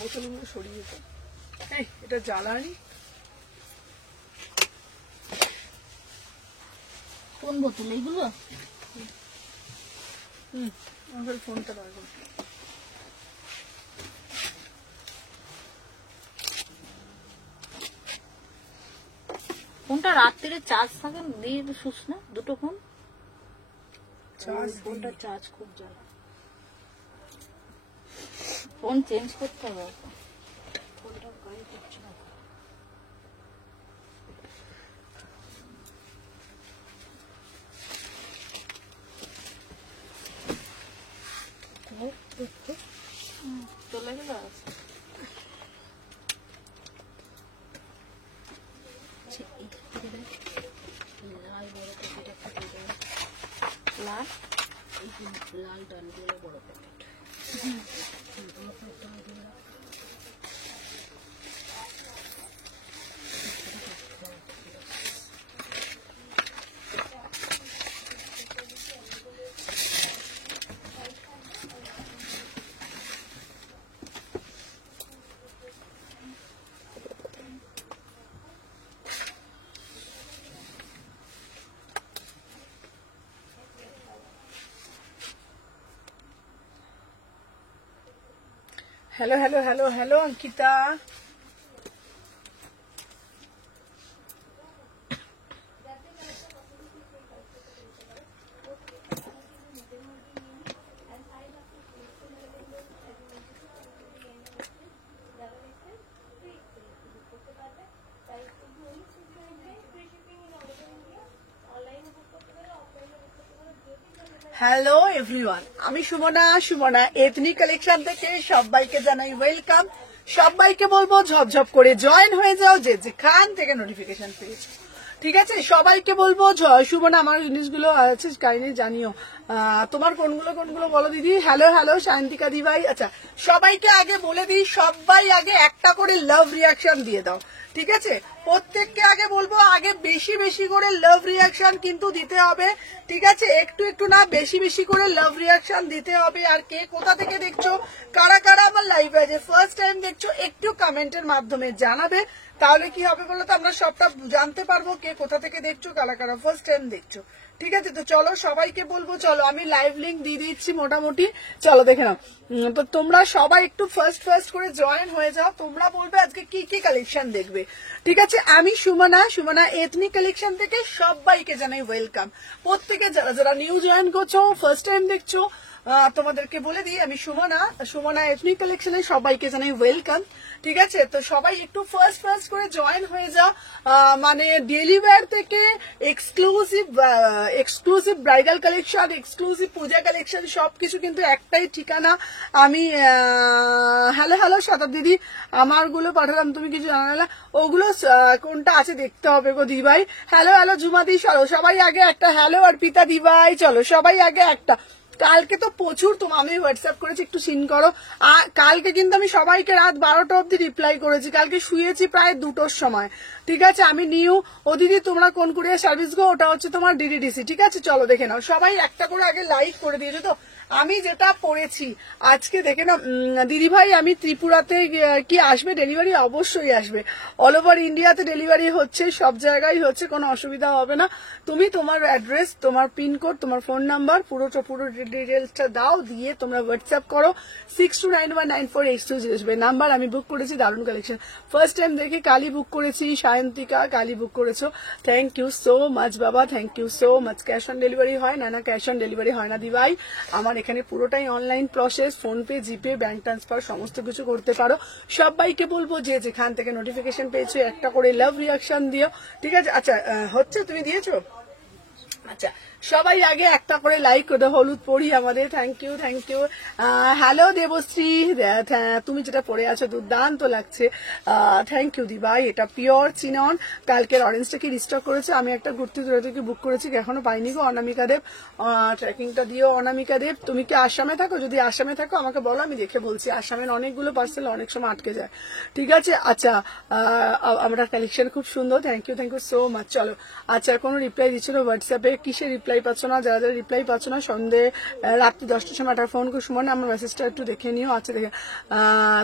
বোতলগুলো সরিয়ে দিতে। এই এটা জ্বালানি। কোন বোতল এইগুলো? আমার ফোনটা রাখো। ফোনটা রাত্রে চার্জ থাকে দিয়ে শুস না, দুটো ফোন চার্জ। ফোনটা চার্জ খুব জ্বালা, ফোন চেঞ্জ করতে হবে। ফোনটা কাজ করছে না। চলে গেল। লাল লাল ডালগুলো বড় packet. Hello hello hello hello Ankita. Hello everyone, আমি সুমনা। সুমনা এথনিক কালেকশন থেকে সবাইকে জানাই ওয়েলকাম। সবাইকে বলবো ঝপঝপ করে জয়েন হয়ে যাও যে যেখান থেকে নোটিফিকেশন পেয়েছো। ঠিক আছে, সবাইকে বলবো সুমনা আমার জিনিসগুলো আছে কাইন্ডলি জানিও। তোমার কোনগুলো বলো দিদি। হ্যালো হ্যালো শান্তিকা দি ভাই। আচ্ছা, সবাইকে আগে বলে দিই, সবাই আগে একটা করে লাভ রিয়াকশন দিয়ে দাও। ঠিক আছে, প্রত্যেককে আগে বলবো আগে বেশি বেশি করে লাভ রিয়াকশন কিন্তু দিতে হবে। ঠিক আছে, একটু একটু না, বেশি বেশি করে লাভ রিয়াকশন দিতে হবে। আর কে কোথা থেকে দেখছো, কারা কারা আমার লাইভ আছে ফার্স্ট টাইম দেখছো, একটু কমেন্টের মাধ্যমে জানাবে। তাহলে কি হবে বলো তো, আমরা সবটা জানতে পারবো কে কোথা থেকে দেখছো, কারা কারা ফার্স্ট টাইম দেখছো। ঠিক আছে, তো চলো সবাইকে বলবো, চলো আমি লাইভ লিঙ্ক দিয়ে দিচ্ছি মোটামুটি, চলো দেখে নাও। তো তোমরা সবাই একটু ফার্স্ট করে জয়েন হয়ে যাও। তোমরা বলবে আজকে কি কি কালেকশন দেখবে। ঠিক আছে, আমি সুমনা এথনিক কালেকশন থেকে সবাইকে জানাই ওয়েলকাম। প্রত্যেকে যারা যারা নিউ জয়েন করছো, ফার্স্ট টাইম দেখছো, তোমাদেরকে বলে দিই আমি সুমনা এথনিক কালেকশনে সবাইকে জানাই ওয়েলকাম। ঠিক আছে, তো সবাই একটু ফার্স্ট করে জয়েন হয়ে যাও। মানে ডেইলি ওয়্যার থেকে এক্সক্লুসিভ ব্রাইডাল কালেকশন, এক্সক্লুসিভ পূজা কালেকশন, সবকিছু কিন্তু একটাই ঠিকানা। আমি হ্যালো হ্যালো শতাব দিদি, আমারগুলো পাঠালাম, তুমি কিছু জানালে ওগুলো কোনটা আছে দেখতে হবে গো দিভাই। হ্যালো হ্যালো জুমাদি, চলো সবাই আগে একটা হ্যালো। আর পিতা দিভাই, চলো সবাই আগে একটা। কালকে তো প্রচুর আমি হোয়াটসঅ্যাপ করেছি, একটু সিন করো। কালকে কিন্তু আমি সবাইকে রাত 12টা অব্দি রিপ্লাই করেছি। কালকে শুয়েছি প্রায় 2টোর সময়। ঠিক আছে, আমি নিউ। ও দিদি তোমরা কোন কুরিয়ার সার্ভিস গো? ওটা হচ্ছে তোমার ডিডিডিসি। ঠিক আছে, চলো দেখে নাও। সবাই একটা করে আগে লাইক করে দিয়েছো তো। আমি যেটা পড়েছি আজকে দেখে না দিদি ভাই, আমি ত্রিপুরাতে কি আসবে ডেলিভারি? অবশ্যই আসবে। অল ওভার ইন্ডিয়াতে ডেলিভারি হচ্ছে, সব জায়গায় হচ্ছে, কোনো অসুবিধা হবে না। তুমি তোমার অ্যাড্রেস, তোমার পিনকোড, তোমার ফোন নাম্বার, পুরো ডিটেলসটা দাও, দিয়ে তোমরা হোয়াটসঅ্যাপ করো 62919482 নাম্বার। আমি বুক করেছি দারুণ কালেকশন। ফার্স্ট টাইম দেখে কালি বুক করেছি, সায়ন্তিকা কালি বুক করেছো। থ্যাংক ইউ সো মাচ বাবা, thank you so much. Cash on delivery হয় না? না, ক্যাশ অন ডেলিভারি হয় না দিভাই। আমার এখানে পুরোটাই অনলাইন প্রসেস, ফোনপে, জিপে, ব্যাংক ট্রান্সফার সমস্ত কিছু করতে পারো। সবাইকে বলবো যে যেখান থেকে নোটিফিকেশন পেয়েছো একটা করে লাভ রিয়াকশন দিও। ঠিক আছে, আচ্ছা হচ্ছে, তুমি দিয়েছো? আচ্ছা, সবাই আগে একটা করে লাইক করে দাও। হলুদ পরি আমাদের, thank you thank you. Hello Debashree, তুমি যেটা পরে আছো দুর্দান্ত লাগছে, থ্যাংক ইউ দিভাই। এটা পিওর চিনন, কালকের অরেঞ্জটা কি রিস্টক করেছে। আমি একটা ঘুরতে দূরে থেকে বুক করেছি, এখনো পাইনি গো। অনামিকা দেব, ট্র্যাকিংটা দিও। অনামিকা দেব, তুমি কি আসামে থাকো? যদি আসামে থাকো আমাকে বলো, আমি দেখে বলছি। আসামের অনেকগুলো পার্সেল অনেক সময় আটকে যায়। ঠিক আছে, আচ্ছা আমরা কালেকশন খুব সুন্দর, থ্যাংক ইউ সো মাচ। চলো, আচ্ছা কোনো রিপ্লাই দিচ্ছিল হোয়াটসঅ্যাপে, কিসে রিপ্লাই রিপ্লাই পাচ্ছ না, যারা যারা রিপ্লাই পাচ্ছ না সন্ধ্যে রাত্রি 10টার সময় একটা ফোন করে সুমন আমার মেসেজটা একটু দেখে নিও। আচ্ছা দেখে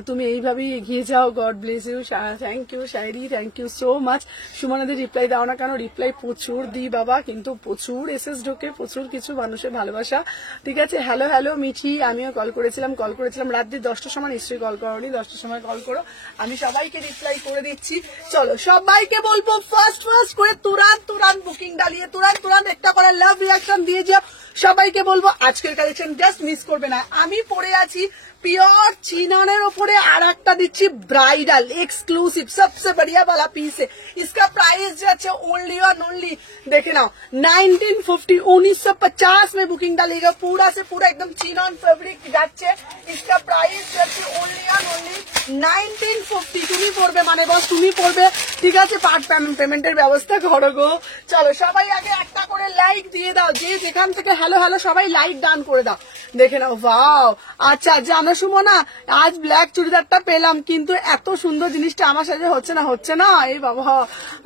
তুমি এইভাবেই এগিয়ে যাও, god bless you. Thank you Shayari, thank you so much. সুমনাদের রিপ্লাই দাও না কেন? রিপ্লাই প্রচুর দিই বাবা, কিন্তু প্রচুর এসএস ঢোকে, প্রচুর কিছু মানুষের ভালোবাসা। ঠিক আছে, হ্যালো হ্যালো মিঠি, আমিও কল করেছিলাম রাত্রি 10টার সময়, নিশ্চয়ই কল করোনি, 10টার সময় কল করো, আমি সবাইকে রিপ্লাই করে দিচ্ছি। চলো সবাইকে বলবো ফার্স্ট করে তুরান্ত বুকিং ডালিয়ে তুরান্ত একটা করে লাভ রিয়াকশন দিয়ে যাও। সবাইকে বলবো আজকের কালেকশন জাস্ট মিস করবে না। আমি পরে আছি পিওর চিননের ওপরে আর একটা দিচ্ছি ब्राइडल एक्सक्लूसिव सबसे बढ़िया वाला पीस है। इसका प्राइस যাচ্ছে ओनली और ओनली देखे ना 1950 1950 में बुकिंग डालेगा, पूरा से पूरा एकदम चिनन फैब्रिक যাচ্ছে। इसका प्राइस যাচ্ছে ओनली और ओनली 1950। তুমি পড়বে মানে বস তুমি পড়বে, ঠিক আছে, পার্ট পেমেন্টের ব্যবস্থা করো গো। চলো সবাই আগে একটা করে লাইক দিয়ে দাও, যে যেখান থেকে হ্যালো হ্যালো সবাই লাইক ডান করে দাও। দেখে নাও ওয়াও। আচ্ছা জানো সুমনা, আজ ব্ল্যাক চুড়িদারটা পেলাম, কিন্তু এত সুন্দর জিনিসটা আমার সাথে হচ্ছে না এই বাবা।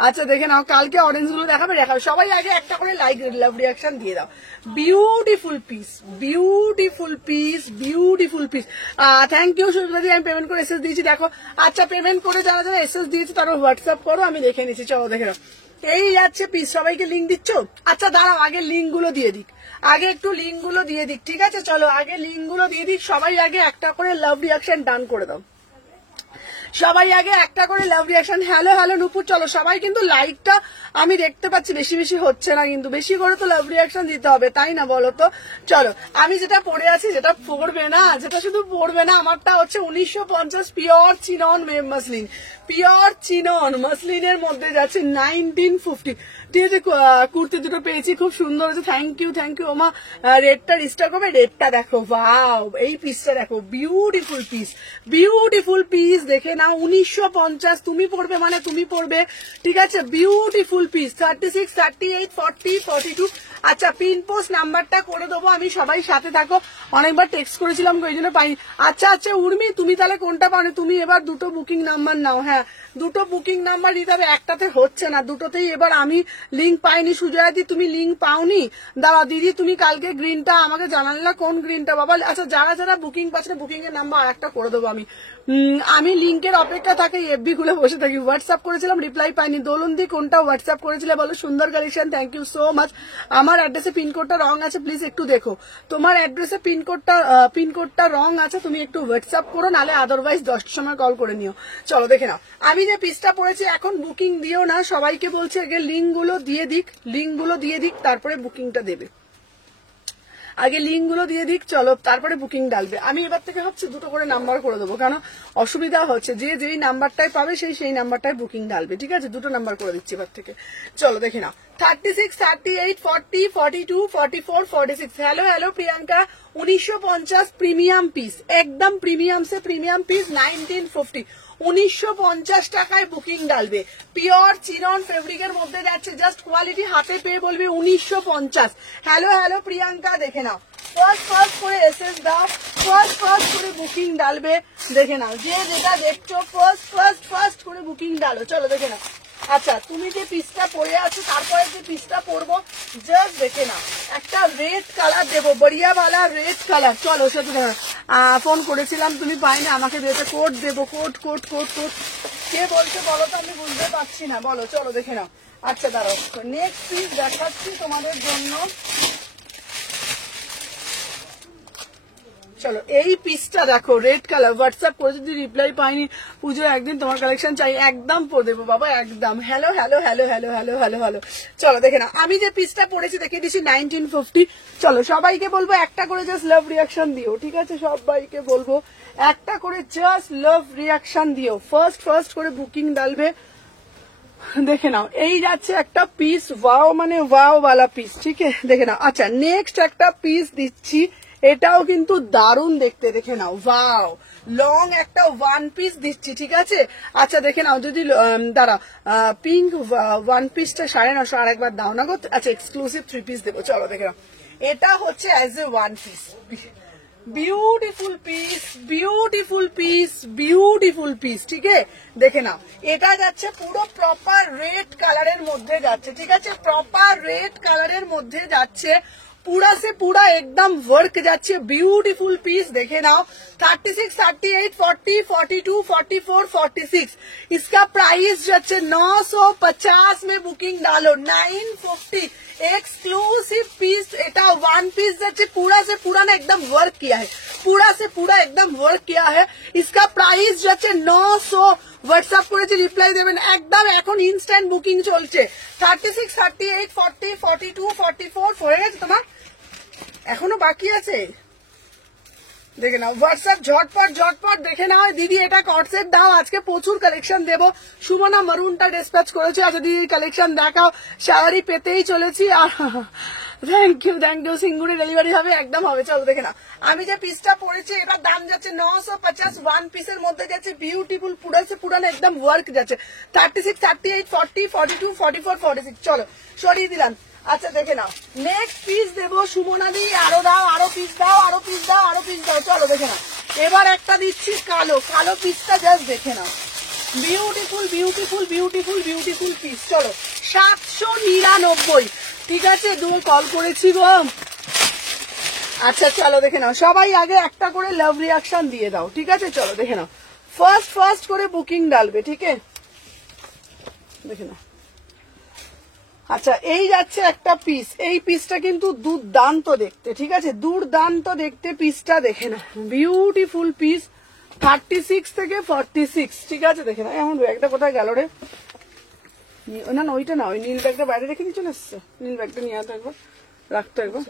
আচ্ছা দেখে নাও, কালকে অরেঞ্জ গুলো দেখাবে। সবাই আগে একটা করে লাইক লাভ রিয়াকশন দিয়ে দাও। Beautiful piece, beautiful piece, beautiful piece. Thank you সুবিধাদি, আমি পেমেন্ট করে এসএস দিয়েছি দেখো। আচ্ছা পেমেন্ট করে যারা যারা এসএস দিয়েছে তারা হোয়াটসঅ্যাপ করো, আমি দেখে নিচ্ছি। চলো দেখে নাও, এই যাচ্ছে পিস। সবাইকে লিঙ্ক দিচ্ছ? আচ্ছা দাঁড়াও, আগে লিঙ্ক গুলো দিয়ে দিক, আগে একটু লিঙ্ক গুলো দিয়ে দিক, ঠিক আছে। চলো আগে লিঙ্ক গুলো দিয়ে দিক। সবাই আগে একটা করে লাভ রিয়াকশন ডান করে দাও, সবাই আগে একটা করে লাভ রিয়াকশন। হ্যালো হ্যালো নুপুর, চলো সবাই কিন্তু লাইকটা আমি দেখতে পাচ্ছি বেশি বেশি হচ্ছে না, কিন্তু বেশি করে তো লাভ রিয়াকশন দিতে হবে, তাই না বলো তো। চলো আমি যেটা পরে আছি, যেটা পড়বে না, যেটা শুধু পড়বে না, আমারটা হচ্ছে 1950 pure chinon muslin, pure chinon মসলিনের মধ্যে যাচ্ছে 1950। ঠিক আছে, কুর্তি দুটো পেয়েছি, খুব সুন্দর হয়েছে, থ্যাংক ইউ ওমা। রেডটা রিস্টার করবে, রেডটা দেখো, ওয়াও, এই পিসটা দেখো, বিউটিফুল পিস, বিউটিফুল পিস। দেখে নাও 1950, তুমি পড়বে মানে তুমি পড়বে, ঠিক আছে, বিউটিফুল পিস। 36 38 40 42। আচ্ছা পিন পোস্ট নাম্বারটা করে দেবো আমি, সবাই সাথে থাকো। অনেকবার টেক্সট করেছিলাম ওই জন্য পাইনি। আচ্ছা উর্মি, তুমি তাহলে কোনটা পাওনি? তুমি এবার দুটো বুকিং নাম্বার নাও। হ্যাঁ দুটো বুকিং নাম্বার দিতে হবে, একটাতে হচ্ছে না, দুটোতেই এবার আমি লিঙ্ক পাইনি। সুজয়াদি তুমি লিঙ্ক পাওনি? দাঁড়া দিদি, তুমি কালকে গ্রিনটা আমাকে জানালে না, কোন গ্রিনটা বাবা? আচ্ছা যারা যারা বুকিং পাচ্ছে, বুকিং এর নাম্বার একটা করে দেবো আমি লিঙ্কের অপেক্ষা থাকে, এফবি খুলে বসে থাকি। হোয়াটসঅ্যাপ করেছিলাম, রিপ্লাই পাইনি। দোলন্দি কোনটা হোয়াটসঅ্যাপ করেছিলে বলো? সুন্দর collection, thank you so much. আমার অ্যাড্রেসে পিনকোডটা রং আছে, প্লিজ একটু দেখো। তোমার অ্যাড্রেসে পিনকোডটা রং আছে, তুমি একটু হোয়াটসঅ্যাপ করো, নালে আদারওয়াইজ 10টার সময় কল করে নিও। চলো দেখে নাও, আমি যে পিসটা পড়েছি, এখন বুকিং দিও না, সবাইকে বলছি আগে লিঙ্ক গুলো দিয়ে দিক, তারপরে বুকিংটা দেবে। আগে লিঙ্ক গুলো দিয়ে দিক, চলো তারপরে বুকিং ডালবে। আমি এবার থেকে ভাবছি দুটো করে নাম্বার করে দেবো, কারণ অসুবিধা হচ্ছে, যে যেই নাম্বারটাই পাবে সেই নাম্বারটাই বুকিং ডালবে, ঠিক আছে। দুটো নাম্বার করে দিচ্ছি এবার থেকে। চলো দেখে নাও, 36 38 40 42 44 46। হ্যালো প্রিয়াঙ্কা, 1950 প্রিমিয়াম পিস, একদম প্রিমিয়াম সে প্রিমিয়াম পিস, 1950 1950 টাকায় বুকিং ডালবে। পিওর চিনন ফেব্রিকের মধ্যে যাচ্ছে, জাস্ট কোয়ালিটি হাতে পেয়ে বলবে 1950। হ্যালো প্রিয়াঙ্কা, দেখে নাও, ফার্স্ট করে এসএস দাও, ফার্স্ট করে বুকিং ডালবে। দেখে নাও, যে যেটা দেখছো ফার্স্ট করে বুকিং ডালো। চলো দেখে নাও। আচ্ছা তুমি যে পিসটা পরে আছো, তারপরে যে পিসটা পরবো, জাস্ট দেখে নাও, একটা রেড কালার দেবো, বড়িয়া वाला রেড কালার। চলো সাথে ফোন করেছিলাম, তুমি পাইনি, আমাকে দিয়েছে কোড দেবো, কোড কে বলছে বলো তো, আমি বুঝতে পারছি না, বলো। চলো দেখে নাও। আচ্ছা দাঁড়াও, নেক্সট পিস দেখাচ্ছি তোমাদের জন্য। চলো এই পিসটা দেখো, রেড কালার। হোয়াটসঅ্যাপ করে যদি রিপ্লাই পাইনি, পুজো একদিন তোমার কালেকশন চাই, একদম পরে দেবো বাবা, একদম। হ্যালো। চলো দেখে না, আমি যে পিসটা পড়েছি দেখে দিচ্ছি 1950। চলো সবাইকে বলবো একটা করে জাস্ট লাভ রিয়াকশন দিও, ঠিক আছে, সবাইকে বলবো একটা করে জাস্ট লাভ রিয়াকশন দিও। ফার্স্ট করে বুকিং ডালবে। দেখে নাও, এই যাচ্ছে একটা পিস, ওয়াও মানে ওয়াও वाला পিস, ঠিক আছে, দেখে নাও। আচ্ছা নেক্সট একটা পিস দিচ্ছি, এটাও কিন্তু দারুণ দেখতে, দেখে নাও, ওয়াও, লং একটা ওয়ান পিস দিচ্ছি, ঠিক আছে। আচ্ছা দেখে নাও, যদি দাঁড়া, পিঙ্ক ওয়ান পিসটা 950, আরেকবার দাও না গো। আচ্ছা এক্সক্লুসিভ 3 পিস দেবো, চলো দেখে নাও। এটা হচ্ছে as a one piece, beautiful piece, beautiful piece, beautiful piece. ঠিক আছে, দেখে নাও, এটা যাচ্ছে পুরো প্রপার রেড কালারের মধ্যে যাচ্ছে। ঠিক আছে, প্রপার রেড কালারের মধ্যে যাচ্ছে, पूरा से पूरा एकदम वर्क যাচ্ছে, ब्यूटीफुल पीस। देखे नाओ 36, 38, 40, 42, 44, 46 इसका प्राइस যাচ্ছে 950 में बुकिंग डालो 950 एक्सक्लूसिव पीस। এটা वन पीस যাচ্ছে पूरा से पूरा ना एकदम वर्क किया है, पूरा से पूरा एकदम वर्क किया है। इसका प्राइस যাচ্ছে 900। হোয়াটসঅ্যাপ করেছে রিপ্লাই দেবেন একদম, এখন ইনস্ট্যান্ট বুকিং চলছে। 36, 38, 40, 42, 44 হয়ে গেছে তোমার, এখনো বাকি আছে। দেখে নাও হোয়াটসঅ্যাপ ঝটপট ঝটপট দেখে নাও। দিদি এটা কটসেট দাও, আজকে প্রচুর কালেকশন দেবো। সুমনা মারুনটা ডিসপ্যাচ করেছে। আচ্ছা দিদি কালেকশন দেখাও, শাওয়ারি পেতেই চলেছি। আর থ্যাংক ইউ, সিঙ্গুরে ডেলিভারি হবে, একদম হবে। চলো দেখে নাও, আমি যে পিসটা পরেছি এটার দাম যাচ্ছে 950, ওয়ান পিসের মধ্যে যাচ্ছে, বিউটিফুল পুরা সে পুরানো একদম ওয়ার্ক যাচ্ছে। 36, 38, 40, 42, 44, 46 চলো সরিয়ে দিলাম। আচ্ছা দেখে নাও, নেক্সট পিস দেবো সুমনা দি, আরো দাও, আরো পিস দাও, আরো পিস দাও, আরো পিস দাও। চলো দেখে নাও, এবার একটা দিচ্ছি কালো, কালো পিসটা জাস্ট দেখে নাও, beautiful beautiful beautiful beautiful piece. চলো 799। ঠিক আছে, তুমি কল করেছি গো। আচ্ছা চলো দেখে নাও, সবাই আগে একটা করে লাভ রিয়াকশন দিয়ে দাও। ঠিক আছে, চলো দেখে নাও, ফার্স্ট করে বুকিং ডালবে। ঠিক আছে, দেখে নাও। আচ্ছা এই যাচ্ছে একটা পিস, এই পিসটা কিন্তু দুর্দান্ত দেখতে। ঠিক আছে, দুর্দান্ত দেখতে পিসটা দেখে না, বিউটিফুল পিস। 36 থেকে 46। ঠিক আছে, দেখে না। এখন ব্যাগটা কোথায় গেল রে? না না ওইটা না, ওই নীল ব্যাগটা বাইরে রেখে দিয়ে চলে এসছে। নীল ব্যাগটা নিয়ে আসতো একবার, রাখতো একবার।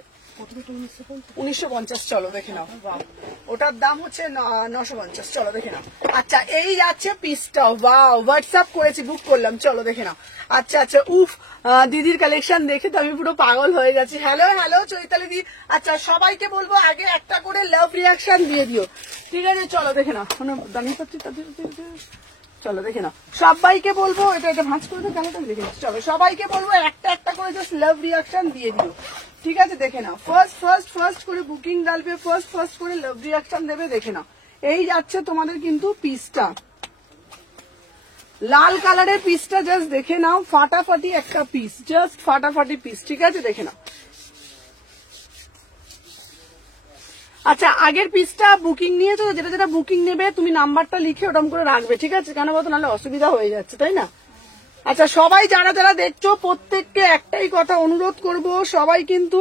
1950। চলো দেখে নাও, ওটার দাম হচ্ছে 950। চলো দেখে নাও। আচ্ছা এই যাচ্ছে পিসটা, ওয়াও হোয়াটসঅ্যাপ করেছি, বুক করলাম। চলো দেখে নাও। আচ্ছা আচ্ছা উফ, দিদির কালেকশন দেখে তো আমি পুরো পাগল হয়ে যাচ্ছি। হ্যালো হ্যালো চৈতালি দি। আচ্ছা সবাইকে বলবো আগে একটা করে লাভ রিয়াকশন দিয়ে দিও। ঠিক আছে, চলো দেখে নাও। দাঁড়িয়ে পাচ্ছি তাদের, চলো দেখে নাও, সবাইকে বলবো এটা ভাঁজ করে তো কালোটা দেখে নাও। চলো সবাইকে বলবো একটা একটা করে জাস্ট লাভ রিয়াকশন দিয়ে দিও। ঠিক আছে, দেখে নাও, ফার্স্ট করে বুকিং ডালবে, ফার্স্ট করে লাভ রিয়াকশন দেবে। দেখে নাও, এই যাচ্ছে তোমাদের কিন্তু পিসটা, লাল কালারের পিসটা জাস্ট দেখে নাও, ফাটাফাটি একটা পিস, জাস্ট ফাটাফাটি পিস। ঠিক আছে, দেখে নাও। আচ্ছা আগের পিসটা বুকিং নিয়েছো, যেটা যেটা বুকিং নেবে তুমি নাম্বারটা লিখে ওরকম করে রাখবে। ঠিক আছে, কেন বলতো নাহলে অসুবিধা হয়ে যাচ্ছে, তাই না? আচ্ছা সবাই যারা যারা দেখছো প্রত্যেককে একটাই কথা অনুরোধ করব, সবাই কিন্তু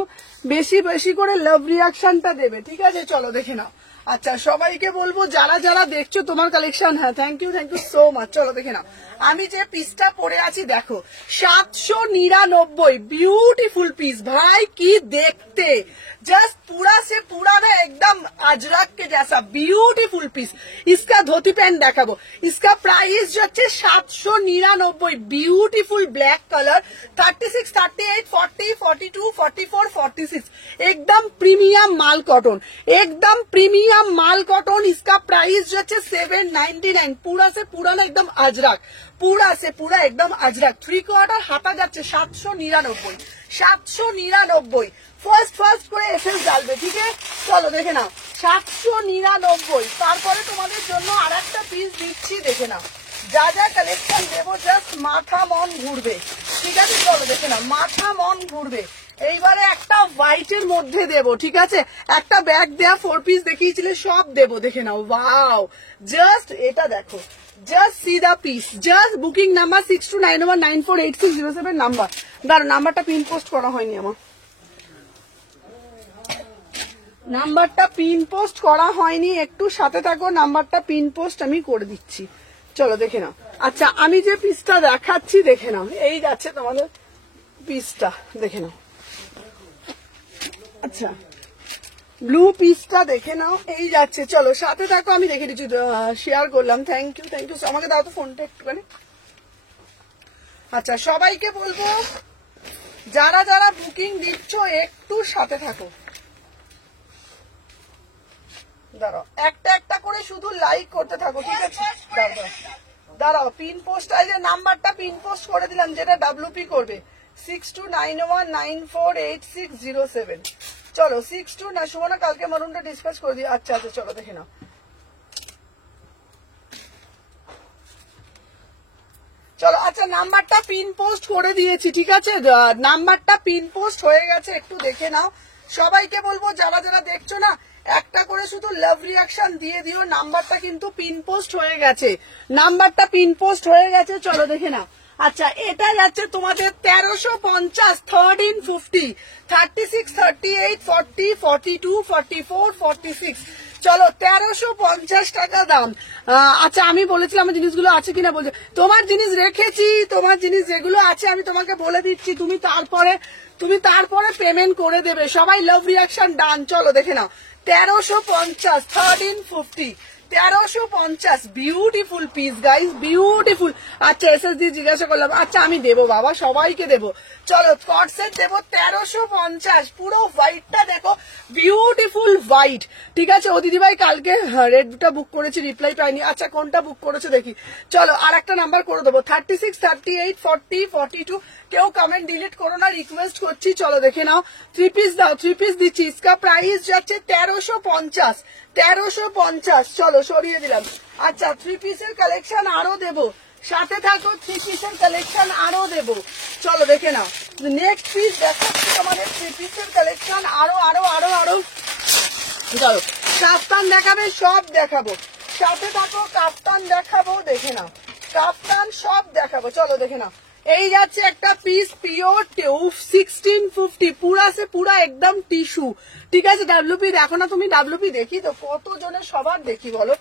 বেশি বেশি করে লাভ রিয়াকশনটা দেবে। ঠিক আছে, চলো দেখে নাও। আচ্ছা সবাইকে বলবো যারা যারা দেখছো তোমার কালেকশন, হ্যাঁ থ্যাংক ইউ সো মাচ। চলো দেখে নাও, আমি যে পিসটা পরে আছি দেখো 799, বিউটিফুল পিস। ভাই কি দেখতে, जस्ट पूरा से पूरा ना एकदम अजरक के जैसा ब्यूटीफुल पीस। इसका धोती पैंट देखाबो, इसका प्राइस जो है 799, ब्यूटीफुल ब्लैक कलर। 36, 38, 40, 42, 44, 46 एकदम प्रीमियम माल कॉटन, एकदम प्रीमियम माल कॉटन। इसका प्राइस जो है 799, पूरा से पूरा ना एकदम अजरक, पूरा से पूरा एकदम अजरक। 3/4 हाता जाচ্ছে 799, 799। ফার্স্ট করে এসএস ডালবে। ঠিক আছে, চলো দেখে নাও 799। তারপরে তোমাদের জন্য আর একটা পিস দিচ্ছি, দেখে নাও। যা যা কালেকশন দেবো জাস্ট মাথা মন ঘুরবে। ঠিক আছে, চলো দেখে নাও, মাথা মন ঘুরবে। এইবারে একটা হোয়াইটের মধ্যে দেবো। ঠিক আছে, একটা ব্যাগ দেয়া 4 পিস দেখিয়েছিলে সব দেবো। দেখে নাও, ওয়াও জাস্ট এটা দেখো, just see the piece. Just booking number 6291948607 number. দাঁড়ো নাম্বারটা পিন পোস্ট করা হয়নি আমার, নাম্বারটা পিন পোস্ট করা হয়নি, একটু সাথে থাকো, নাম্বারটা পিন পোস্ট আমি করে দিচ্ছি। চলো দেখে নাও। আচ্ছা আমি যে পিসটা দেখাচ্ছি দেখে নাও, এই যাচ্ছে তোমাদের পিসটা, দেখে নাও। আচ্ছা ব্লু পিসটা দেখে নাও, এই যাচ্ছে। চলো সাথে থাকো, আমি দেখে দিচ্ছি, শেয়ার করলাম। থ্যাংক ইউ আমাকে দাও তো ফোনটা একটুখানি। আচ্ছা সবাইকে বলবো যারা যারা বুকিং দিচ্ছ একটু সাথে থাকো। দাঁড়াও একটা একটা করে শুধু লাইক করতে থাকো। ঠিক আছে, দাঁড়াও পিন পোস্ট নাম্বারটা পিন পোস্ট করে দিলাম, যেটা WP করবে 6291948607। চলো 6-2 না সুমনা কালকে মারুনটা ডিসকাস করে দিই। আচ্ছা আচ্ছা চলো দেখে নাও। চলো আচ্ছা নাম্বারটা পিন পোস্ট করে দিয়েছি, ঠিক আছে, নাম্বারটা পিন পোস্ট হয়ে গেছে, একটু দেখে নাও। সবাইকে বলবো যারা যারা দেখছো না একটা করে শুধু লাভ রিয়াকশন দিয়ে দিও, নাম্বারটা কিন্তু পিন পোস্ট হয়ে গেছে, নাম্বারটা পিন পোস্ট হয়ে গেছে। চলো দেখে নাও। আচ্ছা এটা যাচ্ছে তোমাদের 1350, 1350, 36, 38, 40, 42, 44, 46। চলো 1350 টাকা দাম। আচ্ছা আমি বলেছিলাম আমার জিনিসগুলো আছে কিনা বলছে, তোমার জিনিস রেখেছি, তোমার জিনিস যেগুলো আছে আমি তোমাকে বলে দিচ্ছি, তুমি তারপরে পেমেন্ট করে দেবে। সবাই লাভ রিয়াকশন ডান। চলো দেখে নাও 1350, 1350, 1350, বিউটিফুল পিস গাইস, বিউটিফুল। আচ্ছা এসএসডি জিজ্ঞাসা করলাম, আচ্ছা আমি দেবো বাবা, সবাইকে দেবো। চলো কট সেট দেবো 1350, পুরো হোয়াইটটা দেখো, বিউটিফুল হোয়াইট, ঠিক আছে। ও দিদিভাই কালকে রেডটা বুক করেছি, রিপ্লাই পাইনি। আচ্ছা কোনটা বুক করেছো দেখি। চলো আর একটা নাম্বার করে দেবো 36, 38, 40, 42। কেউ কমেন্ট ডিলিট করো না, রিকোয়েস্ট করছি। চলো দেখে নাও। 3 পিস দাও, 3 পিস দিচ্ছি। इसका প্রাইস যাচ্ছে 1350, 1350। চলো সরিয়ে দিলাম। আচ্ছা 3 পিসের কালেকশন আরো দেবো, সাথে থাকো, 3 পিসের কালেকশন আরো দেবো। চলো দেখে নাও। নেক্সট পিস দেখাচ্ছি আমাদের 3 পিসের কালেকশন আরো আরো আরো আরো। চলো কাফতান দেখাবে, সব দেখাবো, সাথে থাকো, কাফতান দেখাবো, দেখে নাও, কাফতান সব দেখাবো। চলো দেখে নাও। এই যাচ্ছে একটা পিস পিওর 1650, পুরা সে পুরা একদম টিস্যু, ঠিক আছে। ডাব্লিউপি দেখো না তুমি, ডাব্লিউপি দেখি তো কত জনের সবার দেখি বলো।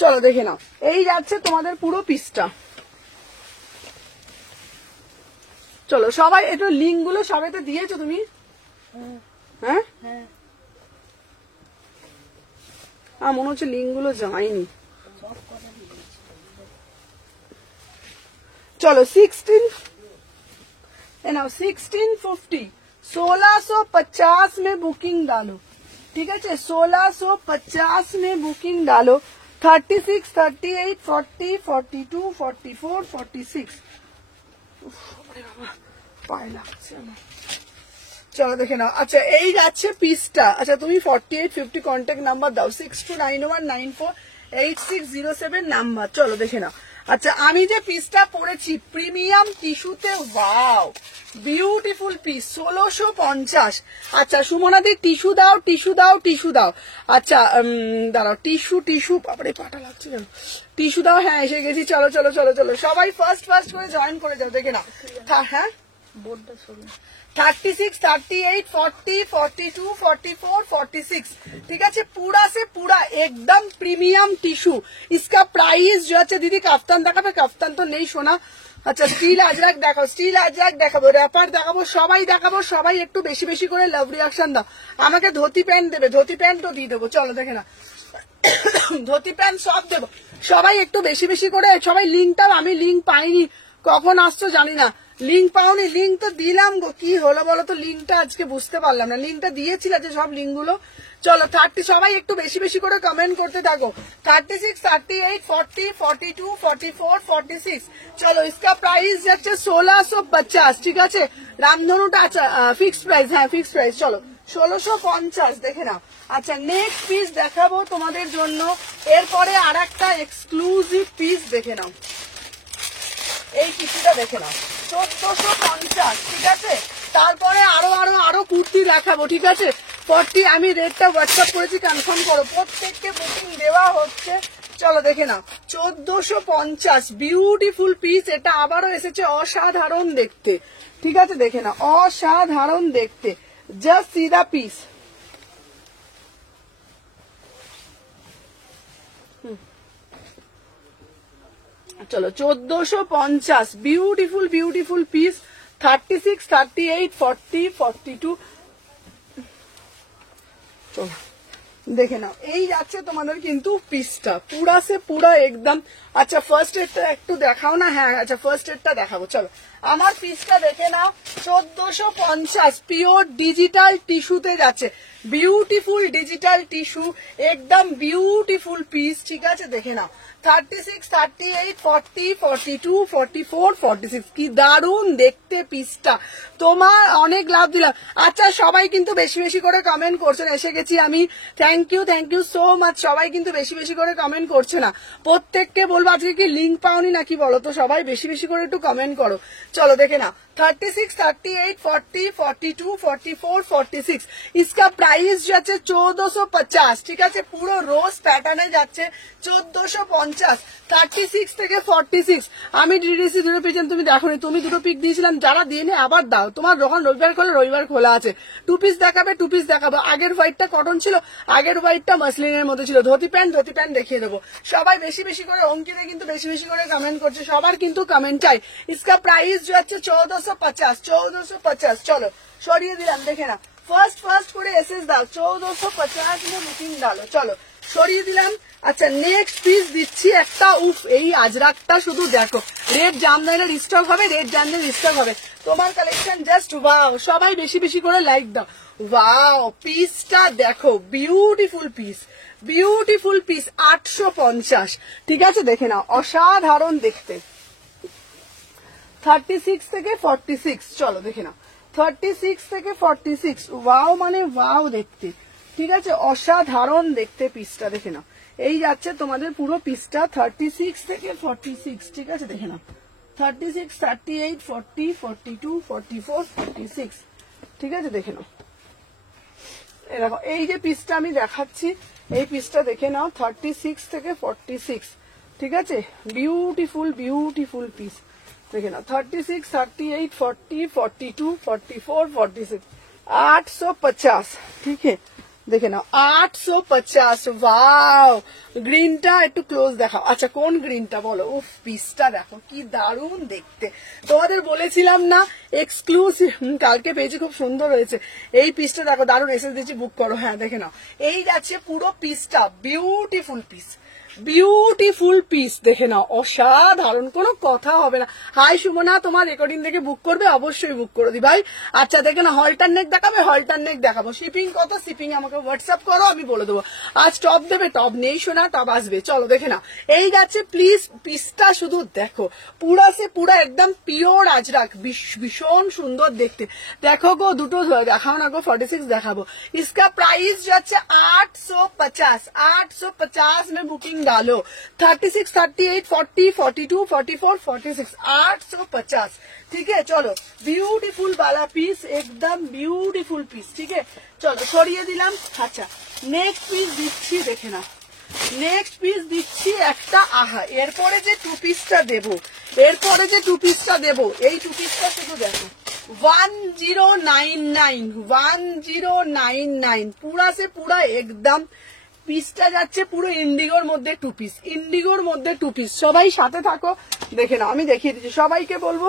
চলো দেখে নাও। এই যাচ্ছে তোমাদের পুরো পিসটা। চলো সবাই একটু লিঙ্ক গুলো সবাইতে দিয়েছো তুমি? হ্যাঁ মনে হচ্ছে লিঙ্ক গুলো যায়নি। चलो 1650, 1650 में बुकिंग डालो, ठीक है। 1650 में बुकिंग डालो। 36, 38, 40, 42, 44, 46। পায়ে লাগছে আমার। চলো দেখে নাও। আচ্ছা এই যাচ্ছে পিসটা। আচ্ছা তুমি 4850 কন্ট্যাক্ট নাম্বার দাও, 6291948607 নাম্বার। চলো দেখে নাও। আচ্ছা আমি যে পিসটা পরেছি প্রিমিয়াম টিস্যুতে, ওয়াও বিউটিফুল পিস, 1650। আচ্ছা সুমনাদি টিস্যু দাও, টিস্যু দাও, টিস্যু দাও। আচ্ছা দাঁড়াও, টিস্যু বাবারে পাটা লাগছে কেন, টিস্যু দাও। হ্যাঁ এসে গেছি। চলো চলো চলো চলো সবাই ফার্স্ট করে জয়েন করে যাও, দেখে নাও। হ্যাঁ বোর্ডটা সরু। 36, 38, 40, 42, 44, 46, ठीक है। पूरा से पूरा एकदम प्रीमियम टिश्यू। इसका प्राइस जो है दीदी কাফতান দেখাবে, কাফতান তো নেই সোনা। আচ্ছা স্টিল আজরাক দেখাবো, স্টিল আজরাক দেখাবো, র্যাপার দেখাবো, সবাই দেখাবো। সবাই একটু বেশি বেশি করে লাভ রিয়াকশন দাও। আমাকে ধুতি প্যান্ট দেবে, ধুতি প্যান্টও দিয়ে দেবো। চলো দেখে না, ধুতি প্যান্ট সব দেবো। সবাই একটু বেশি বেশি করে, সবাই লিঙ্কটা, আমি লিঙ্ক পাইনি, কখন আসছো জানি না। লিঙ্ক পাওনি? লিঙ্ক তো দিলাম গো, কি হলো বলো তো, লিঙ্কটা আজকে বুঝতে পারলাম না। লিঙ্কটা দিয়েছিল যে সব লিঙ্ক গুলো। চলো 30, সবাই একটু বেশি বেশি করে কমেন্ট করতে থাকো। 36, 38, 40, 42, 44, 46। চলো इसका প্রাইস যাচ্ছে 1650, ঠিক আছে। রামধনুটা আচ্ছা ফিক্সড প্রাইস, হ্যাঁ ফিক্সড প্রাইস। চলো 1650 দেখে নাও। আচ্ছা নেক্সট পিস দেখাবো তোমাদের জন্য, এরপরে আর একটা এক্সক্লুসিভ পিস দেখে নাও। এই টিস্যুটা দেখে নাও 1450, ঠিক আছে। তারপরে আরো আরো আরো কুর্তি দেখাবো, ঠিক আছে। 40 আমি রেটটা হোয়াটসঅ্যাপ করেছি, কনফার্ম করো, প্রত্যেককে বুকিং দেওয়া হচ্ছে। চলো দেখে নাও 1450, বিউটিফুল পিস। এটা আবারও এসেছে অসাধারণ দেখতে, ঠিক আছে। দেখে নাও অসাধারণ দেখতে, জাস্ট সি দা পিস। চলো 1450, বিউটিফুল বিউটিফুল পিস। 36, 38, 40, 42। চলো দেখে নাও। এই যাচ্ছে তোমাদের কিন্তু পিসটা পুরা সে পুরা একদম। আচ্ছা ফার্স্ট এডটা একটু দেখাও না। হ্যাঁ আচ্ছা ফার্স্ট এডটা দেখাবো। চলো আমার পিসটা দেখে নাও 1450, পিওর ডিজিটাল টিস্যুতে যাচ্ছে, বিউটিফুল ডিজিটাল টিস্যু, একদম বিউটিফুল পিস, ঠিক আছে। দেখে নাও 36, 38, 40, 42, 44, 46 কি দারুণ দেখতে পিসটা। তোমার অনেক লাভ দিলাম। আচ্ছা সবাই কিন্তু বেশি বেশি করে কমেন্ট করছেন, এসে গেছি আমি। Thank you so much. সবাই কিন্তু বেশি বেশি করে কমেন্ট করছে না, প্রত্যেককে বলবো আজকে কি লিঙ্ক পাওনি নাকি বলো তো, সবাই বেশি বেশি করে একটু কমেন্ট করো। চলো দেখে না 36, 38, 40, 42, 44, 46 इसका प्राइस যাচ্ছে 1450। ঠিক আছে, পুরো রোজ প্যাটার্নে যাচ্ছে 1450। 36 থেকে 46 আমি ডিডিসি দুটো পিক, তুমি দেখোনি, তুমি দুটো পিক দিয়েছিলাম, যারা দিয়ে নে আবার দাও। তোমার যখন রবিবার খোলে রবিবার খোলা আছে, টু পিস দেখাবে টু পিস দেখাবো। আগের হোয়াইটটা কটন ছিল, আগের হোয়াইটটা মাসলিনের মধ্যে ছিল। ধুতি প্যান্ট দেখিয়ে দেবো। সবাই বেশি বেশি করে অঙ্কিতে কিন্তু বেশি বেশি করে কমেন্ট করছে, সবার কিন্তু কমেন্ট চাই। इसका प्राइस যাচ্ছে 1450, 1450। চলো সরিয়ে দিলাম, দেখে না ফার্স্ট করে এসএস দাও, 1450 में বুকিং ডালো। চলো সরিয়ে দিলাম। আচ্ছা নেক্সট পিস দিচ্ছি একটা, উফ এই আজরাকটা শুধু দেখো, রেড জামদানির স্টক হবে, রেড জামদানির স্টক হবে। তোমার কালেকশন জাস্ট ওয়াও। সবাই বেশি বেশি করে লাইক দাও। ওয়াও পিসটা দেখো, বিউটিফুল পিস, বিউটিফুল পিস। 850। ঠিক আছে দেখে নাও, অসাধারণ দেখতে। 36 থেকে 46 চলো দেখে নাও, 36 থেকে 46 ওয়াও মানে ওয়াও দেখতে। ঠিক আছে, অসাধারণ দেখতে পিসটা, দেখে নাও। এই যাচ্ছে তোমাদের পুরো পিসটা 36 থেকে 46। ঠিক আছে দেখে নাও, 36, 38, 40, 42, 44, 46। ঠিক আছে দেখে নাও, এরকম এই যে পিসটা আমি দেখাচ্ছি, এই পিসটা দেখে নাও 36 থেকে 46। ঠিক আছে, বিউটিফুল বিউটিফুল পিস দেখে নাও। 36, 38, 40, 42, 44, 46 850। ঠিক আছে দেখে নাও 850। ওয়াও গ্রিনটা একটু ক্লোজ দেখাও। আচ্ছা কোন গ্রিনটা বলো? উফ পিসটা দেখো কি দারুণ দেখতে। তোমাদের বলেছিলাম না এক্সক্লুসিভ, কালকে পেয়েছি, খুব সুন্দর হয়েছে। এই পিসটা দেখো দারুণ, এসে দিচ্ছি বুক করো। হ্যাঁ দেখে নাও, এই যাচ্ছে পুরো পিসটা, বিউটিফুল পিস, বিউটিফুল পিস দেখে নাও, অসাধারণ, কোনো কথা হবে না। হাই সুমনা, তোমার রেকর্ডিং থেকে বুক করবে, অবশ্যই বুক করে দি ভাই। আচ্ছা দেখে না, হলটার নেক দেখাবে, হলটার নেক দেখাবো। শিপিং কত? শিপিং আমাকে হোয়াটসঅ্যাপ করো, আমি বলে দেবো। আজ টপ দেবে, টপ নেই শোনা, টপ আসবে। চলো দেখে না, এই যাচ্ছে প্লিজ পিসটা শুধু দেখো, পুরা সে পুরা একদম পিওর আজরাক, ভীষণ সুন্দর দেখতে। দেখো গো, দুটো দেখাও না গো, 46 দেখাবো। इसका प्राइस যাচ্ছে 850। 850 में बुकिंग डालो। 36, 38, 40, 42, 44, 46 850। ठीक है चलो, ब्यूटीफुल वाला पीस, एकदम ब्यूटीफुल पीस। ठीक है চলো সরিয়ে দিলাম। আচ্ছা নেক্সট পিস দিচ্ছি, দেখে না, নেক্সট পিস দিচ্ছি একটা। আহা, এরপরে যে টু পিসটা দেবো, এরপরে যে টু পিসটা দেবো, এই টু পিসটা শুধু দেখো, 1099, 1099 পুরা সে পুরা একদম। পিসটা যাচ্ছে পুরো ইন্ডিগোর মধ্যে টু পিস, ইন্ডিগোর মধ্যে টু পিস। সবাই সাথে থাকো, দেখে নাও, আমি দেখিয়ে দিচ্ছি। সবাইকে বলবো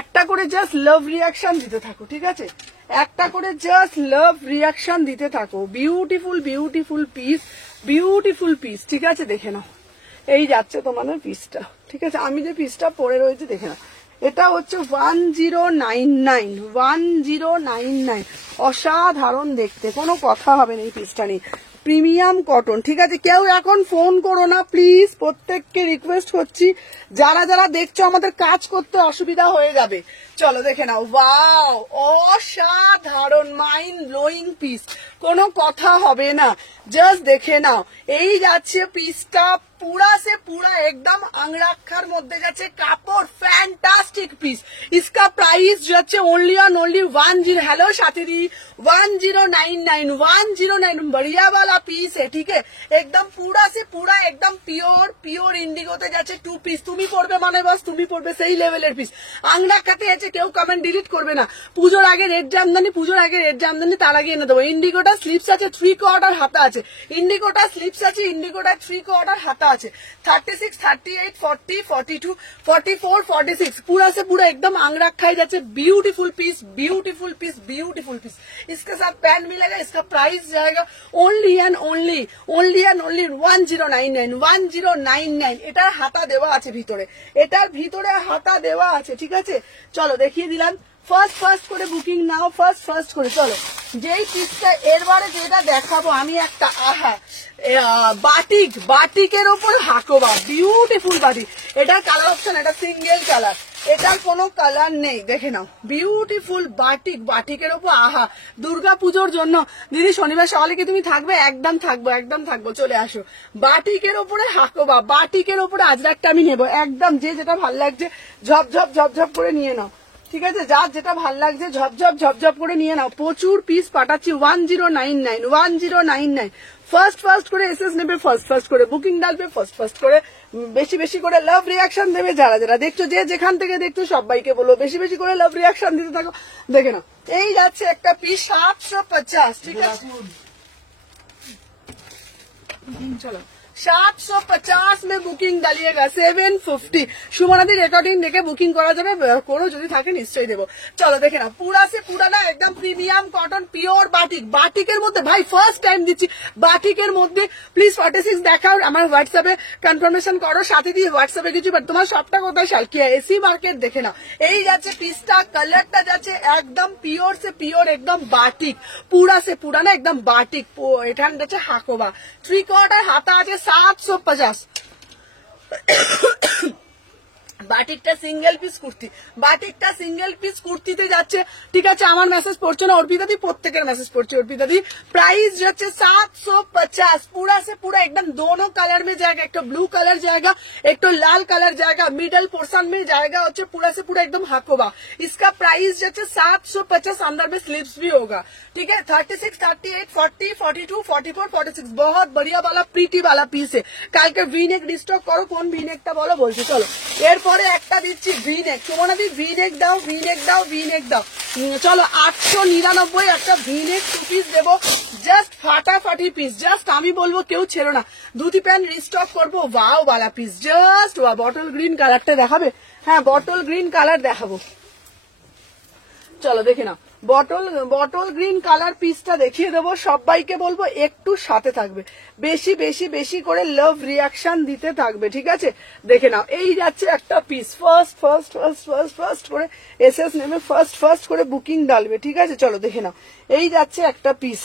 একটা করে জাস্ট লাভ রিয়াকশন দিতে থাকো। ঠিক আছে, একটা করে জাস্ট লাভ রিয়াকশন দিতে থাকো। Beautiful beautiful piece, beautiful piece. ঠিক আছে দেখে নাও, এই যাচ্ছে তোমাদের পিসটা। ঠিক আছে, আমি যে পিসটা পরে রয়েছে দেখে নাও, এটা হচ্ছে 1099, 1099। অসাধারণ দেখতে, কোনো কথা হবে না এই পিসটা নিয়ে। Premium cotton. ঠিক আছে, কেউ এখন ফোন করো না প্লিজ, প্রত্যেককে রিকোয়েস্ট করছি। যারা যারা দেখছো আমাদের কাজ করতে অসুবিধা হয়ে যাবে। চলো দেখে নাও, ওয়াও অসাধারণ, মাইন্ড ব্লোয়িং পিস, কোনো কথা হবে না, জাস্ট দেখে নাও। এই যাচ্ছে পিসটা পুরা সে পুরা একদম আংরাক্ষার মধ্যে যাচ্ছে কাপড়, ফ্যান্টাস্টিক পিস। इसका प्राइस যাচ্ছে ओनली ऑन ओनली 10। हेलो साथी दी, 1099, 109 बढ़िया वाला पीस है। ठीक है, एकदम पूरा से पूरा एकदम प्योर प्योर इंडिगोते যাচ্ছে টু পিস। তুমি পড়বে মানে বাস তুমি পড়বে সেই লেভেলের পিস। আংরাক্ষাতে আছে, কেউ কমেন্ট ডিলিট করবে না। পুজোর আগে রেড জামদানি, পুজোর আগে রেড জামদানি, তার আগে এনে দেবো। ইন্ডিগোটা স্লিপস আছে, 3 কোয়ার্টার হাতা আছে। ইন্ডিগোটা স্লিপস আছে, ইন্ডিগোটা 3 কোয়ার্টার হাতা আছে। 36, 38, 40, 42, 44, 46 पूरा से पूरा एकदम आंगरखाई जाते। Beautiful piece, beautiful piece, beautiful piece. इसके साथ पैंट मिलेगा, इसका प्राइस जाएगा ओनली एंड ओनली 1099, 1099। এটার হাতা দেওয়া আছে ভিতরে, এটার ভিতরে হাতা দেওয়া আছে। ঠিক আছে চলো দেখিয়ে দিলাম। ফার্স্ট ফার্স্ট করে বুকিং নাও, ফার্স্ট ফার্স্ট করে। চলো যেই পিসটা এরবারে যেটা দেখাবো আমি একটা, আহা বাটিক, বাটিকের ওপর হাকোবা, বিউটিফুল বাটিক। এটার কালার অপশন, এটা সিঙ্গেল কালার, এটার কোনো কালার নেই, দেখে নাও বিউটিফুল বাটিক, বাটিকের ওপর আহা। দুর্গা পুজোর জন্য দিদি শনিবার সকালে কি তুমি থাকবে? একদম থাকবো, একদম থাকবো, চলে আসো। বাটিকের ওপরে হাকোবা, বাটিকের ওপরে আজরাকটা আমি নেবো একদম, যে যেটা ভাল লাগছে ঝপঝপ ঝপঝপ করে নিয়ে নাও, ঠিক আছে? যার যেটা ভাল লাগছে ঝপঝপ ঝপঝপ করে নিয়ে নাও। প্রচুর পিস পাঠাচ্ছি, 1099, 1099। ফার্স্ট ফার্স্ট করে এসএস নেবে, ফার্স্ট ফার্স্ট করে বুকিং ডালবে, ফার্স্ট ফার্স্ট করে বেশি বেশি করে লাভ রিয়াকশন দেবে। যারা যারা দেখছো, যে যেখান থেকে দেখছো সবাইকে বলো বেশি বেশি করে লাভ রিয়াকশন দিতে থাকো। দেখে না, এই যাচ্ছে একটা পিস 750, ঠিক আছে? চলো 750 में বুকিং ডালিয়েগা, 750। সুমনাদি রেকর্ডিং দেখে বুকিং করা যাবে, কোনো যদি থাকে নিশ্চয়ই দেবো। চলো দেখে না, পুরা সে পুরা না একদম প্রিমিয়াম কটন পিওর বাটিক, বাটিকের মধ্যে ভাই ফার্স্ট টাইম দিচ্ছি বাটিকের মধ্যে। প্লিজ 46 দেখাও, আমার হোয়াটসঅ্যাপে কনফার্মেশন করো, সাথে দিয়ে হোয়াটসঅ্যাপে কিছু। বাট তোমার সবটা কোথায় শালকিয়া এসি মার্কেট, দেখে না এই যাচ্ছে পিসটা, কালারটা যাচ্ছে একদম পিওর সে পিওর, একদম বাটিক, পুরা সে পুরা না একদম বাটিক। এখানে যাচ্ছে হাকোবা, 3/4 হাতা আছে, 750। বাটিকটা সিঙ্গেল পিস কুর্তি, বাটিকটা সিঙ্গেল পিস কুর্তিতে যাচ্ছে, ঠিক আছে? আমার মেসেজ পড়ছে না অর্পিতাদি, প্রত্যেকের মেসেজ পড়ছে অর্পিতাদি। প্রাইস যাচ্ছে 750, पूरा से पूरा एकदम दोनों कलर में जाएगा, एक तो ब्लू कलर जाएगा, एक तो लाल कलर जाएगा, मिडल पोर्शन में जाएगा होच्छे पूरा से पूरा एकदम हाकोबा। इसका प्राइस जाচ্ছে 750, अंदर में स्लीव्स भी होगा, ठीक है? 36, 38, 40, 42, 44, 46 बहुत बढ़िया वाला प्रीटी वाला पीस है। কালকে ভিনেক রিস্টক করো, কোন ভিনেকটা বলো বলছি। চলো এরপরে একটা দিচ্ছি ভিনেক, সুমনাদি ভিনেক দাও, ভিনেক দাও, ভিনেক দাও। চলো 899 একটা ভিনেক টু পিস দেবো, জাস্ট ফাটাফাটি পিস, জাস্ট আমি বলবো কেউ ছেড়ো না। ধুতি প্যান্ট রিস্টক করবো, ওয়াও वाला পিস, জাস্ট ওয়া। বটল গ্রিন কালারটা দেখাবে? হ্যাঁ বটল গ্রিন কালার দেখাবো, চলো দেখে নাও। বটল গ্রিন কালার পিসটা দেখিয়ে দেবো, সবাইকে বলবো একটু সাথে থাকবে, বেশি বেশি বেশি করে লাভ রিয়াকশন দিতে থাকবে, ঠিক আছে? দেখে নাও, এই যাচ্ছে একটা piece, first first first first first করে এসএস নেমে ফার্স্ট ফার্স্ট করে বুকিং ডালবে, ঠিক আছে? চলো দেখে নাও, এই যাচ্ছে একটা পিস।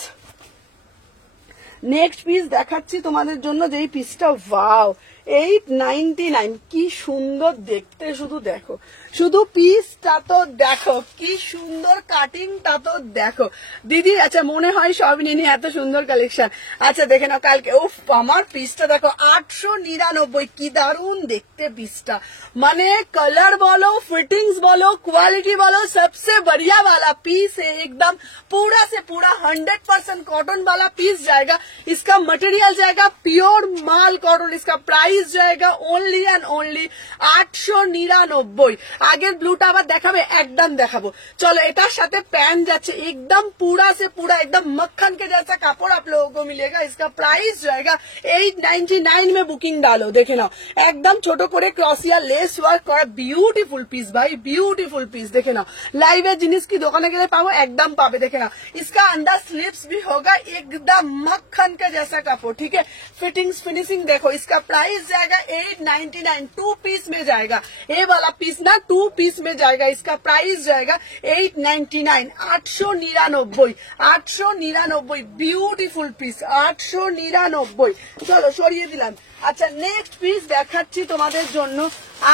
নেক্সট পিস দেখাচ্ছি তোমাদের জন্য, যেই পিসটা ওয়াও 899, কি সুন্দর দেখতে, শুধু দেখো, শুধু পিসটা তো দেখো, কি সুন্দর কাটিংটা তো দেখো দিদি। আচ্ছা মনে হয় সব নিয়ে এত সুন্দর কালেকশন। আচ্ছা দেখে নাও কালকে, উফ আমার পিসটা দেখো 899, কি দারুন দেখতে পিসটা, মানে কালার বলো, फिटिंग्स बोलो, क्वालिटी बोलो, सबसे बढ़िया वाला पीस है एकदम, पूरा से पूरा 100% कॉटन वाला पीस जाएगा। इसका मटेरियल जाएगा प्योर माल कॉटन, इसका प्राइस जाएगा ओनली एंड ओनली 899। আগের ব্লুটা আবার দেখাবে, একদম দেখাবো। চলো এটার সাথে প্যান্ট যাচ্ছে एकदम पूरा से पूरा एकदम मक्खन के जैसा कपड़ा आप लोगों को मिलेगा। इसका प्राइस जाएगा 899 में बुकिंग डालो, देखे नाओ एकदम ছোট করে ক্রসিয়া লেস ওয়ার্ক করা বিউটিফুল পিস ভাই, বিউটিফুল পিস। দেখে নাও লাইভে জিনিস কি দোকানে গেলে পাবো, একদম পাবে। দেখে নাও इसका अंडर स्लीव्स भी होगा एकदम मक्खन का जैसा कपड़ा, ठीक है? फिटिंग्स फिनिशिंग देखो। इसका प्राइस जाएगा 899, 2 पीस में जाएगा, ये वाला पीस ना 2 पीस में जाएगा। इसका प्राइस जाएगा 899, 899, 899 বিউটিফুল পিস, 899। চলো সরিয়ে দিলাম। আচ্ছা নেক্সট পিস দেখাচ্ছি তোমাদের জন্য,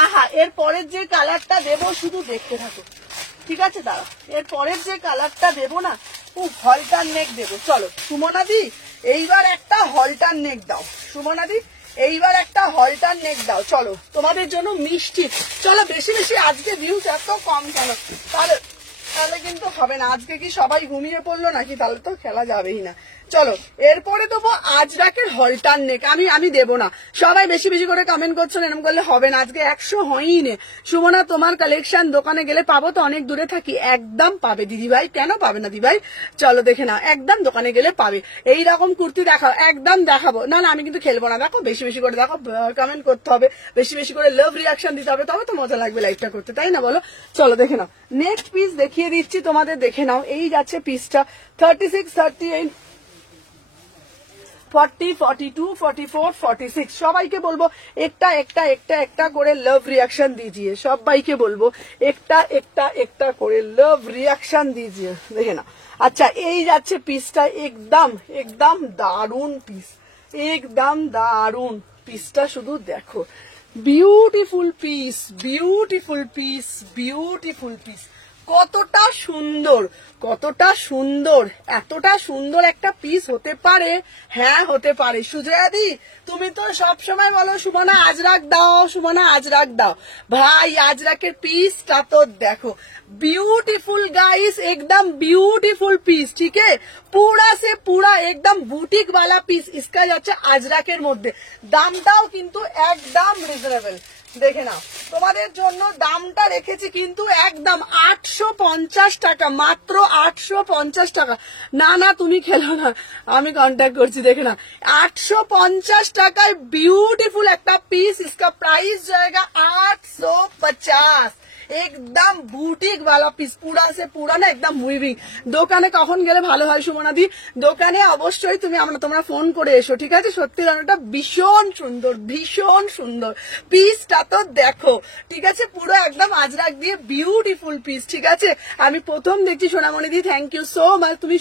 আহা এর পরের যে কালারটা দেবো শুধু দেখতে থাকো, ঠিক আছে? দাঁড়া, এর পরের যে কালারটা দেবো না, ও হলটার নেক দেবো। চলো সুমনাদি এইবার একটা হলটার নেক দাও, সুমনাদি এইবার একটা হলটার নেক দাও। চলো তোমাদের জন্য মিষ্টি, চলো বেশি বেশি আজকে ভিউজ এত কম কেন, তাহলে তাহলে কিন্তু হবে না। আজকে কি সবাই ঘুমিয়ে পড়লো নাকি? তাহলে তো খেলা যাবেই না। চলো এরপরে দেবো আজরাকের হলটার নেক, আমি দেবো না। সবাই বেশি বেশি করে কমেন্ট করছো, এরকম করলে হবে না। আজকে 100 হয়ই নে। সুমনা তোমার কালেকশন দোকানে গেলে পাবো তো, অনেক দূরে থাকি, একদম পাবে দিদি ভাই, কেন পাবে না দিদি ভাই? চলো দেখে নাও, একদম দোকানে গেলে পাবে। এইরকম কুর্তি দেখাও, একদম দেখাবো না। না আমি কিন্তু খেলবো না, দেখো বেশি বেশি করে দেখো, কমেন্ট করতে হবে, বেশি বেশি করে লাভ রিয়াকশন দিতে হবে, তবে তো মজা লাগবে লাইভটা করতে, তাই না বলো? চলো দেখে নাও নেক্সট পিস দেখিয়ে দিচ্ছি তোমাদের, দেখে নাও এই যাচ্ছে পিসটা 36, 38, 40, 42, 44, 46 সবাইকে বলবো একটা একটা একটা একটা করে লাভ রিয়াকশন দিজিয়ে, সবাইকে বলবো একটা একটা একটা করে লাভ রিয়াকশন দিজিয়ে, দেখে না। আচ্ছা এই যাচ্ছে পিসটা, একদম একদম দারুন পিস, একদম দারুন পিসটা, শুধু দেখো beautiful piece, beautiful piece, beautiful piece, কতটা সুন্দর, কতটা সুন্দর, এতটা সুন্দর একটা পিস হতে পারে, হ্যাঁ হতে পারে। সুজয়াদি তুমি তো সব সময় বলো সুমনা আজরাক দাও, সুমনা আজরাক দাও, ভাই আজরাকের পিসটা তো দেখো, ब्यूटीफुल गाइस, एकदम ब्यूटीफुल पीस, ठीक है, पूरा से पूरा एकदम बुटीक वाला पीस इसका যাচ্ছে আজরাকের মধ্যে। দামটাও কিন্তু একদম রিজনেবল, দেখে নাও, তোমাদের জন্য দামটা রেখেছি কিন্তু একদম 850 টাকা, মাত্র 850 টাকা। না না তুমি খেলো না, আমি কন্ট্যাক্ট করছি, দেখে না 850 টাকায় বিউটিফুল একটা পিস, इसका प्राइस जाएगा 850, একদম বুটিক वाला পিস, পুরা সে পুরা না একদম মুভিং। দোকানে কখন গেলে ভালো হয় সুমনাদি? দোকানে অবশ্যই তুমি তোমরা ফোন করে এসো, ঠিক আছে? সত্যি রান্নাটা ভীষণ সুন্দর, ভীষণ সুন্দর পিসটা তো দেখো, ঠিক আছে, পুরো একদম আজরাক দিয়ে বিউটিফুল পিস, ঠিক আছে। আমি প্রথম দেখছি সোনামণি দি, থ্যাংক ইউ সো মাচ। তুমি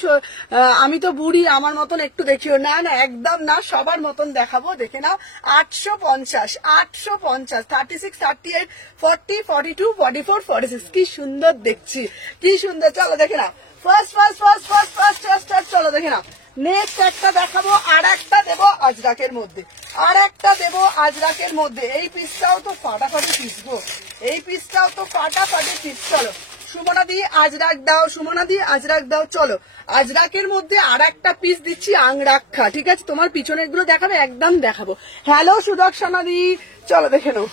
আমি তো বুড়ি, আমার মতন একটু দেখিও না, না একদম না, সবার মতন দেখাবো, দেখে নাও 850, 850, 36, 38, 40, 42, 44, 46, কি সুন্দর দেখছি, কি সুন্দর। চলো দেখে নাও, first first first first first first, চলো দেখে নাও। নেক্সট একটা দেখাবো, আর একটা দেবো আজরাকের মধ্যে, আর একটা দেবো আজরাকের মধ্যে। এই পিসটাও তো ফাটাফাটি পিস গো, এই পিসটাও তো ফাটাফাটি পিস। চলো সুমনা দি আজরাক দাও, সুমনা দি আজরাক দাও। চলো আজরাকের মধ্যে আর একটা পিস দিচ্ছি আংরাক্ষা, ঠিক আছে, তোমার পিছনের গুলো দেখাবে, একদম দেখাবো। হ্যালো সুদর্শনা দি, চলো দেখে নাও।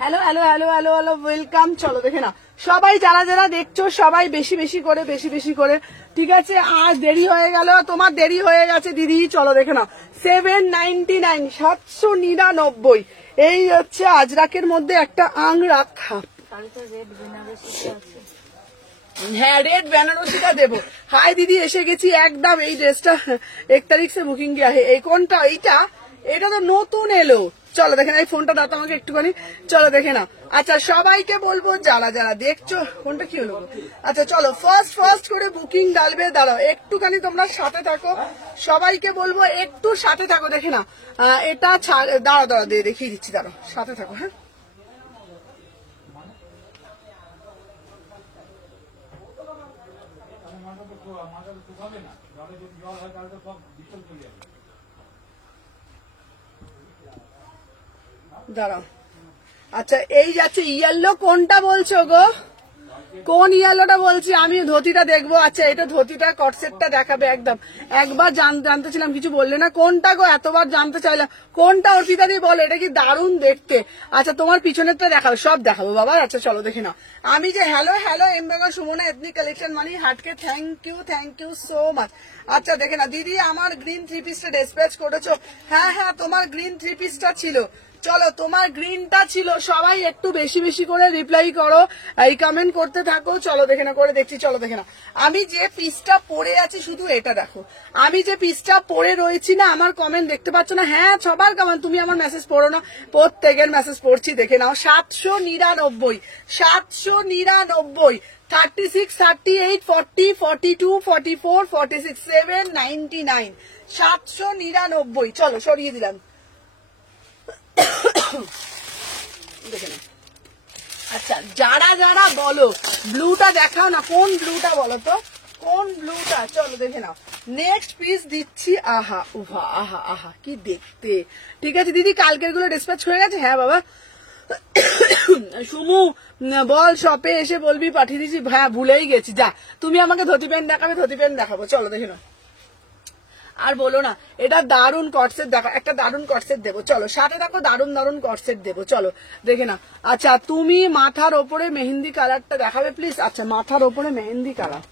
Hello hello hello hello hello, welcome. চলো দেখে না, সবাই যারা যারা দেখছো সবাই বেশি বেশি করে, বেশি বেশি করে, ঠিক আছে। আর দেরি হয়ে গেল, তোমার দেরি হয়ে গেছে দিদি, চলো দেখে নাও 799, 799, এই হচ্ছে আজরাকের মধ্যে একটা আংরাক্ষা। হ্যাঁ রেড বেনারসিটা দেবো। হাই দিদি এসে গেছি একদম, এই ড্রেসটা 1 তারিখ সে বুকিং দিয়া है। এই কোনটা? এইটা, এটা তো নতুন এলো। চলো দেখে না, এই ফোনটা দাও আমাকে একটুখানি, চলো দেখে না। আচ্ছা সবাইকে বলবো যারা যারা দেখছো, কোনটা কি হলো? আচ্ছা চলো ফার্স্ট ফার্স্ট করে বুকিং ডালবে, দাঁড়াও একটুখানি তোমরা সাথে থাকো, সবাইকে বলবো একটু সাথে থাকো, দেখে না। এটা দাঁড়াও দাঁড়াও দিয়ে দেখিয়ে দিচ্ছি, দাঁড়াও সাথে থাকো, হ্যাঁ। দাঁড়াও, আচ্ছা এই যাচ্ছে ইয়েলো, কোনটা বলছো গো? কোন ইয়েলোটা বলছি আমি? ধুতিটা দেখবো। আচ্ছা এটা ধুতিটা, কটসেটটা দেখাবে একদম। একবার জানতে ছিলাম, কিছু বললে না, কোনটা গো? এতবার জানতে চাইলাম কোনটা, অর্পিতা দি বলে, এটা কি দারুণ দেখতে। আচ্ছা তোমার পিছনেরটা দেখাবো, সব দেখাবো বাবা। আচ্ছা চলো দেখে নাও। আমি যে hello hello M Bengal Sumana ethnic collection মানি হাটকে থ্যাংক ইউ সো মাচ। আচ্ছা দেখে না দিদি, আমার গ্রিন 3 পিসটা ডিসপ্যাচ করেছো? হ্যাঁ হ্যাঁ তোমার গ্রিন 3 পিসটা ছিল, চলো তোমার গ্রিনটা ছিল। সবাই একটু বেশি বেশি করে রিপ্লাই করো, এই কমেন্ট করতে থাকো। চলো দেখে না, করে দেখছি, চলো দেখে না। আমি যে পিসটা পরে আছি, শুধু এটা দেখো, আমি যে পিসটা পরে রয়েছি না, আমার কমেন্ট দেখতে পাচ্ছ না? হ্যাঁ সবার কমেন্ট, তুমি আমার মেসেজ পড়ো না? প্রত্যেকের মেসেজ পড়ছি, দেখে নাও। 799, 799, 36, 38, 40, 42, 44, 46, 799, 799। চলো সরিয়ে দিলাম, দেখে নাও। আচ্ছা যারা যারা বলো ব্লুটা দেখাও না, কোন ব্লুটা বলো তো, কোন ব্লুটা? চলো দেখে নাও। নেক্সট পিস দিচ্ছি, আহা উহা, আহা আহা কি দেখতে। ঠিক আছে দিদি, কালকের গুলো ডিসপ্যাচ হয়ে গেছে? হ্যাঁ বাবা। সুমু বল শপে এসে বলবি পাঠিয়ে দিচ্ছি। হ্যাঁ ভুলেই গেছি, যা তুমি আমাকে ধুতি প্যান্ট দেখাবে, ধুতি প্যান্ট দেখাবো। চলো দেখে নাও, আর বলো না। এটা দারুন কটসেট দেখো, একটা দারুন কটসেট দেবো, চলো সাথে দেখো, দারুন দারুন কটসেট দেবো, চলো দেখে না। আচ্ছা তুমি মাথার ওপরে মেহেন্দি কালারটা দেখাবে প্লিজ। আচ্ছা মাথার ওপরে মেহেন্দি কালার,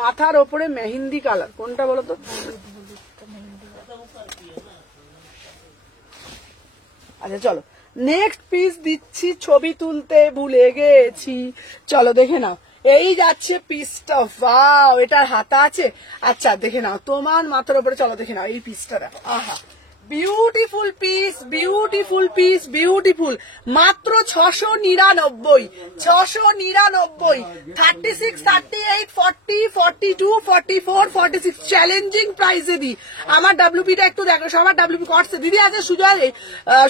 মাথার ওপরে মেহেন্দি কালার কোনটা বলো তো? আচ্ছা চলো নেক্সট পিস দিচ্ছি, ছবি তুলতে ভুলে গেছি, চলো দেখে নাও। এই যাচ্ছে পিসটা, ওয়াও, এটার হাতা আছে। আচ্ছা দেখে নাও তোমার মাথার উপরে, চলো দেখে নাও এই পিসটা দেখো, আহা beautiful piece, beautiful piece, beautiful. মাত্র 699, 699, 36, 38, 40, 42, 44, 46 চ্যালেঞ্জিং প্রাইসে দি। আমার ডাব্লিউপিটা একটু দেখো, সবার ডাব্লিউপি কটসেট দিদি আছে,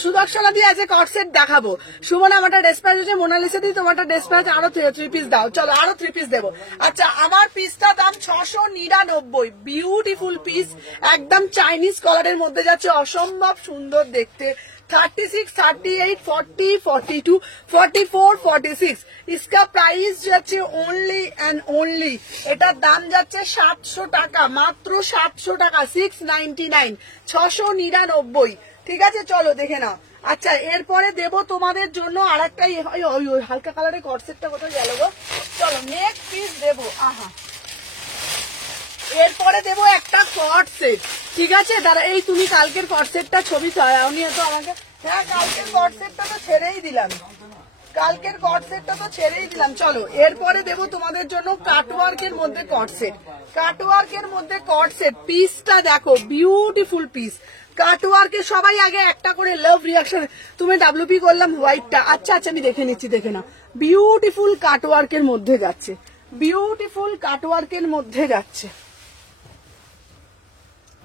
সুদর্শনা দিয়ে আছে কটসেট দেখাবো। সুমন আমারটা ডেসপ্যাচ হচ্ছে, মোনালিসা দি তোমারটা ডেসপ্যাচ, আরো 3 পিস দাও, চলো আরো 3 পিস দেবো। আচ্ছা আমার পিসটা দাম 699, বিউটিফুল পিস, একদম চাইনিজ কলারের মধ্যে যাচ্ছে, অসম্ভব সুন্দর দেখতে। 36, 38, 40, 42, 44, 46 इसका प्राइस যাচ্ছে ओनली एंड ओनली, এটার দাম যাচ্ছে 700 টাকা, মাত্র 700 টাকা, 699, 699, ঠিক আছে চলো দেখে নাও। আচ্ছা এরপরে দেবো তোমাদের জন্য আর একটা হালকা কালারের কটসেটটা কোথায় গেল গো, চলো নেক্সট পিস দেবো, আহা এরপরে দেবো একটা কট সেট, ঠিক আছে দাঁড়া, এই তুমি কালকের কট সেটটা ছবি নিয়ে তো আমাকে, হ্যাঁ কালকের কট সেটটা তো ছেড়েই দিলাম, কালকের কট সেটটা তো ছেড়েই দিলাম। চলো এরপরে দেবো তোমাদের জন্য কাটওয়ার্কের মধ্যে কট সেট, কাটওয়ার্কের মধ্যে কট সেট, পিসটা দেখো বিউটিফুল পিস, কাটওয়ার্কে সবাই আগে একটা করে লাভ রিয়াকশন, তুমি ডাব্লিউপি করলাম হোয়াইটটা, আচ্ছা আচ্ছা আমি দেখে নিচ্ছি, দেখে নাও বিউটিফুল কাটওয়ার্কের মধ্যে যাচ্ছে, বিউটিফুল কাটওয়ার্কের মধ্যে যাচ্ছে,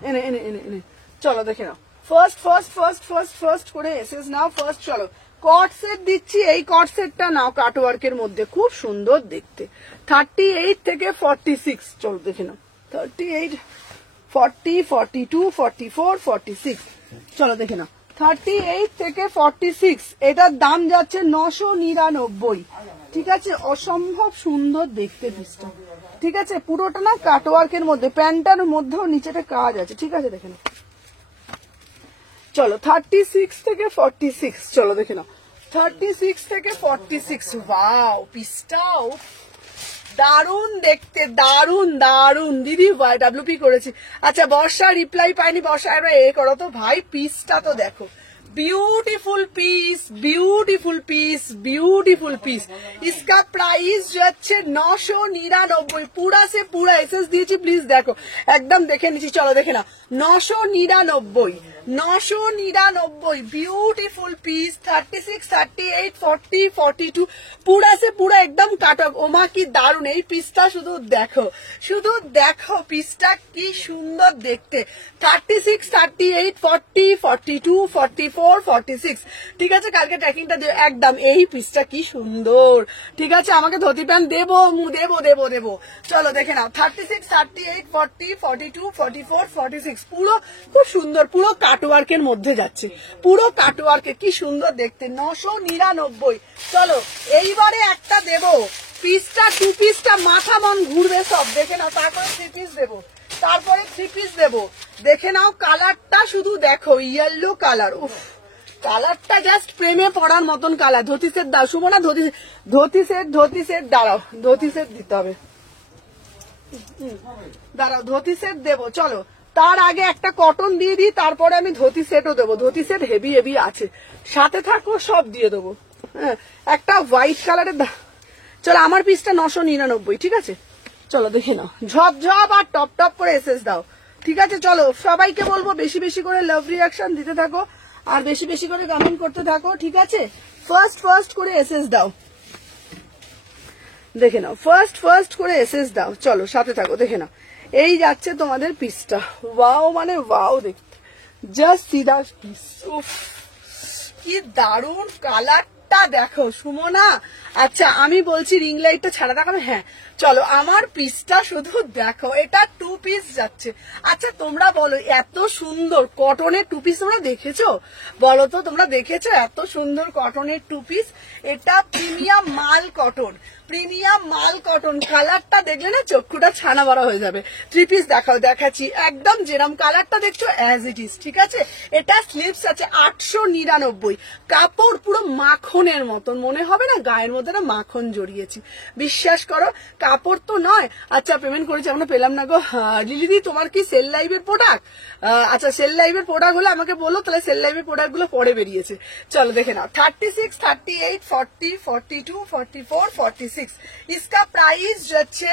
এনে এনে এনে এনে চলো দেখে নাও। First first first first first করে এসেস নাও, ফার্স্ট চলো কট সেট দিচ্ছি, এই কট সেটটা নাও কাটওয়ার্কের মধ্যে, খুব সুন্দর দেখতে, 38 থেকে 46, চলো দেখে নাও 38, 40, 42, 44, 46, চলো দেখে নাও 38 থেকে 46, এটার দাম যাচ্ছে 999, ঠিক আছে, অসম্ভব সুন্দর দেখতে পিসটা, ঠিক আছে পুরোটা না কাটওয়ার্কের মধ্যে, প্যান্টার মধ্যেও নিচেটা কাজ আছে, ঠিক আছে দেখে নাও। চলো 36 থেকে 46, চলো দেখে নাও 36 থেকে 46, ওয়াও পিসটাও দারুন দেখতে, দারুন দারুন দিদি, ডাব্লিউপি করেছি। আচ্ছা বর্ষা রিপ্লাই পাইনি, বর্ষা এবার এ করো তো ভাই, পিসটা তো দেখো beautiful piece, beautiful piece, beautiful piece, इसका प्राइस যাচ্ছে 999, पूरा से पूरा एसएस দিয়েছি, প্লিজ দেখো একদম দেখে নিচ্ছি, চলো দেখে না 999, 999, ब्यूटीफुल पीस, 36, 38, 40, 42, पूरा से पूरा एकदम কাটক, ওমা কি দারুন, এই পিসটা শুধু দেখো পিসটা কি সুন্দর দেখতে, 36, 38, 40, 42, 44, 46, ঠিক আছে কালকে ট্র্যাকিংটা একদম, এই পিসটা কি সুন্দর, ঠিক আছে আমাকে ধুতি প্যান্ট দেবো দেবো দেবো দেবো, চলো দেখে নাও 36, 38, 40, 42, 44, 46, পুরো খুব সুন্দর, পুরো কাটওয়ার্কের মধ্যে যাচ্ছে, পুরো কাটওয়ার্কে কি সুন্দর দেখতে, 999, চলো এইবারে একটা দেবো পিসটা, 2 পিসটা মাথা মন ঘুরবে সব, দেখে নাও তারপরে 3 পিস দেবো, তারপরে 3 পিস দেবো, দেখে নাও কালারটা শুধু দেখো, ইয়েলো কালার, উফ কালারটা জাস্ট প্রেমে পড়ার মতন কালার, ধুতি সেট দাও সুমনা, ধুতি সেট দাঁড়াও, ধুতি সেট দিতে হবে, দাঁড়াও ধুতি সেট দেবো, চলো তার আগে একটা কটন দিয়ে দিই, তারপরে আমি ধুতি সেটও দেবো, ধুতি সেট হেভি হেভি আছে, সাথে থাকো সব দিয়ে দেবো, হ্যাঁ একটা হোয়াইট কালারের, চলো আমার পিসটা 999, ঠিক আছে চলো দেখে নাও, ঝপ ঝপ আর টপ টপ করে এসএস দাও, ঠিক আছে চলো সবাইকে বলবো বেশি বেশি করে লাভ রিয়াকশন দিতে থাকো আর বেশি বেশি করে কমেন্ট করতে থাকো, ঠিক আছে ফার্স্ট করে এসএস দাও, দেখে নাও ফার্স্ট করে এসএস দাও, চলো সাথে থাকো দেখে নাও, এই যাচ্ছে তোমাদের পিসটা, ওয়াও মানে ওয়াও দেখতে, জাস্ট সি দা পিস, উফ কি দারুন কালারটা দেখো সুমনা। আচ্ছা আমি বলছি রিং লাইটটা ছাড়া দেখাবে, হ্যাঁ চলো আমার পিসটা শুধু দেখো, এটা 2 পিস যাচ্ছে। আচ্ছা তোমরা বলো এত সুন্দর কটনের 2 পিস তোমরা দেখেছো, বলো তো তোমরা দেখেছো এত সুন্দর কটনের 2 পিস, এটা প্রিমিয়াম মাল কটন, প্রিমিয়াম মাল কটন, কালারটা দেখলে না চক্ষুটা ছানা বড় হয়ে যাবে। 3 পিস দেখাচ্ছি একদম যেরকম কালারটা দেখছো অ্যাজ ইট ইজ, ঠিক আছে এটা স্লিভস আছে 899, কাপড় পুরো মাখনের মতন, মনে হবে না গায়ের মধ্যে না মাখন জড়িয়েছি, বিশ্বাস করো কাপড় তো নয়। আচ্ছা পেমেন্ট করেছি এখনো পেলাম না গো, দিদি তোমার কি সেল লাইভের প্রোডাক্ট? আচ্ছা সেল লাইভের প্রোডাক্ট হলে আমাকে বলো, তাহলে সেল লাইভের প্রোডাক্ট গুলো পরে বেরিয়েছে। চলো দেখে নাও 36, 38, 40, 42, 44, 46 इसका प्राइस যাচ্ছে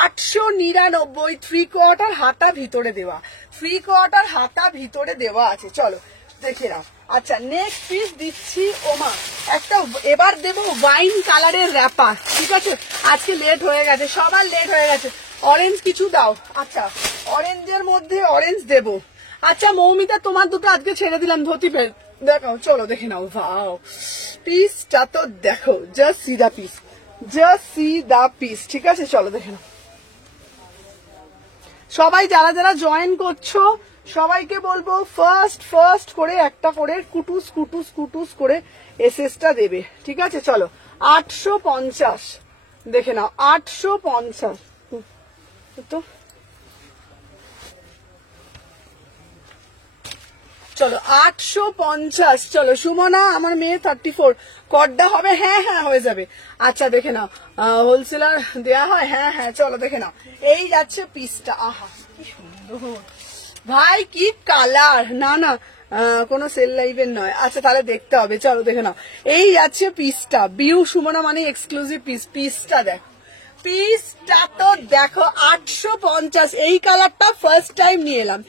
899। 3/4 হাতা ভিতরে দেওয়া, 3/4 হাতা ভিতরে দেওয়া আছে। চলো দেখে নাও। আচ্ছা নেক্সট পিস দিচ্ছি ওমা একটা, এবার দেবো ওয়াইন কালারের র্যাপার। ঠিক আছে, আজকে লেট হয়ে গেছে, সবার লেট হয়ে গেছে। অরেঞ্জ কিছু দাও। আচ্ছা অরেঞ্জের মধ্যে অরেঞ্জ দেবো। আচ্ছা মৌমিতা তোমার দুটো আজকে ছেড়ে দিলাম ধুতি প্যান্ট দেখাও। চলো দেখে নাও। ভাও পিসটা তো দেখো, just see the piece, just see the piece. ঠিক আছে চলো দেখে নাও। সবাই যারা যারা জয়েন করছো সবাইকে বলবো ফার্স্ট করে একটা করে কুটুস কুটুস কুটুস করে এসএসটা দেবে। ঠিক আছে চলো 850 দেখে নাও, 850 তো চলো 850। চলো সুমনা আমার মেয়ে 34 কড্ডা হবে? হ্যাঁ হ্যাঁ হয়ে যাবে। আচ্ছা দেখে নাও হোলসেলার দেয়া হয়? হ্যাঁ হ্যাঁ চলো দেখে নাও। এই যাচ্ছে পিসটা, আহা কি সুন্দর ভাই, কি কালার। না না কোনো সেল লাইভের নয়। আচ্ছা তাহলে দেখতে হবে, চলো দেখে নাও। এই যাচ্ছে পিসটা, বিউ সুমনা মানে এক্সক্লুসিভ পিস। পিসটা দেখো, পিসটা তো দেখো 850। এই কালারটা ফার্স্ট টাইম নিয়ে এলাম,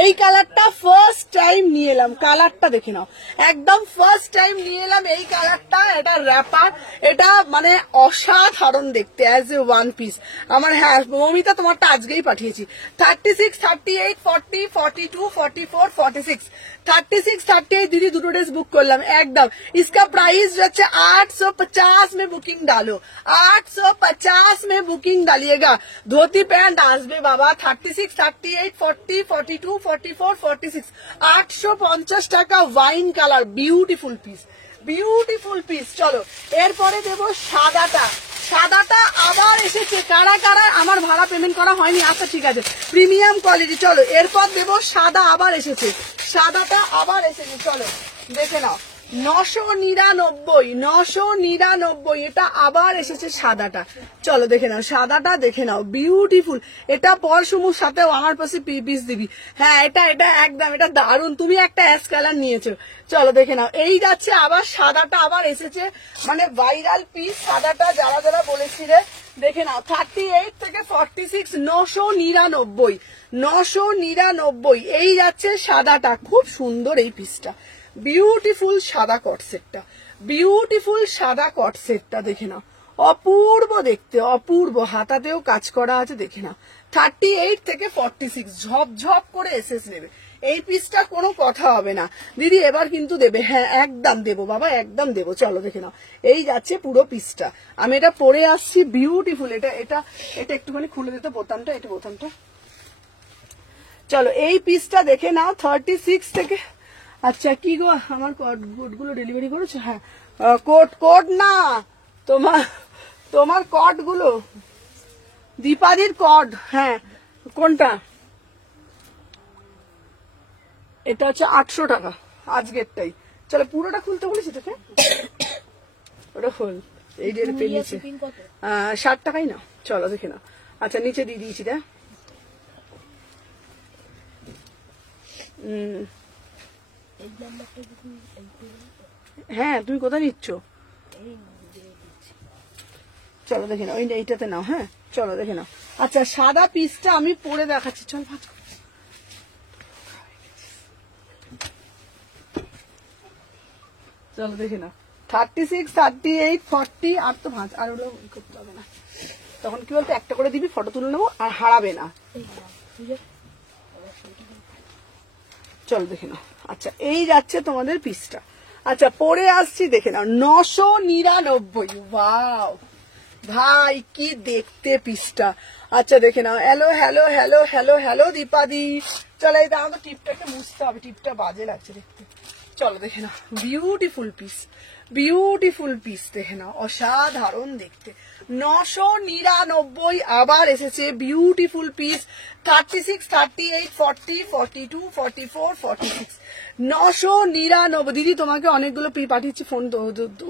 এই কালারটা ফার্স্ট টাইম নিয়ে এলাম। কালারটা দেখে নাও, একদম ফার্স্ট টাইম নিয়ে এলাম এই কালারটা। এটা র্যাপার, এটা মানে অসাধারণ দেখতে অ্যাজ এ ওয়ান পিস। আমার হ্যাঁ মৌমিতা তোমারটা আজকেই পাঠিয়েছি। 36, 38, 40, 42, 44, 46 36, 38 दीदी দুটো ড্রেস বুক করলাম একদম। इसका प्राइस যাচ্ছে 850 में बुकिंग डालो, 850 में बुकिंग डालिएगा। धोती पैंट আসবে বাবা 36, 38, 40, 42, 44, 46 850 টাকা wine colour, beautiful piece, beautiful piece. চলো এরপরে দেবো সাদাটা। সাদাটা আবার এসেছে, কারা কারা আমার ভাড়া পেমেন্ট করা হয়নি? আচ্ছা ঠিক আছে, প্রিমিয়াম কোয়ালিটি। চলো এরপর দেবো সাদা, আবার এসেছে সাদাটা, আবার এসেছে। চলো দেখে নাও 999, 999 এটা আবার এসেছে সাদাটা। চলো দেখে নাও সাদাটা, দেখে নাও বিউটিফুল। এটা পরশুমুর সাথেও আমার পাশে পিস দিবি। হ্যাঁ এটা এটা একদম, এটা দারুন। তুমি একটা অ্যাশ কালার নিয়েছো। চলো দেখে নাও এই যাচ্ছে আবার সাদাটা, আবার এসেছে মানে ভাইরাল পিস সাদাটা। যারা যারা বলেছিলে দেখে নাও 38 থেকে 46 999, 999 এই যাচ্ছে সাদাটা। খুব সুন্দর এই পিসটা, বিউটিফুল সাদা কট সেটটা, বিউটিফুল সাদা কট সেটটা দেখে নাও, অপূর্ব দেখতে, অপূর্ব। হাতাতেও কাজ করা আছে দেখে নাও। 38 থেকে 46 ঝপঝপ করে এসএস নেবে এই পিসটা, কোনো কথা হবে না দিদি। এবার কিন্তু দেবে, হ্যাঁ একদম দেবো বাবা, একদম দেবো। চলো দেখে নাও এই যাচ্ছে পুরো পিসটা। আমি এটা পরে আসছি, বিউটিফুল। এটা এটা এটা একটুখানি খুলে দিতে বোতামটা, এটা বোতামটা। চলো এই পিসটা দেখে নাও 36 থেকে। আচ্ছা কি গো আমার কোড গুলো ডেলিভারি করেছো? হ্যাঁ কোড না, তোমার কড গুলো, দীপাদির কড। হ্যাঁ কোনটা? এটা হচ্ছে 800 টাকা আজকেরটাই। চলো পুরোটা খুলতে বলেছি তোকে, ওটা খোল। এই ডেট পেয়েছে 60 টাকাই না। চলো দেখে নাও। আচ্ছা নিচে দিয়ে দিয়েছি দেখ। হ্যাঁ তুমি কোথায় নিচ্ছ? চলো দেখে নাও, এইটাতে নাও। হ্যাঁ চলো দেখে নাও। আচ্ছা সাদা পিসটা আমি পরে দেখাচ্ছি। চল ভাজ, চলো দেখে নাও 36, 38, 40 আর তো ভাঁজ, আর ওগুলো করতে হবে না। তখন কি বলতো একটা করে দিবি, ফটো তুলে নেবো আর হারাবে না। চলো দেখে নাও। আচ্ছা এই যাচ্ছে তোমাদের পিসটা। আচ্ছা পরে আসছি দেখে নাও 999। ওয়াও ভাই কি দেখতে পিসটা। আচ্ছা দেখে নাও। Hello hello hello hello hello দীপাদি। চলো এই আমাকে টিপটাকে মুছতে হবে, টিপটা বাজে লাগছে দেখতে। চলো দেখে নাও বিউটিফুল পিস, বিউটিফুল পিস দেখে নাও, অসাধারণ দেখতে। 999 আবার এসেছে বিউটিফুল পিস। 36, 38, 40, 42, 44, 46, 999। দিদি তোমাকে অনেকগুলো পাঠিয়েছি, ফোন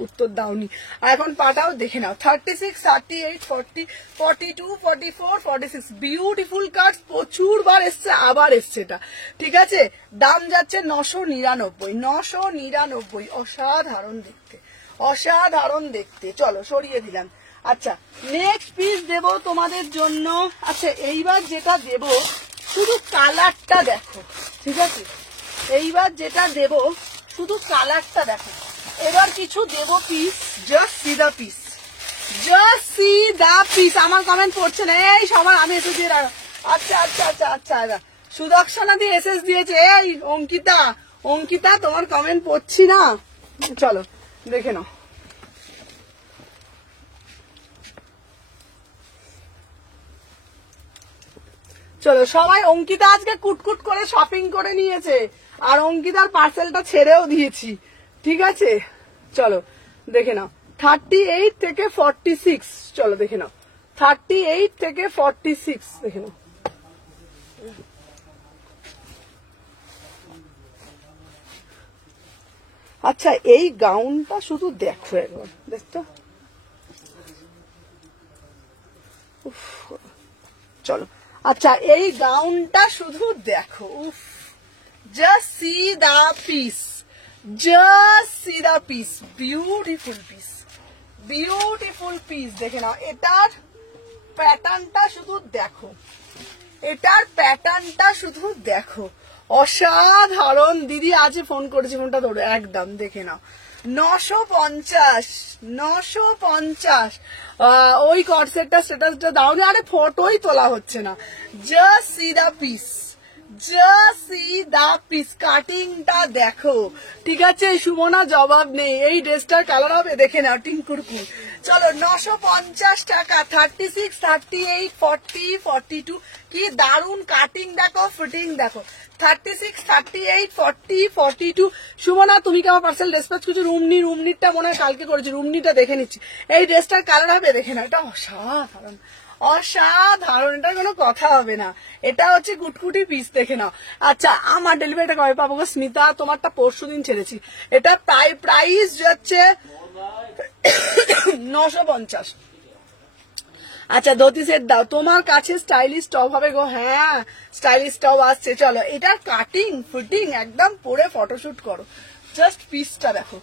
উত্তর দাওনি, আর এখন পাঠাও, দেখে নাও। 36, 38, 40, 42, 44, 46 বিউটিফুল কার্ড, প্রচুর বার এসছে, আবার এসছে এটা, ঠিক আছে। দাম যাচ্ছে 999, 999, অসাধারণ দেখতে, অসাধারণ দেখতে। চলো সরিয়ে দিলাম। আচ্ছা নেক্সট পিস দেব তোমাদের জন্য। আচ্ছা এইবার যেটা দেব শুধু কালারটা দেখো, ঠিক আছে, এইবার যেটা দেব শুধু কালারটা দেখো। এবার কিছু দেব piece, just see the piece, just see the piece. আমার কমেন্ট পড়ছে না, এই সবার আমি এসে দিয়ে রাখা। আচ্ছা আচ্ছা আচ্ছা আচ্ছা, এবার সুদর্শনা দিয়ে এসএস দিয়েছে। এই অঙ্কিতা, অঙ্কিতা তোমার কমেন্ট পড়ছি না, চলো দেখে নাও। চলো সবাই, অঙ্কিতা আজকে কুটকুট করে শপিং করে নিয়েছে, আর অঙ্কিতার পার্সেলটা ছেড়েও দিয়েছি, ঠিক আছে। চলো দেখে নাও 38 থেকে 46, চলো দেখে নাও 38 থেকে 46 দেখে নাও। আচ্ছা এই গাউনটা শুধু দেখো একবার, দেখতো। চলো আচ্ছা এই গাউনটা শুধু দেখো, উফ, just see the piece, just see the piece, beautiful piece, beautiful piece দেখে নাও। এটার প্যাটার্নটা শুধু দেখো, এটার প্যাটার্নটা শুধু দেখো, অসাধারণ। দিদি আজ ফোন করেছি, ফোনটা ধরো, একদম দেখে নাও। 950, 950। ওই কর্সেটটা স্ট্যাটাসটা দাওনি, আরে ফটোই তোলা হচ্ছে না। Just see the piece, just see the piece, কাটিংটা দেখো, ঠিক আছে। সুমনা জবাব নেই, এই ড্রেসটার কালার হবে, দেখে নাও, টিঙ্কুরকুর। চলো 950 টাকা। 36, 38, 40, 42 কি দারুন কাটিং দেখো, ফিটিং দেখো। 36, 38, 40, 42। সুমনা তুমি কি আমার পার্সেল ডিসপ্যাচ করছো? রুমনিরটা মনে হয় কালকে করেছি, রুমনিটা দেখে নিচ্ছি। এই ড্রেসটার কালার হবে, দেখে নাও, এটা অসাধারণ, অসাধারণ, এটার কোনো কথা হবে না। এটা হচ্ছে কুটকুটি পিস, দেখে নাও। আচ্ছা আমার ডেলিভারিটা কবে পাবো গো স্মিতা? তোমারটা পরশুদিন ছেড়েছি। এটা প্রাইস যাচ্ছে 950। আচ্ছা ধুতি সেট দাও, তোমার কাছে স্টাইলিশ টপ হবে গো? হ্যাঁ স্টাইলিশ টপ আসছে। চলো এটার কাটিং ফিটিং একদম পরে ফটোশুট করো। জাস্ট পিসটা দেখো,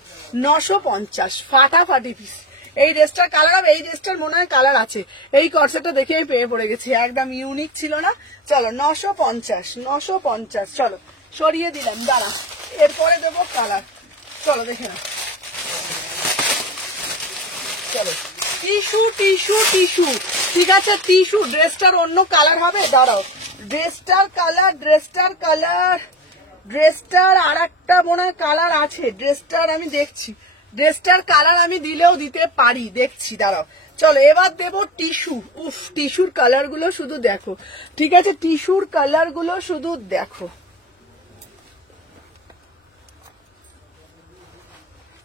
950, ফাটাফাটি পিস। এই ড্রেসটার কালার হবে, এই ড্রেসটার মনে হয় কালার আছে। এই কর্সেটটা দেখে আমি পেয়ে পড়ে গেছি, একদম ইউনিক ছিল না। চলো 950, 950। চলো সরিয়ে দিলাম, দাঁড়া এরপরে দেবো কালার। চলো দেখে নাও, চলো টিস্যু টিস্যু টিস্যু, ঠিক আছে টিস্যু। ড্রেসটার অন্য কালার হবে, দাঁড়াও, ড্রেসটার কালার, ড্রেসটার কালার, ড্রেসটার আর একটা মনে হয় কালার আছে। ড্রেসটার আমি দেখছি, ড্রেসটার কালার আমি দিলেও দিতে পারি, দেখছি, দাঁড়াও। চলো এবার দেবো টিস্যু। উফ, টিস্যুর কালার গুলো শুধু দেখো, ঠিক আছে, টিস্যুর কালার গুলো শুধু দেখো।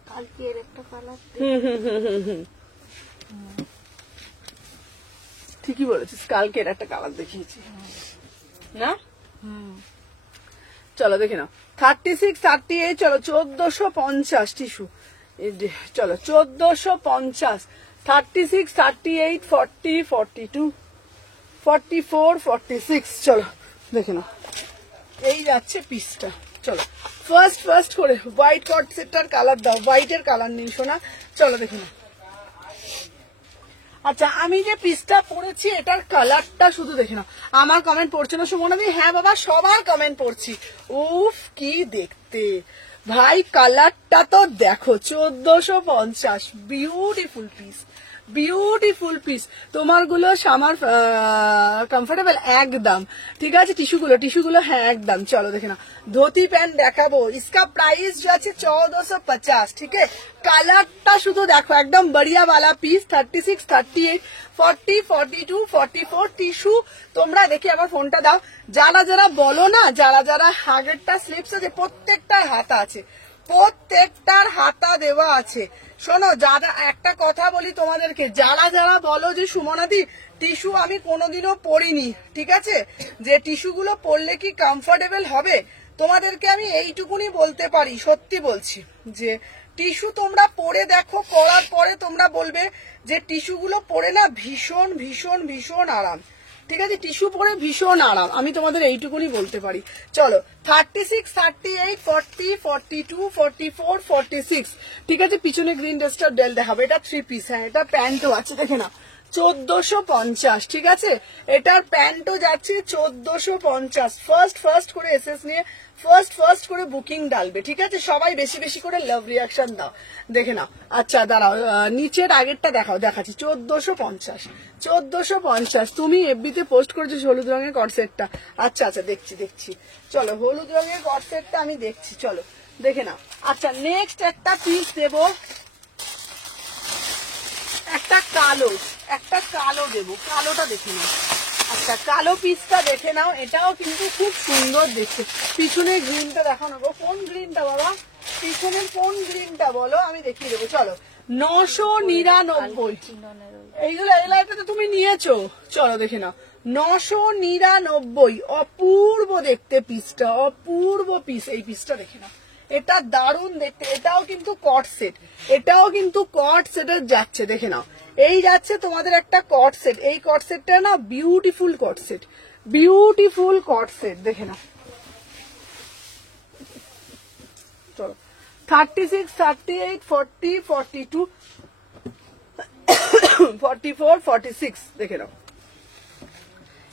কালকে এর একটা কালার, ঠিকই বলেছিস, কালকের একটা কালার দেখিয়েছি না। চলো দেখে নাও 36, 38, চলো 1450 টিস্যু। চলো 1450, 36, 38, 40, 42, 44, 46। চলো দেখে নাও, এই যাচ্ছে পিসটা। চলো ফার্স্ট করে হোয়াইট কট সেটটার কালার দাও, হোয়াইটের কালার নেই শোনা। চলো দেখে নাও। আচ্ছা আমি যে পিসটা পরেছি এটার কালারটা শুধু দেখে নাও। আমার কমেন্ট পড়ছে না সুমনাদি? হ্যাঁ বাবা সবার কমেন্ট পড়ছি। উফ কি দেখতে ভাই, কালারটা তো দেখো, 1450, বিউটিফুল পিস, বিউটিফুল পিস। তোমার গুলো আমার কমফোর্টেবল একদম, ঠিক আছে। টিস্যুগুলো হ্যাঁ একদম। চলো দেখে নাও, ধুতি প্যান্ট দেখাবো, इसका प्राइस जो আছে 1450, ঠিক আছে। কালারটা শুধু দেখো, একদম বড়িয়া वाला পিস। 36, 38, 40, 42, 44 টিস্যু। তোমরা দেখি আমার ফোনটা দাও। যারা যারা বলো না, যারা যারা আগেরটা স্লিপস আছে, প্রত্যেকটার হাতা আছে, প্রত্যেকটার হাতা দেওয়া আছে। শোনো, যারা একটা কথা বলি তোমাদেরকে, যারা যারা বলো যে সুমনাদি টিস্যু আমি কোনোদিনও পরিনি, ঠিক আছে, যে টিস্যুগুলো পরলে কি কমফোর্টেবল হবে, তোমাদেরকে আমি এইটুকুনি বলতে পারি, সত্যি বলছি, যে টিস্যু তোমরা পরে দেখো, পরার পরে তোমরা বলবে যে টিস্যুগুলো পরে না ভীষণ ভীষণ ভীষণ আরাম। ঠিক আছে, টিস্যু পরে ভীষণ আরাম, আমি তোমাদের এইটুকুনি বলতে পারি। চলো 36, 38, 40, 42, 44, 46, ঠিক আছে। পিছনে গ্রিন ড্রেসটার ডেল দেখাবো। এটা 3 পিস, হ্যাঁ এটা প্যান্টও আছে, দেখে না 1450, ঠিক আছে। এটার প্যান্টও যাচ্ছে 1450। ফার্স্ট করে এসএস নিয়ে ফার্স্ট করে বুকিং ডালবে, ঠিক আছে। সবাই বেশি বেশি করে লাভ রিয়াকশন দাও, দেখে নাও। আচ্ছা দাঁড়াও, নিচের আগেরটা দেখাচ্ছি। 1450। তুমি এফবিতে পোস্ট করেছো হলুদ রঙের কটসেটটা। আচ্ছা দেখছি। চলো হলুদ রঙের কটসেটটা আমি দেখছি, চলো দেখে নাও। আচ্ছা নেক্সট একটা পিস দেবো, একটা কালো দেবো, কালোটা দেখে নাও। আচ্ছা কালো পিসটা দেখে নাও, এটাও কিন্তু খুব সুন্দর দেখতে। পিছনের গ্রিনটা দেখানো, কোন গ্রিনটা বাবা, পিছনের কোন গ্রিনটা বলো, আমি দেখিয়ে দেবো। চলো 999, এইগুলো এটা তো তুমি নিয়েছো, চলো দেখে নাও। 999, অপূর্ব দেখতে পিসটা, অপূর্ব পিস। এই পিসটা দেখে নাও, এটা দারুণ দেখতে। এটাও কিন্তু কট সেটের যাচ্ছে, দেখে নাও। এই যাচ্ছে তোমাদের একটা কট সেট, এই কট সেটটা না বিউটিফুল কট সেট, দেখে নাও। চলো 36, 38, 40, 42, 44, 46, দেখে নাও।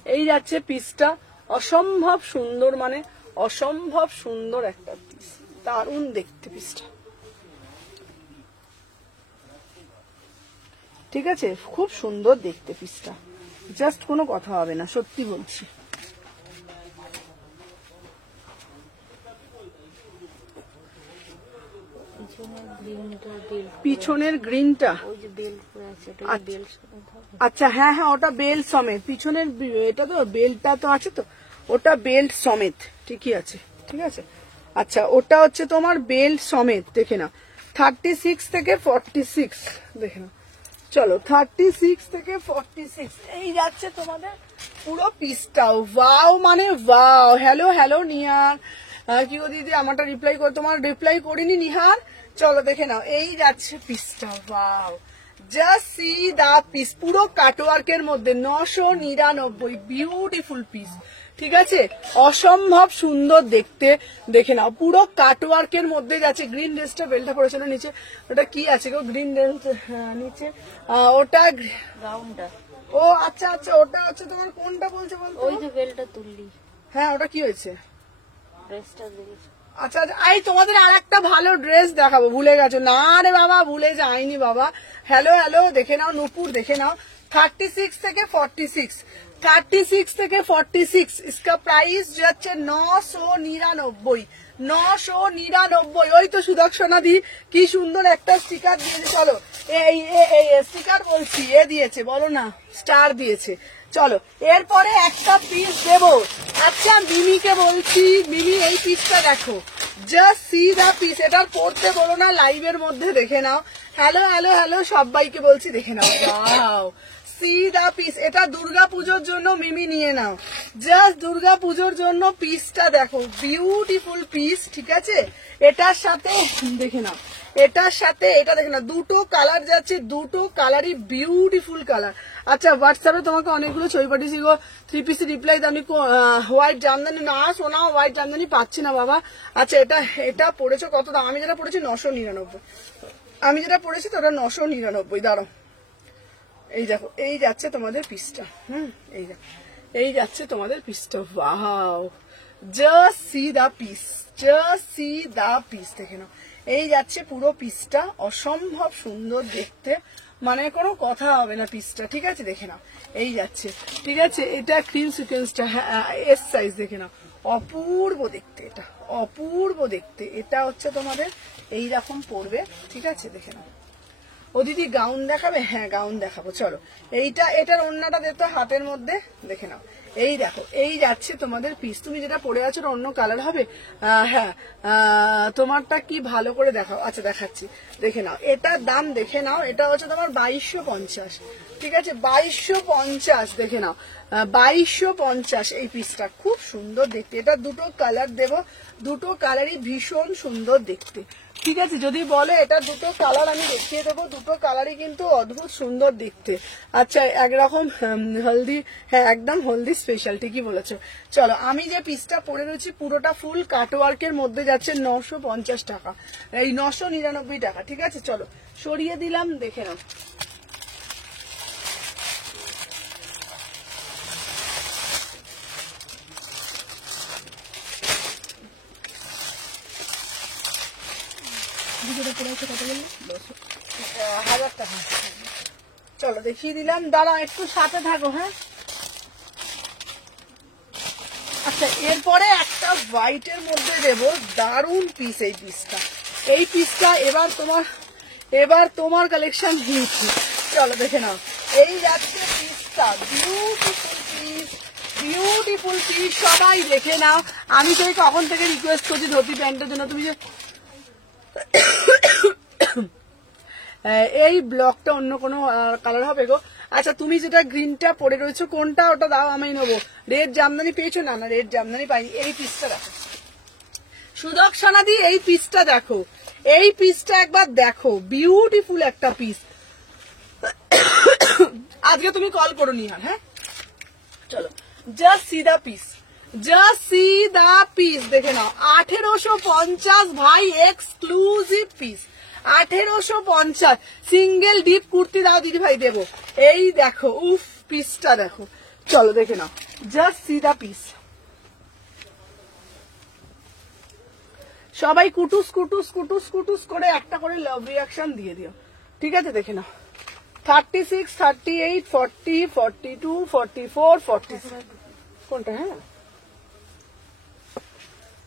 এই যাচ্ছে পিসটা, অসম্ভব সুন্দর, মানে অসম্ভব সুন্দর একটা পিস, দারুণ দেখতে পিসটা, ঠিক আছে। খুব সুন্দর দেখতে পিসটা, জাস্ট কোনো কথা হবে না, সত্যি বলছি। পিছনের গ্রিনটা, আচ্ছা হ্যাঁ ওটা বেল্ট সমেত, পিছনের এটা তো বেল্টটা তো আছে, তো ওটা বেল্ট সমেত, ঠিকই আছে, ঠিক আছে। আচ্ছা ওটা হচ্ছে তোমার বেল্ট সমেত, দেখে না। 36 থেকে 46, দেখে না। চলো 36 থেকে 46, এই যাচ্ছে তোমাদের পুরো পিসটাও। ওয়াও মানে ওয়াও। হ্যালো নিহার, কি গো দিদি আমারটা রিপ্লাই করে, তোমার রিপ্লাই করিনি নিহার। চলো দেখে নাও, এই যাচ্ছে পিসটা। Wow, just see the piece, পুরো কাটওয়ার্কের মধ্যে 999, বিউটিফুল পিস, ঠিক আছে। অসম্ভব সুন্দর দেখতে, দেখে নাও। পুরো কাটওয়ার্কের মধ্যে যাচ্ছে। গ্রিন ড্রেসটা বেলটা পড়েছিল নিচে, ওটা কি আছে গো, গ্রিন ড্রেস নিচে, ওটা গাউনটা। ও আচ্ছা ওটা হচ্ছে তোমার কোনটা বলছে বলতো, ওই যে বেলটা তুললি, হ্যাঁ ওটা কি হয়েছে, ড্রেসটা দেখেছি। আচ্ছা এই তোমাদের আর একটা ভালো ড্রেস দেখাবো, ভুলে গেছো না রে বাবা, ভুলে যাইনি বাবা। হ্যালো দেখে নাও, নূপুর দেখে নাও। 36 থেকে 46, 36 থেকে 46, इसका प्राइस যাচ্ছে 999, 999। ওই তো সুদর্শনা দি কি সুন্দর একটা স্টিকার দিয়েছে। চলো এই স্টিকার বলছি, এ দিয়েছে বলো না, স্টার দিয়েছে। চলো এরপরে একটা পিস দেবো। আচ্ছা মিমিকে বলছি, মিমি এই পিসটা দেখো, জাস্ট সি দা পিস। এটার পড়তে বলো না, লাইভের মধ্যে দেখে নাও। হ্যালো সবাইকে বলছি, দেখে নাও। Wow, C the piece. এটা দুর্গাপুজোর জন্য মিমি নিয়ে নাও, জাস্ট দুর্গাপুজোর জন্য পিসটা দেখো, বিউটিফুল পিস, ঠিক আছে। এটার সাথে দেখে নাও, এটার সাথে এটা দেখে নাও, দুটো কালার যাচ্ছে, দুটো কালারই বিউটিফুল কালার। আচ্ছা হোয়াটসঅ্যাপে তোমাকে অনেকগুলো ছবি পাঠিয়েছি গো, 3 পিসি রিপ্লাই দামি, হোয়াইট জামদানি না, শোনা হোয়াইট জামদানি পাচ্ছি না বাবা। আচ্ছা এটা পড়েছো কত দাম, আমি যেটা পড়েছি 999, আমি যেটা পড়েছি তো ওটা 999। দাঁড়াও, এই দেখো, এই যাচ্ছে তোমাদের পিসটা, এই যাচ্ছে তোমাদের পিসটা। Wow, just see the piece, দেখে নাও। এই যাচ্ছে পুরো পিসটা, অসম্ভব সুন্দর দেখতে, মানে কোনো কথা হবে না পিসটা, ঠিক আছে। দেখে নাও, এই যাচ্ছে, ঠিক আছে। এটা ক্রিম সিকোয়েন্সটা, এস সাইজ, দেখে নাও, অপূর্ব দেখতে, এটা অপূর্ব দেখতে। এটা হচ্ছে তোমাদের এইরকম পড়বে, ঠিক আছে, দেখে নাও। ও দিদি গাউন দেখাবে? হ্যাঁ গাউন দেখাবো, চলো। এটার ওড়নাটা দেখো হাতের মধ্যে, দেখে নাও। এই দেখো, এই যাচ্ছে তোমাদের পিস। তুমি যেটা পরে আছো অন্য কালার হবে। হ্যাঁ, তোমারটা কি ভালো করে দেখাও। আচ্ছা দেখাচ্ছি, দেখে নাও। এটার দাম দেখে নাও, এটা হচ্ছে তোমার 2250, ঠিক আছে? 2250, দেখে নাও। 2250 এই পিসটা, খুব সুন্দর দেখতে। এটা দুটো কালার দেব, দুটো কালারই ভীষণ সুন্দর দেখতে, ঠিক আছে? যদি বলে এটা দুটো কালার আমি দেখিয়ে দেবো, দুটো কালারই কিন্তু অদ্ভুত সুন্দর দেখতে। আচ্ছা একরকম হলদি, হ্যাঁ একদম হলদি স্পেশাল, ঠিকই বলেছো। চলো, আমি যে পিসটা পরে রয়েছি পুরোটা ফুল কাটওয়ার্কের মধ্যে যাচ্ছে 950 টাকা, এই 999 টাকা, ঠিক আছে? চলো সরিয়ে দিলাম, দেখে নাও। হাজার টাকা, চলো দেখিয়ে দিলাম। দাঁড়া একটু সাথে থাকো, হ্যাঁ। আচ্ছা এরপরে একটা হোয়াইটের মধ্যে দেব, দারুন পিস এই পিসটা। এই পিসটা এবার তোমার কালেকশন হিট। চলো দেখে নাও, এই যাচ্ছে পিসটা, বিউটিফুল পিস, বিউটিফুল পিস। সবাই দেখে নাও। আমি তো কখন থেকে রিকোয়েস্ট করছি ধুতি প্যান্টের জন্য, তুমি যে এই ব্লকটা অন্য কোনো কালার হবে গো। আচ্ছা তুমি যেটা গ্রিনটা পরে রয়েছো কোনটা, ওটা দাও আমি নেবো। রেড জামদানি পেয়েছো? না না, রেড জামদানি পাইনি। এই পিসটা দেখো সুদর্শনা দি, এই পিসটা দেখো, এই পিসটা একবার দেখো, বিউটিফুল একটা পিস। আজকে তুমি কল করো নিহার, হ্যাঁ। চলো just see the piece, just see the piece, দেখে নাও। 1850 ভাই, exclusive piece, 1850। Single deep kurti দাও দিদি ভাই, দেবো। এই দেখো, উফ পিসটা দেখো, চলো দেখে নাও, জাস্ট সি দা পিস। সবাই কুটুস কুটুস কুটুস কুটুস করে একটা করে লাভ রিয়াকশন দিয়ে দিও, ঠিক আছে? দেখে নাও। 36, 38, 40, 42, 44, 46, কোনটা? হ্যাঁ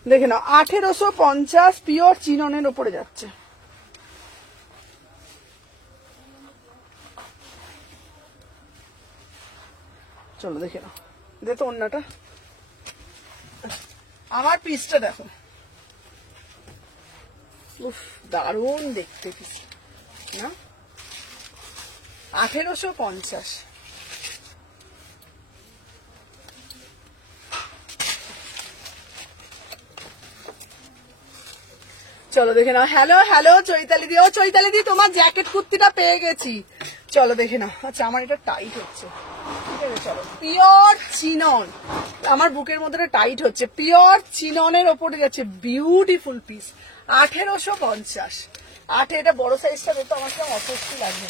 দেখে নাও, 1850 পিওর চিননের উপরে যাচ্ছে। চলো দেখে নাও, দেখো অন্যটা, আমার পিসটা দেখো, উফ দারুণ দেখতে পিস না। 1850। চলো দেখে নাও। হ্যালো হ্যালো চৈতালি দি, ও চৈতালি দি তোমার জ্যাকেট কুর্তিটা পেয়ে গেছি, চলো দেখে নাও। আচ্ছা আমার এটা টাইট হচ্ছে, ঠিক আছে? চলো, পিওর চিনন, আমার বুকের মধ্যে টাইট হচ্ছে, পিওর চিননের ওপরে যাচ্ছে, বিউটিফুল পিস, 1850। এটা বড় সাইজটা দেখো, আমার কেমন অস্বস্তি লাগবে।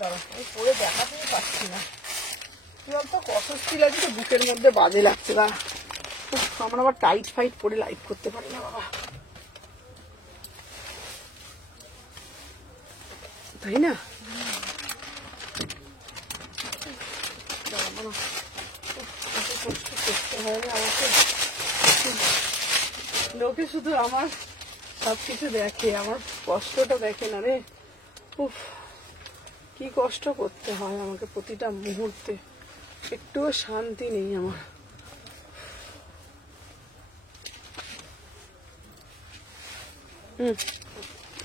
দাঁড়া আমি পরে দেখাতেই পাচ্ছি না, কি বলতো অস্বস্তি লাগছে, বুকের মধ্যে বাজে লাগছে। দাঁড়া, আমার আবার টাইট ফাইট পরে লাইভ করতে পারি না বাবা, তাই না? লোকে শুধু আমার সবকিছু দেখে, আমার কষ্টটা দেখে না রে। উফ কি কষ্ট করতে হয় আমাকে প্রতিটা মুহূর্তে, একটুও শান্তি নেই আমার।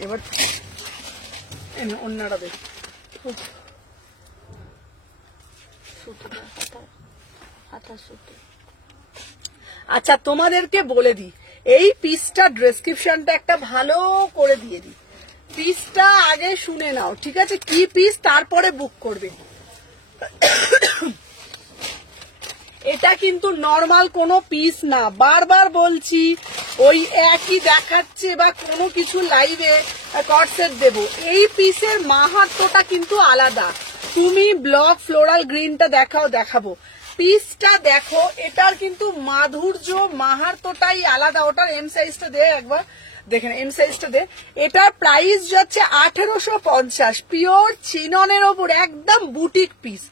এবার অন্যটা দেখ, আচ্ছা তোমাদেরকে বলে দিই, এই পিসটা ডেসক্রিপশনটা একটা ভালো করে দিয়ে দিই, পিসটা আগে শুনে নাও, ঠিক আছে? কি পিস, তারপরে বুক করবে। এটা কিন্তু নর্মাল কোনো পিস না, বারবার বলছি, ওই একই দেখাচ্ছে বা কোনো কিছু লাইভে কটসেট দেবো। এই পিসের মাহাত্ম্যটা কিন্তু আলাদা। তুমি ব্লক ফ্লোরাল গ্রিনটা দেখাবো, পিসটা দেখো, এটার কিন্তু মাধুর্য মাহাত্ম্যটাই আলাদা। ওটার এম সাইজটা দে একবার, দেখেন এম সাইজটা দে। এটার প্রাইস যাচ্ছে 1850, পিওর চিননের ওপর একদম বুটিক পিস,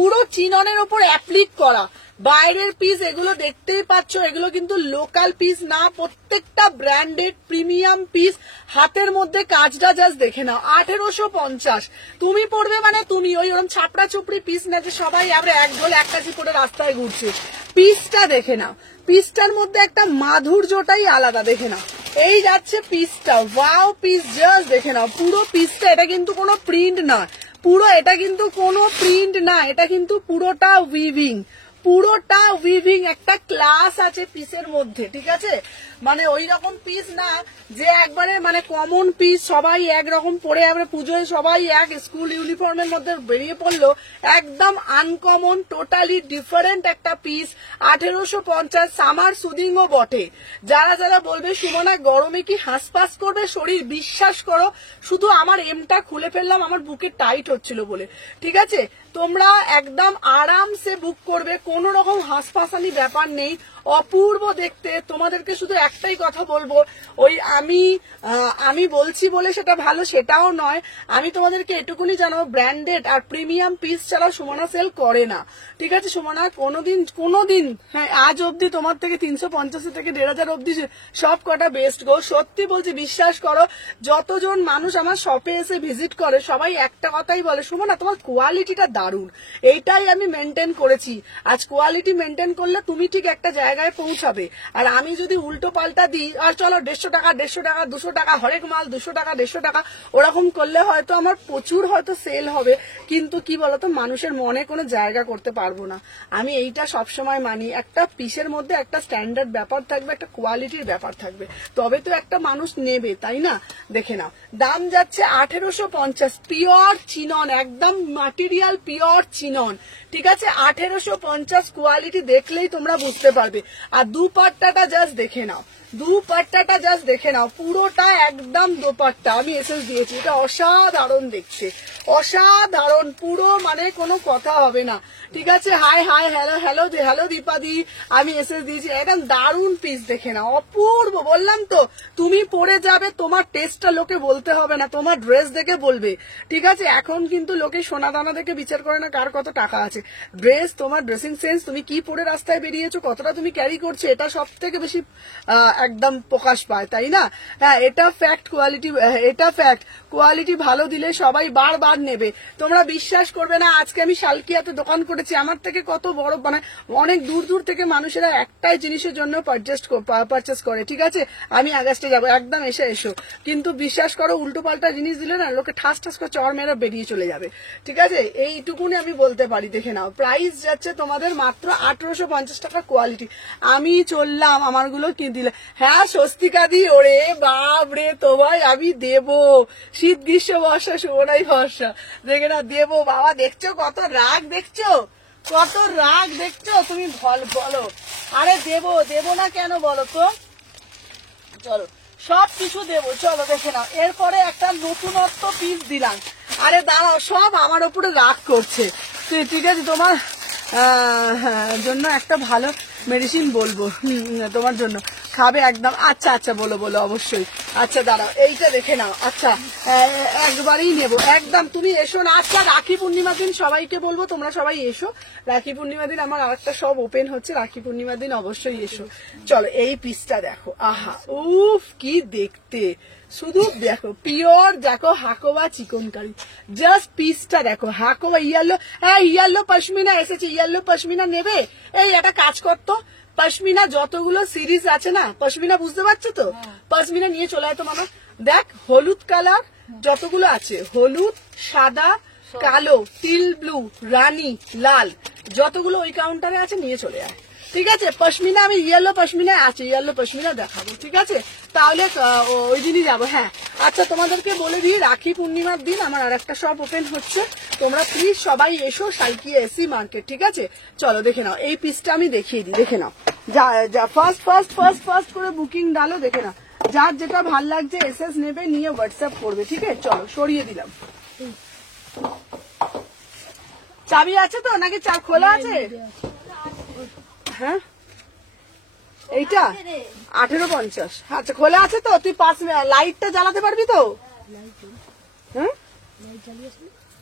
পুরো চিননের ওপর অ্যাপ্লিক করা, বাইরের পিস এগুলো দেখতেই পাচ্ছ, এগুলো কিন্তু লোকাল পিস না, প্রত্যেকটা ব্র্যান্ডেড প্রিমিয়াম পিস। হাতের মধ্যে কাজটা জাস্ট দেখে নাও, 1850। তুমি পড়বে মানে তুমি ওই ওরকম ছাপড়া চুপড়ি পিস না যে সবাই আমরা এক ঢোল এক কাজি পরে রাস্তায় ঘুরছে। পিসটা দেখে নাও, পিসটার মধ্যে একটা মাধুর্যটাই আলাদা, দেখে নাও। এই যাচ্ছে পিসটা, ওয়াও পিস জাস্ট দেখে নাও পুরো পিসটা। এটা কিন্তু কোনো প্রিন্ট না, পুরো এটা কিন্তু কোনো প্রিন্ট না, এটা কিন্তু পুরোটা উইভিং, পুরোটা উইভিং। একটা ক্লাস আছে পিসের মধ্যে, ঠিক আছে? মানে ওই রকম পিস না যে একবারে মানে কমন পিস সবাই একরকম পরে আমরা পুজোয় সবাই এক স্কুল ইউনিফর্মের মধ্যে বেরিয়ে পড়লো। একদম আনকমন, টোটালি ডিফারেন্ট একটা পিস। 1850, সামার সুদিংও বটে। যারা যারা বলবে সুমনা গরমে কি হাঁসফাঁস করবে শরীর, বিশ্বাস করো শুধু আমার এমটা খুলে ফেললাম আমার বুকে টাইট হচ্ছিল বলে, ঠিক আছে? তোমরা একদম আরামসে বুক করবে, কোন রকম হাঁসফাঁসানি ব্যাপার নেই, অপূর্ব দেখতে। তোমাদেরকে শুধু একটাই কথা বলবো, ওই আমি বলছি বলে সেটা ভালো সেটাও নয়, আমি তোমাদেরকে এটুকুনি জানাবো ব্র্যান্ডেড আর প্রিমিয়াম পিস ছাড়া সুমনা সেল করে না, ঠিক আছে? সুমনা কোনোদিন হ্যাঁ আজ অব্দি তোমার থেকে 350 থেকে 1500 অব্দি সব কটা বেস্ট গো। সত্যি বলছি, বিশ্বাস করো, যতজন মানুষ আমার শপে এসে ভিজিট করে সবাই একটা কথাই বলে, সুমনা তোমার কোয়ালিটিটা দারুণ। এইটাই আমি মেনটেন করেছি। আজ কোয়ালিটি মেনটেন করলে তুমি ঠিক একটা জায়গায় পৌঁছাবে। আর আমি যদি উল্টো পাল্টা দিই, আর চলো 150 টাকা 200 টাকা হরেক মাল 200 টাকা 150 টাকা, ওরকম করলে হয়তো আমার প্রচুর হয়তো সেল হবে, কিন্তু কি বলতো মানুষের মনে কোনো জায়গা করতে পারবো না। আমি এইটা সবসময় মানি, একটা পিসের মধ্যে একটা স্ট্যান্ডার্ড ব্যাপার থাকবে, একটা কোয়ালিটির ব্যাপার থাকবে, তবে তো একটা মানুষ নেবে, তাই না? দেখে নাও, দাম যাচ্ছে 1850, পিওর চিনন, একদম ম্যাটেরিয়াল পিওর চিনন, ঠিক আছে? 1850, কোয়ালিটি দেখলেই তোমরা বুঝতে পারবে। আর দুপাট্টাটা জাস্ট দেখে নাও, দুপাট্টাটা জাস্ট দেখে নাও, পুরোটা একদম দোপাট্টা আমি এসএস দিয়েছি, এটা অসাধারণ দেখতে, অসাধারণ পুরো, মানে কোনো কথা হবে না, ঠিক আছে? Hi hi hello hello hello দীপাদি, আমি এসএস দিয়েছি, একদম দারুণ পিস, দেখে নাও, অপূর্ব। বললাম তো তুমি পরে যাবে, তোমার টেস্টটা লোকে বলতে হবে না, তোমার ড্রেস দেখে বলবে, ঠিক আছে? এখন কিন্তু লোকে সোনা দানা দেখে বিচার করে না কার কত টাকা আছে। ড্রেস, তোমার ড্রেসিং সেন্স, তুমি কি পরে রাস্তায় বেরিয়েছো, কতটা তুমি ক্যারি করছো, এটা সব থেকে বেশি একদম প্রকাশ পায়, তাই না? হ্যাঁ, এটা ফ্যাক্ট। কোয়ালিটি ভালো দিলে সবাই বারবার নেবে। তোমরা বিশ্বাস করবে না, আজকে আমি শালকিয়াতে দোকান করেছি, আমার থেকে কত বড় মানে অনেক দূর দূর থেকে মানুষেরা একটাই জিনিসের জন্য পারচেস করে, ঠিক আছে? আমি আগস্টে যাবো, একদম এসো, কিন্তু বিশ্বাস করো উল্টো পাল্টা জিনিস দিলে না লোকে ঠাস ঠাস করে চড় মেরে বেরিয়ে চলে যাবে, ঠিক আছে? এইটুকুনি আমি বলতে পারি। দেখে নাও, প্রাইস যাচ্ছে তোমাদের মাত্র 1850 টাকা, কোয়ালিটি। আমি চললাম আমারগুলো কি দিলে, হ্যাঁ স্বস্তিকা দি, ওরে বাপ রে, তোমায় আমি দেবো শীত গ্রীষ্ম বর্ষা সুমনাই ভরসা, দেখে না দেবো বাবা। দেখছো কত রাগ, দেখছো কত রাগ, দেখছো তুমি বলো, আরে দেবো না কেন বলো তো? চলো সব কিছু দেবো, চলো দেখে নাও। এরপরে একটা নতুনত্ব পিস দিলাম, আরে দাঁড়াও, সব আমার উপরে রাগ করছে, ঠিক আছে? তোমার জন্য একটা ভালো মেডিসিন বলবো, তোমার জন্য খাবে একদম। আচ্ছা বলো অবশ্যই। আচ্ছা দাঁড়াও, এইটা দেখে নাও, আচ্ছা একবারই নেবো একদম, তুমি এসো না। আচ্ছা রাখি পূর্ণিমার দিন সবাইকে বলবো তোমরা সবাই এসো, রাখি পূর্ণিমার দিন আমার আরেকটা সব ওপেন হচ্ছে, রাখি পূর্ণিমার দিন অবশ্যই এসো। চলো এই পিসটা দেখো, আহা উফ কি দেখতে, শুধু দেখো পিওর, দেখো হাকোবা চিকনকারি, জাস্ট পিসটা দেখো, হাকোবা ইয়েলো, হ্যাঁ ইয়েলো পশমিনা এসেছে, ইয়েলো পশমিনা নেবে? এই একটা কাজ করতো, পশমিনা যতগুলো সিরিজ আছে না, পশমিনা বুঝতে পারছো তো, পশমিনা নিয়ে চলে আয় তো মামা। দেখ হলুদ কালার যতগুলো আছে, হলুদ, সাদা, কালো, টিল ব্লু, রানী, লাল, যতগুলো ওই কাউন্টারে আছে নিয়ে চলে আয়, ঠিক আছে? পশমিনা আমি ইয়েলো পশমিনা আছে, ইয়েলো পশমিনা দেখাবো, ঠিক আছে? তাহলে ওই দিনই যাবো। হ্যাঁ আচ্ছা, তোমাদেরকে বলে দিই রাখি পূর্ণিমার দিন আমার আর একটা শপ ওপেন হচ্ছে, তোমরা প্লিজ সবাই এসো, শালকিয়া এসি মার্কেট, ঠিক আছে? চলো দেখে নাও, এই পিসটা আমি দেখিয়ে দিই, দেখে নাও, যা ফার্স্ট করে বুকিং ডালো, দেখে নাও, যার যেটা ভাল লাগছে এসএস নেবে, নিয়ে হোয়াটসঅ্যাপ করবে, ঠিক আছে? চলো সরিয়ে দিলাম। চাবি আছে তো নাকি খোলা আছে? হ্যাঁ এইটা 1850, আচ্ছা খোলা আছে তো? তুই লাইটটা জ্বালাতে পারবি তো? হ্যাঁ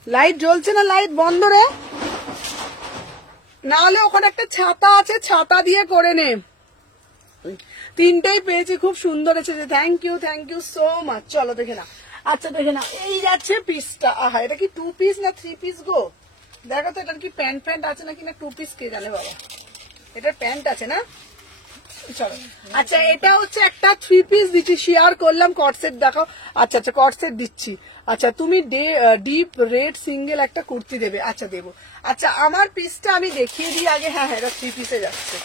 লাইট জ্বলছে না, লাইট বন্ধ রে, না হলে ওখানে একটা ছাতা আছে, ছাতা দিয়ে করে নে। তিনটেই পেয়েছি, খুব সুন্দর এসেছে, থ্যাংক ইউ সো মাচ। চলো দেখে না। আচ্ছা দেখে না, এই যাচ্ছে পিসটা। আহা, এটা কি 2 পিস না 3 পিস গো? দেখো তো এটার কি প্যান্ট ফ্যান্ট আছে নাকি, না 2 পিস কে জানে বাবা। এটার প্যান্ট আছে না? চলো। আচ্ছা এটা হচ্ছে একটা 3 পিস দিচ্ছি, শেয়ার করলাম। কটসেট দেখাও। আচ্ছা কটসেট দিচ্ছি। আচ্ছা তুমি ডিপ রেড সিঙ্গেল একটা কুর্তি দেবে? আচ্ছা দেবো। আচ্ছা আমার পিসটা আমি দেখিয়ে দিই আগে। হ্যাঁ এটা 3 পিসে যাচ্ছে।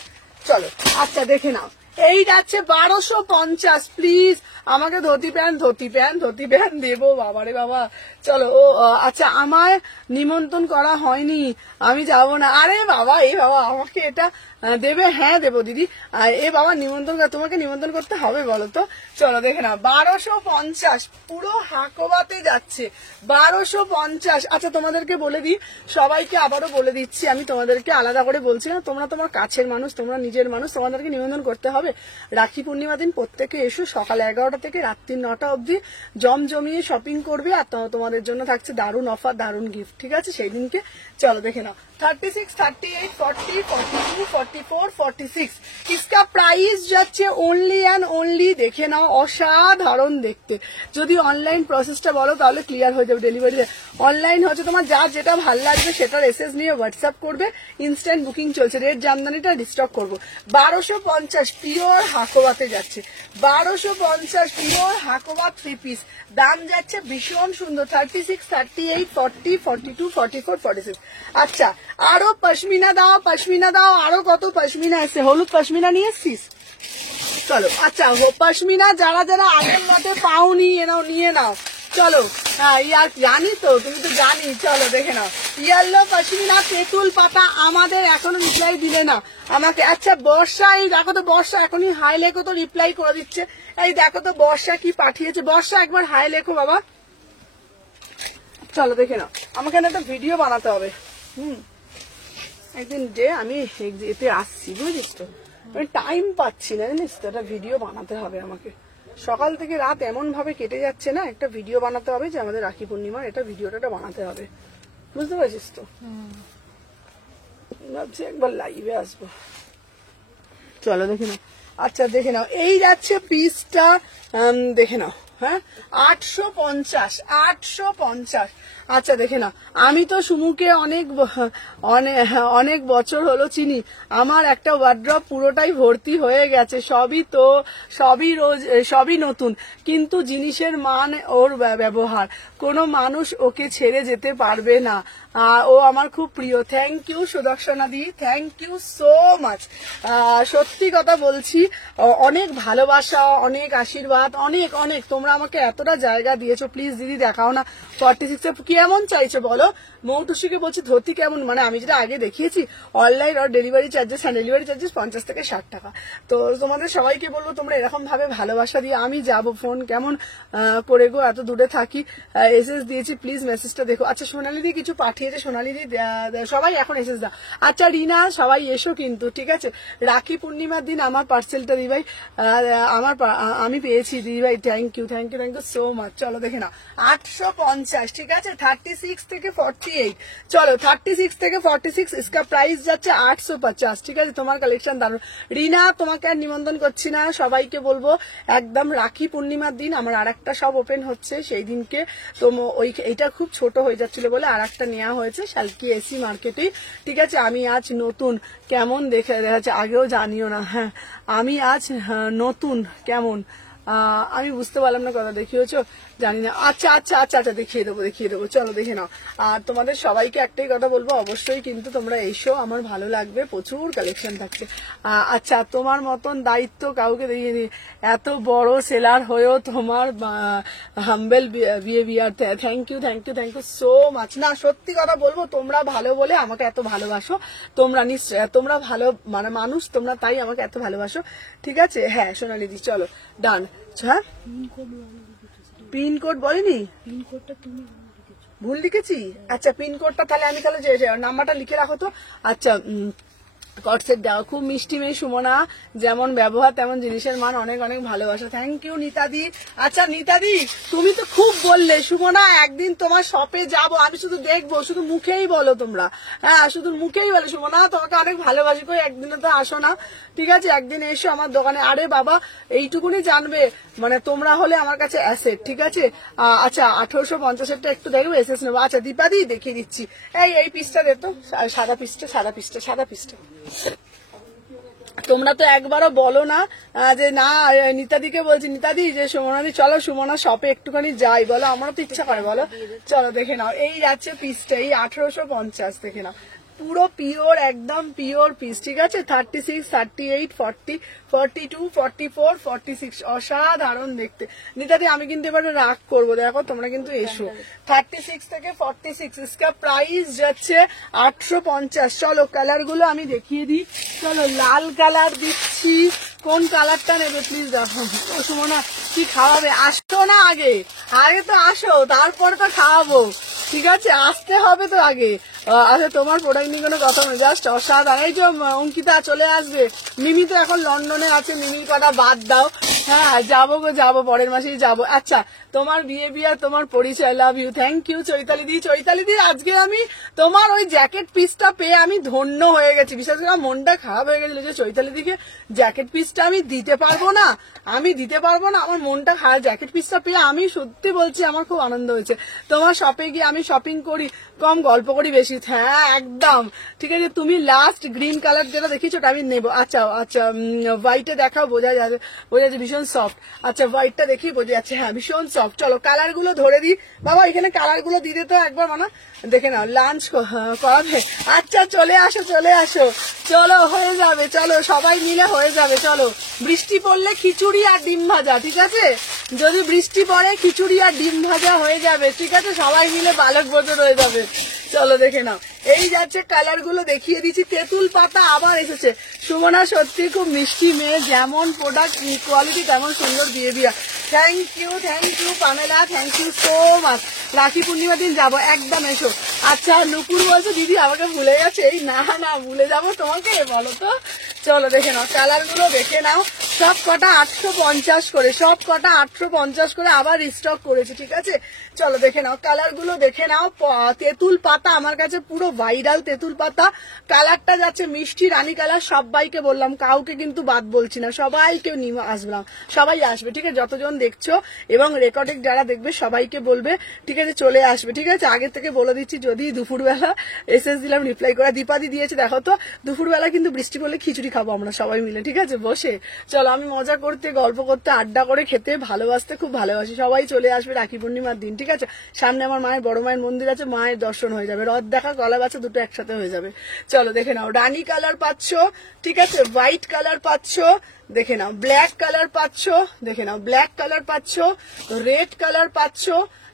চলো আচ্ছা দেখে নাও, এই যাচ্ছে 1250। প্লিজ আমাকে ধুতি প্যান্ট দেবো বাবারে বাবা। চলো ও আচ্ছা, আমায় নিমন্ত্রণ করা হয়নি, আমি যাব না। আরে বাবা, এই বাবা আমাকে এটা দেবে? হ্যাঁ দেবো দিদি। এ বাবা নিমন্ত্রণ, তোমাকে নিমন্ত্রণ করতে হবে বলো তো। চলো দেখে না, 1250 পুরো হাকোবাতে যাচ্ছে, 1250। আচ্ছা তোমাদেরকে বলে দিই, সবাইকে আবারও বলে দিচ্ছি, আমি তোমাদেরকে আলাদা করে বলছি না, তোমরা তোমার কাছের মানুষ, তোমরা নিজের মানুষ, তোমাদেরকে নিমন্ত্রণ করতে হবে। রাখি পূর্ণিমা দিন প্রত্যেকে এসো, সকাল 11টা থেকে রাত্রি 9টা অবধি জমিয়ে শপিং করবে। আর তোমাদের জন্য থাকছে দারুণ অফার, দারুণ গিফট, ঠিক আছে সেই দিনকে। চলো দেখে নাও, 36, 38, 40, 42, 44, 46 इसका प्राइस যাচ্ছে অনলি অ্যান্ড অনলি, দেখে নাও অসাধারণ দেখতে। যদি অনলাইন প্রসেসটা বলো তাহলে ক্লিয়ার হয়ে যাবে। ডেলিভারি অনলাইন হচ্ছে, তোমার যা যেটা ভাল লাগবে সেটার এসএস নিয়ে হোয়াটসঅ্যাপ করবে, ইনস্ট্যান্ট বুকিং চলছে। রেড জামদানিটা রিস্টক করবো। 1250 পিওর হাকোবাতে যাচ্ছে, 1250 পিওর হাকোবা 3 পিস, দাম যাচ্ছে ভীষণ সুন্দর। 36, 38, 40, 42, 44, 46। আচ্ছা আরো পশমিনা দাও, আরো কত পশমিনা এসে, হলুদ পশমিনা নিয়ে এসছিস? চলো আচ্ছা, পশমিনা যারা যারা আগের লটে পাওনি এনাও নিয়ে নাও। চলো হ্যাঁ ইয়ার জানি তো, তুমি তো জানি। চলো দেখে নাও, ইয়েলো পশমিনা তেঁতুল পাতা, আমাদের এখনো রিপ্লাই দিলে না আমাকে। আচ্ছা বর্ষা, এই দেখো তো বর্ষা এখনই হাই লেখো তো, রিপ্লাই করে দিচ্ছে। এই দেখো তো বর্ষা কি পাঠিয়েছে, বর্ষা একবার হাই লেখো বাবা। চলো দেখে নাও, আমাকে একটা ভিডিও বানাতে হবে। একদিন যে আমি এতে আসছি, বুঝেছিস তো, আমি টাইম পাচ্ছি না জানিস তো, একটা ভিডিও বানাতে হবে আমাকে। সকাল থেকে রাত এমন ভাবে কেটে যাচ্ছে না, একটা ভিডিও বানাতে হবে যে আমাদের রাখি পূর্ণিমার, এটা ভিডিওটা বানাতে হবে, বুঝতে পারছিস তো। ভাবছি একবার লাইভে আসবো। চলো দেখে নাও। আচ্ছা দেখে নাও, এই যাচ্ছে পিসটা, দেখে নাও। হ্যাঁ 850। আচ্ছা দেখে নাও, আমি তো সুমুকে অনেক বছর হলো চিনি, আমার একটা ওয়ার্ড্রপ পুরোটাই ভর্তি হয়ে গেছে, সবই নতুন, কিন্তু জিনিসের মান ওর ব্যবহার, কোনো মানুষ ওকে ছেড়ে যেতে পারবে না। ও আমার খুব প্রিয়। থ্যাংক ইউ সুদর্শনা দি, থ্যাংক ইউ সো মাচ। সত্যি কথা বলছি, অনেক ভালোবাসা, অনেক আশীর্বাদ, অনেক অনেক, তোমরা আমাকে এতটা জায়গা দিয়েছো। প্লিজ দিদি দেখাও না 46 কেমন চাইছো বলো। মৌটুসিকে বলছি ধরতি কেমন, মানে আমি যেটা আগে দেখিয়েছি, অনলাইন আর ডেলিভারি চার্জেস, হ্যাঁ ডেলিভারি চার্জেস 50 থেকে 60 টাকা। তো তোমাদের সবাইকে বলবো তোমরা এরকম ভাবে ভালোবাসা দিয়ে, আমি যাবো ফোন কেমন করে গো, এত দূরে থাকি। এসএস দিয়েছি, প্লিজ মেসেজটা দেখো। আচ্ছা সোনালি দি কিছু পাঠিয়েছে, সোনালি দি সবাই এখন এসএস দাও। আচ্ছা রিনা সবাই এসো কিন্তু, ঠিক আছে। রাখি পূর্ণিমার দিন আমার পার্সেলটা দিদি ভাই, আমি পেয়েছি দিদি ভাই, থ্যাংক ইউ সো মাচ। চলো দেখে নাও 850, ঠিক আছে। 36 থেকে 48, চলো 36 থেকে 46 इसका প্রাইস যাচ্ছে 850, ঠিক আছে। তোমার কালেকশন দারুণ। রিনা তোমাকে আর নিমন্ত্রণ করছি না, সবাইকে বলবো একদম রাখি পূর্ণিমার দিন আমার আরেকটা সব ওপেন হচ্ছে, সেই দিনকে তো এইটা খুব ছোট হয়ে যাচ্ছিল বলে আরেকটা নেওয়া হয়েছে শালকি এসি মার্কেটে, ঠিক আছে। আমি আজ নতুন, কেমন দেখা যাচ্ছে আগেও জানিও না। হ্যাঁ আমি আজ নতুন, কেমন আমি বুঝতে পারলাম না কথা, দেখিয়েছো জানি না। আচ্ছা দেখিয়ে দেবো। চলো দেখে নাও। আর তোমাদের সবাইকে একটাই কথা বলবো, অবশ্যই কিন্তু তোমরা এসো, আমার ভালো লাগবে, প্রচুর কালেকশন থাকছে। আচ্ছা তোমার মতন দায়িত্ব কাউকে দিয়ে নি, এত বড় সেলার হয়েও তোমার humble behaviour, thank you so much. না সত্যি কথা বলবো, তোমরা ভালো বলে আমাকে এত ভালোবাসো, তোমরা নিশ্চয়, তোমরা ভালো মানে মানুষ, তোমরা তাই আমাকে এত ভালোবাসো, ঠিক আছে। হ্যাঁ সোনালি দি চলো ডান। হ্যাঁ পিনকোড বলেনি, পিনকোডটা তুমি ভুল লিখেছি। আচ্ছা পিনকোডটা তাহলে আমি যে নাম্বারটা লিখে রাখো তো। আচ্ছা কটসেট দেওয়া, খুব মিষ্টি মেয়ে সুমনা, যেমন ব্যবহার তেমন জিনিসের মান, অনেক অনেক ভালোবাসা। থ্যাংক ইউ নিতাদি। আচ্ছা নিতাদি, তুমি তো খুব বললে সুমনা একদিন তোমার শপে যাব, আমি শুধু দেখবো, শুধু মুখেই বলো তোমরা, হ্যাঁ শুধু মুখেই বলো সুমনা তোমাকে অনেক ভালোবাসি, কই একদিনে তো আসো না। ঠিক আছে, একদিন এসো আমার দোকানে। আরে বাবা এইটুকুনি জানবে, মানে তোমরা হলে আমার কাছে অ্যাসেট। ঠিক আছে, আচ্ছা 1850-এরটা একটু দেখবো, এসএস নেবো। আচ্ছা দীপাদি দেখিয়ে দিচ্ছি, এই পিসটা দে তো, সাদা পিসটা, সাদা পিসটা, সাদা পিসটা। তোমরা তো একবারও বলো না যে না, নিতাদিকে বলছি নিতাদি যে সুমনাদি চলো সুমনা শপে একটুখানি যাই, বলো আমারও তো ইচ্ছা করে, বলো চলো দেখে নাও। এই যাচ্ছে পিসটা, এই 1850, দেখে নাও পুরো পিওর, একদম পিওর পিস। ঠিক আছে, 36, 38, 40, 42, 44, 46, অসাধারণ দেখতে। নিতাদি আমি কিন্তু এবারে রাগ করবো, দেখো তোমরা কিন্তু এসো। 36 থেকে 46, इसका প্রাইস যাচ্ছে 850। চলো কালার গুলো আমি দেখিয়ে দিই। চলো লাল কালার দিচ্ছি, কোন কালারটা নেবে প্লিজ দেখো। ও সুমনা কি খাওয়াবে, আসতো না আগে, আগে তো আসো তারপরে তো খাওয়াবো। ঠিক আছে, আসতে হবে তো আগে। আচ্ছা তোমার প্রোডাক্ট নিয়ে কোনো কথা নয়, জাস্ট অসাধারণ। এই যে অঙ্কিতা চলে আসবে, মিমি তো এখন লন্ডনে আছে, মিমির কথা বাদ দাও। হ্যাঁ যাবো গো যাবো, পরের মাসেই যাবো। আচ্ছা তোমার বিহেভিয়ার, তোমার পরিচয়, love you, thank you Chaitali di. Chaitali di আজকে আমি তোমার ওই জ্যাকেট পিসটা পেয়ে আমি ধন্য হয়ে গেছি, বিশেষ করে আমার মনটা খারাপ হয়ে গেছিল যে চৈতালি দিকে জ্যাকেট পিসটা আমি দিতে পারবো না, আমার মনটা খারাপ। জ্যাকেট পিসটা পেয়ে আমি সত্যি বলছি আমার খুব আনন্দ হয়েছে। তোমার শপে গিয়ে আমি শপিং করি কম, গল্প করি বেশি। হ্যাঁ একদম ঠিক আছে। তুমি লাস্ট গ্রিন কালার যেটা দেখিয়েছো ওটা আমি নেবো। আচ্ছা আচ্ছা হোয়াইটে দেখাও, বোঝা যাচ্ছে ভীষণ সফট। আচ্ছা হোয়াইটটা দেখি বোঝা যাচ্ছে, হ্যাঁ ভীষণ সফট। চলো কালার গুলো ধরে দিই বাবা, এখানে কালার গুলো দিয়ে দিতে একবার মানা, দেখে নাও লাঞ্চ করাবে। আচ্ছা চলে আসো চলে আসো, চলো হয়ে যাবে, চলো সবাই মিলে হয়ে যাবে। চলো বৃষ্টি পড়লে খিচুড়ি আর ডিম ভাজা, ঠিক আছে, যদি বৃষ্টি পড়ে খিচুড়ি আর ডিম ভাজা হয়ে যাবে। ঠিক আছে, সবাই মিলে বালক ভোজন হয়ে যাবে। চলো দেখে নাও, এই যাচ্ছে কালার গুলো দেখিয়ে দিচ্ছি। তেঁতুল পাতা আবার এসেছে। সুমনা সত্যি খুব মিষ্টি মেয়ে, যেমন প্রোডাক্ট কোয়ালিটি তেমন সুন্দর behaviour. Thank you Pamela, thank you so much. Rakhi পূর্ণিমার দিন যাবো, একদম এসো। আচ্ছা নুপুর বলছে দিদি আমাকে ভুলে গেছে, এই না না ভুলে যাবো তোমাকে, বলো তো। চলো দেখে নাও কালার গুলো, দেখে নাও সব কটা 850 করে, সব কটা 850 করে আবার রিস্টক করেছি। ঠিক আছে, চলো দেখে নাও কালার গুলো, দেখে নাও। তেঁতুল পাতা আমার কাছে পুরো ভাইরাল তেঁতুল পাতা, কালারটা যাচ্ছে মিষ্টি রানী কালার। সবাইকে বললাম, কাউকে কিন্তু বাদ বলছি না, সবাইকে নিয়ে আসলাম, সবাই আসবে। ঠিক আছে, যতজন দেখছো এবং রেকর্ডিং যারা দেখবে সবাইকে বলবে, ঠিক আছে চলে আসবে। ঠিক আছে, আগে থেকে বলে দিচ্ছি, যদি দুপুরবেলা এসএস দিলাম রিপ্লাই করা, দীপাদি দিয়েছে দেখো তো, দুপুরবেলা কিন্তু বৃষ্টি পড়লে খিচুড়ি খাবো আমরা সবাই মিলে। ঠিক আছে, বসে চলো, আমি মজা করতে, গল্প করতে, আড্ডা করে খেতে ভালোবাসতে খুব ভালোবাসি। সবাই চলে আসবে রাখি পূর্ণিমার দিন। ঠিক আছে, সামনে আমার মায়ের বড় মায়ের মন্দির আছে, মায়ের দর্শন হয়ে যাবে, রথ দেখা, গলা বাছা দুটো একসাথে হয়ে যাবে। চলো দেখে নাও রানী কালার পাচ্ছ, ঠিক আছে, হোয়াইট কালার পাচ্ছ, দেখে নাও ব্ল্যাক কালার পাচ্ছ, দেখে নাও ব্ল্যাক কালার পাচ্ছ, রেড কালার পাচ্ছ,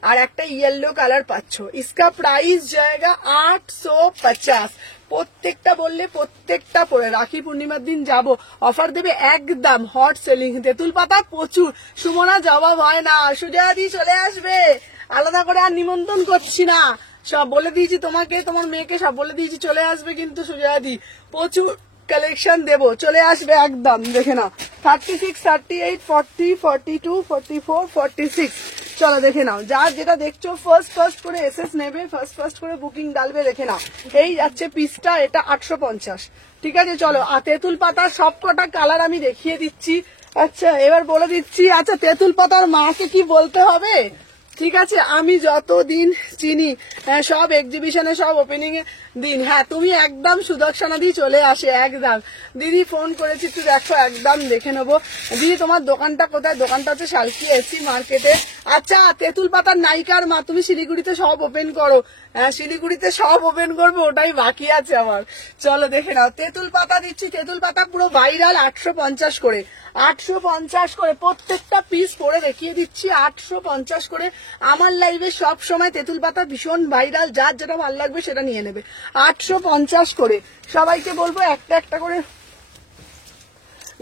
আর একটা ইয়েলো কালার পাচ্ছ। ইসকা প্রাইস জায়গা 850। প্রত্যেকটা বললে প্রত্যেকটা পরে রাখি পূর্ণিমার দিন যাব, অফার দেবে একদম হট সেলিং। তেঁতুল পাতা প্রচুর, সুমনা জবাব হয় না। সুজয়াদি চলে আসবে, আলাদা করে আর নিমন্ত্রণ করছি না, সব বলে দিয়েছি তোমাকে, তোমার মেয়েকে সব বলে দিয়েছি, চলে আসবে কিন্তু সুজয়াদি, প্রচুর কালেকশন দেবো, চলে আসবে একদম। দেখে নাও 36, 38, 40, 42, 44, 46। চলো দেখে নাও, যার যেটা দেখছো ফার্স্ট করে এসএস নেবে, ফার্স্ট করে বুকিং ডালবে। দেখে নাও এই যাচ্ছে পিসটা, এটা 850। ঠিক আছে, চলো তেঁতুল পাতার সব কটা কালার আমি দেখিয়ে দিচ্ছি। আচ্ছা এবার বলে দিচ্ছি, আচ্ছা তেঁতুল পাতার মাকে কি বলতে হবে, ঠিক আছে, আমি যতদিন চিনি সব এক্সিবিশনে, সব ওপেনিং এ দিন, হ্যাঁ তুমি একদম সুদর্শনা দি চলে আসে একদম। দিদি ফোন করেছি, তুই দেখো একদম দেখে নেবো। দিদি তোমার দোকানটা কোথায়? দোকানটা হচ্ছে শালকি এসি মার্কেটে। আচ্ছা তেঁতুল পাতার নায়িকার মা, তুমি শিলিগুড়িতে সব ওপেন করো। হ্যাঁ শিলিগুড়িতে সব ওপেন করবো, ওটাই বাকি আছে আমার। চলো দেখে নাও, তেঁতুল পাতা দিচ্ছি, তেঁতুল পাতা পুরো ভাইরাল 850 করে, 850 করে প্রত্যেকটা পিস করে দেখিয়ে দিচ্ছি, 850 করে। আমার লাইভে সব সময় তেঁতুল পাতা ভীষণ ভাইরাল, যার যেটা ভালো লাগবে সেটা নিয়ে নেবে। 850 করে সবাইকে বলবো একটা একটা করে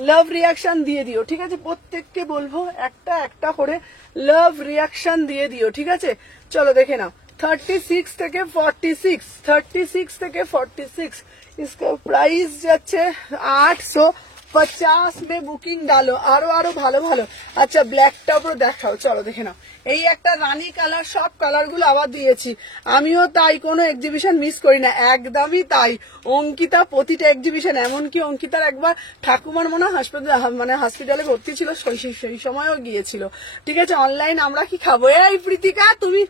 লাভ রিয়াকশন দিয়ে দিও। ঠিক আছে, প্রত্যেককে বলবো একটা একটা করে লাভ রিয়াকশন দিয়ে দিও। ঠিক আছে, চলো দেখে নাও 36 থেকে 46, 36 থেকে 46 इसका प्राइस যাচ্ছে 850 में বুকিং ডালো আরো আরো ভালো ভালো। আচ্ছা ব্ল্যাক টপও দেখাও, চলো দেখে নাও। এই একটা রানী কালার, সব কালার গুলো আবার দিয়েছি, আমিও তাই কোনো এক্সিবিশন মিস করি না, একদমই তাই। অঙ্কিতা প্রতিটা এক্সিবিশন, এমনকি অঙ্কিতার একবার ঠাকুমার মনে হসপিটালে ভর্তি ছিল, সেই সময়ও গিয়েছিল। ঠিক আছে, অনলাইন আমরা কি খাবো। এই প্রীতিকা তুমি,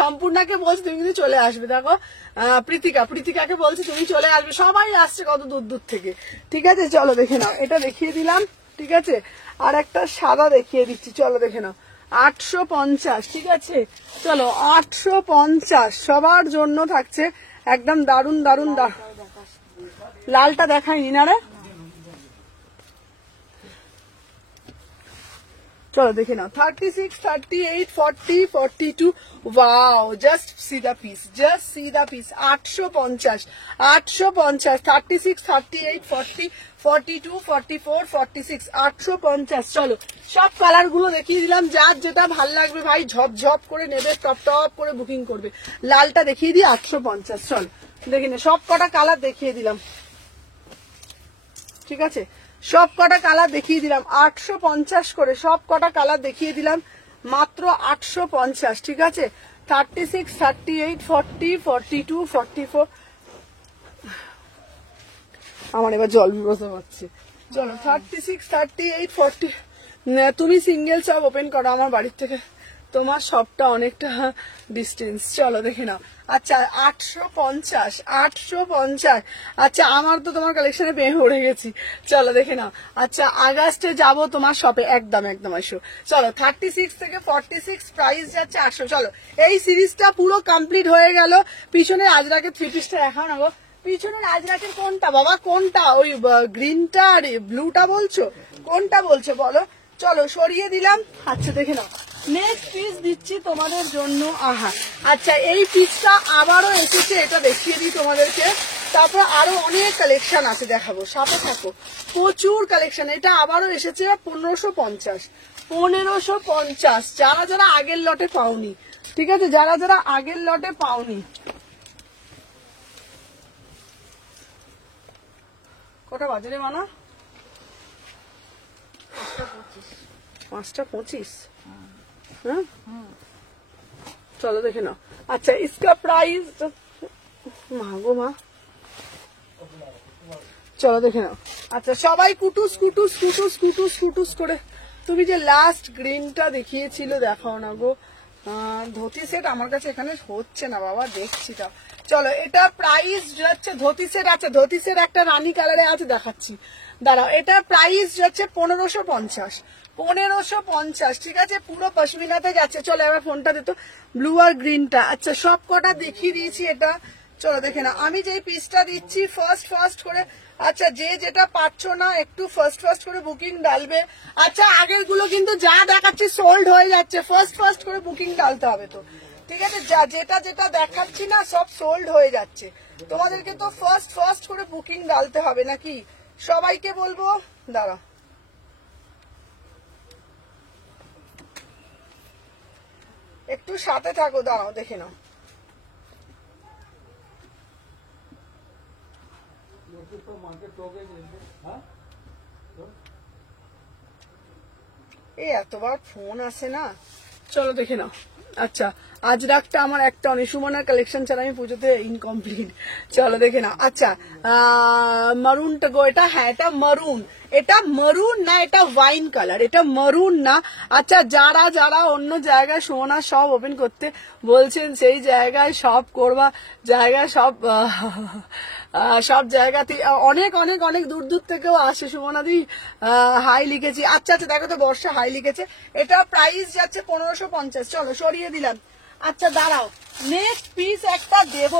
সম্পূর্ণাকে বলছি তুমি কিন্তু চলে আসবে, দেখো প্রীতিকাকে বলছি তুমি চলে আসবে, সবাই আসছে কত দূর দূর থেকে। ঠিক আছে চলো দেখে নাও, এটা দেখিয়ে দিলাম। ঠিক আছে, আর একটা সাদা দেখিয়ে দিচ্ছি, চলো দেখে নাও। 850, ঠিক আছে চলো 850 সবার জন্য থাকছে, একদম দারুন দারুন দারুন। লালটা দেখাইনি না রে, চলো দেখে নাও। 36, 38, 40, 42, wow just see the piece, just see the piece. 850, 36, 38, 40, 42, 44, 46, 850। চলো সব কালার গুলো দেখিয়ে দিলাম, যার যেটা ভাল লাগবে ভাই ঝপঝপ করে নেবে, টপ টপ করে বুকিং করবে। লালটা দেখিয়ে দিই 850, চলো দেখে নে, সব কটা কালার দেখিয়ে দিলাম। ঠিক আছে, সব কটা কালার দেখিয়ে দিলাম 850 করে, সব কটা কালার দেখিয়ে দিলাম মাত্র 850। ঠিক আছে, 36, 38, 40, 42, 44, আমার এবার জল বিবসা পাচ্ছে। চলো 36, 38, 40, তুমি সিঙ্গেল সব ওপেন করো, আমার বাড়ির থেকে তোমার সবটা অনেকটা ডিস্টেন্স। চলো দেখে নাও। আচ্ছা 850, 850। আচ্ছা আমার তো তোমার কালেকশনে পেয়ে উড়ে গেছি, চলো দেখে নাও। আচ্ছা আগস্টে যাব তোমার শপে, একদম একদম আসো। চলো 36 থেকে 46 প্রাইস যাচ্ছে 800। চলো এই সিরিজটা পুরো কমপ্লিট হয়ে গেল। পিছনে আজরাকের থ্রি পিসটা দেখাও না গো, পিছনের আজরাকের কোনটা বাবা, কোনটা? ওই গ্রিনটা আর ব্লুটা বলছো, কোনটা বলছো বলো? চলো সরিয়ে দিলাম। আচ্ছা দেখে নাও, নেক্সট পিস দিচ্ছি তোমাদের জন্য। আহা, আচ্ছা এই পিসটা আবারও এসেছে, এটা দেখিয়ে দিই তোমাদেরকে, তারপর আরো অনেক কালেকশন আছে দেখাবো, সাথে থাকো, প্রচুর কালেকশন। এটা আবারও এসেছে 1550, 1550। যারা যারা আগের লটে পাওনি, ঠিক আছে, যারা যারা আগের লটে পাওনি, কটা বাজে রে মানা? 5:25। हाँ चलो देखे ना। अच्छा इसका प्राइस मांगो माँ, চলো দেখে নাও। আচ্ছা সবাই কুটুস কুটুস কুটুস কুটুস কুটুস করে, তুমি যে লাস্ট গ্রিনটা দেখিয়েছিল দেখাও না গো। ধুতি সেট আমার কাছে এখানে হচ্ছে না বাবা, দেখছি তা। চলো এটা প্রাইস যাচ্ছে, ধুতি সেট আছে, ধুতি সেট একটা রানী কালারে আছে, দেখাচ্ছি দাঁড়াও। এটা প্রাইস যাচ্ছে 1550, 1550। ঠিক আছে, পুরো পশমিনাতে যাচ্ছে। চলো এবার ফোনটা দিত, ব্লু আর গ্রিনটা। আচ্ছা সব কটা দেখিয়ে দিয়েছি এটা, চলো দেখে না। আমি যে পিসটা দিচ্ছি ফার্স্ট করে, আচ্ছা যে যেটা পাচ্ছ না একটু ফার্স্ট করে বুকিং ডালবে। আচ্ছা আগের গুলো কিন্তু যা দেখাচ্ছি সোল্ড হয়ে যাচ্ছে, ফার্স্ট করে বুকিং ডালতে হবে তো। ঠিক আছে, যা যেটা যেটা দেখাচ্ছি না সব সোল্ড হয়ে যাচ্ছে, তোমাদেরকে তো ফার্স্ট করে বুকিং ডালতে হবে নাকি, সবাইকে বলবো। দাঁড়া একটু সাথে থাকো, দাঁড়াও দেখে নাও। এই এতবার ফোন আসে না, চলো দেখে নাও। আচ্ছা আজরাকটা আমার একটা অনিসুমনার কালেকশন ছাড়া আমি পুজোতে ইনকমপ্লিট, চলো দেখে নাও। আচ্ছা মারুনটা গো, এটা হ্যাঁ এটা মারুন, এটা মারুন না, এটা ওয়াইন কালার, এটা মারুন না। আচ্ছা যারা যারা অন্য জায়গায় সোনা সব ওপেন করতে বলছেন, সেই জায়গায় সব করবা, জায়গায় সব জায়গাতে অনেক অনেক অনেক দূর দূর থেকেও আসে। সুমনাদি হাই লিখেছি। আচ্ছা আচ্ছা দেখো তো, বর্ষা হাই লিখেছে। এটা প্রাইস যাচ্ছে 1550। চলো সরিয়ে দিলাম। আচ্ছা দাঁড়াও, নেক্সট পিস একটা দেব।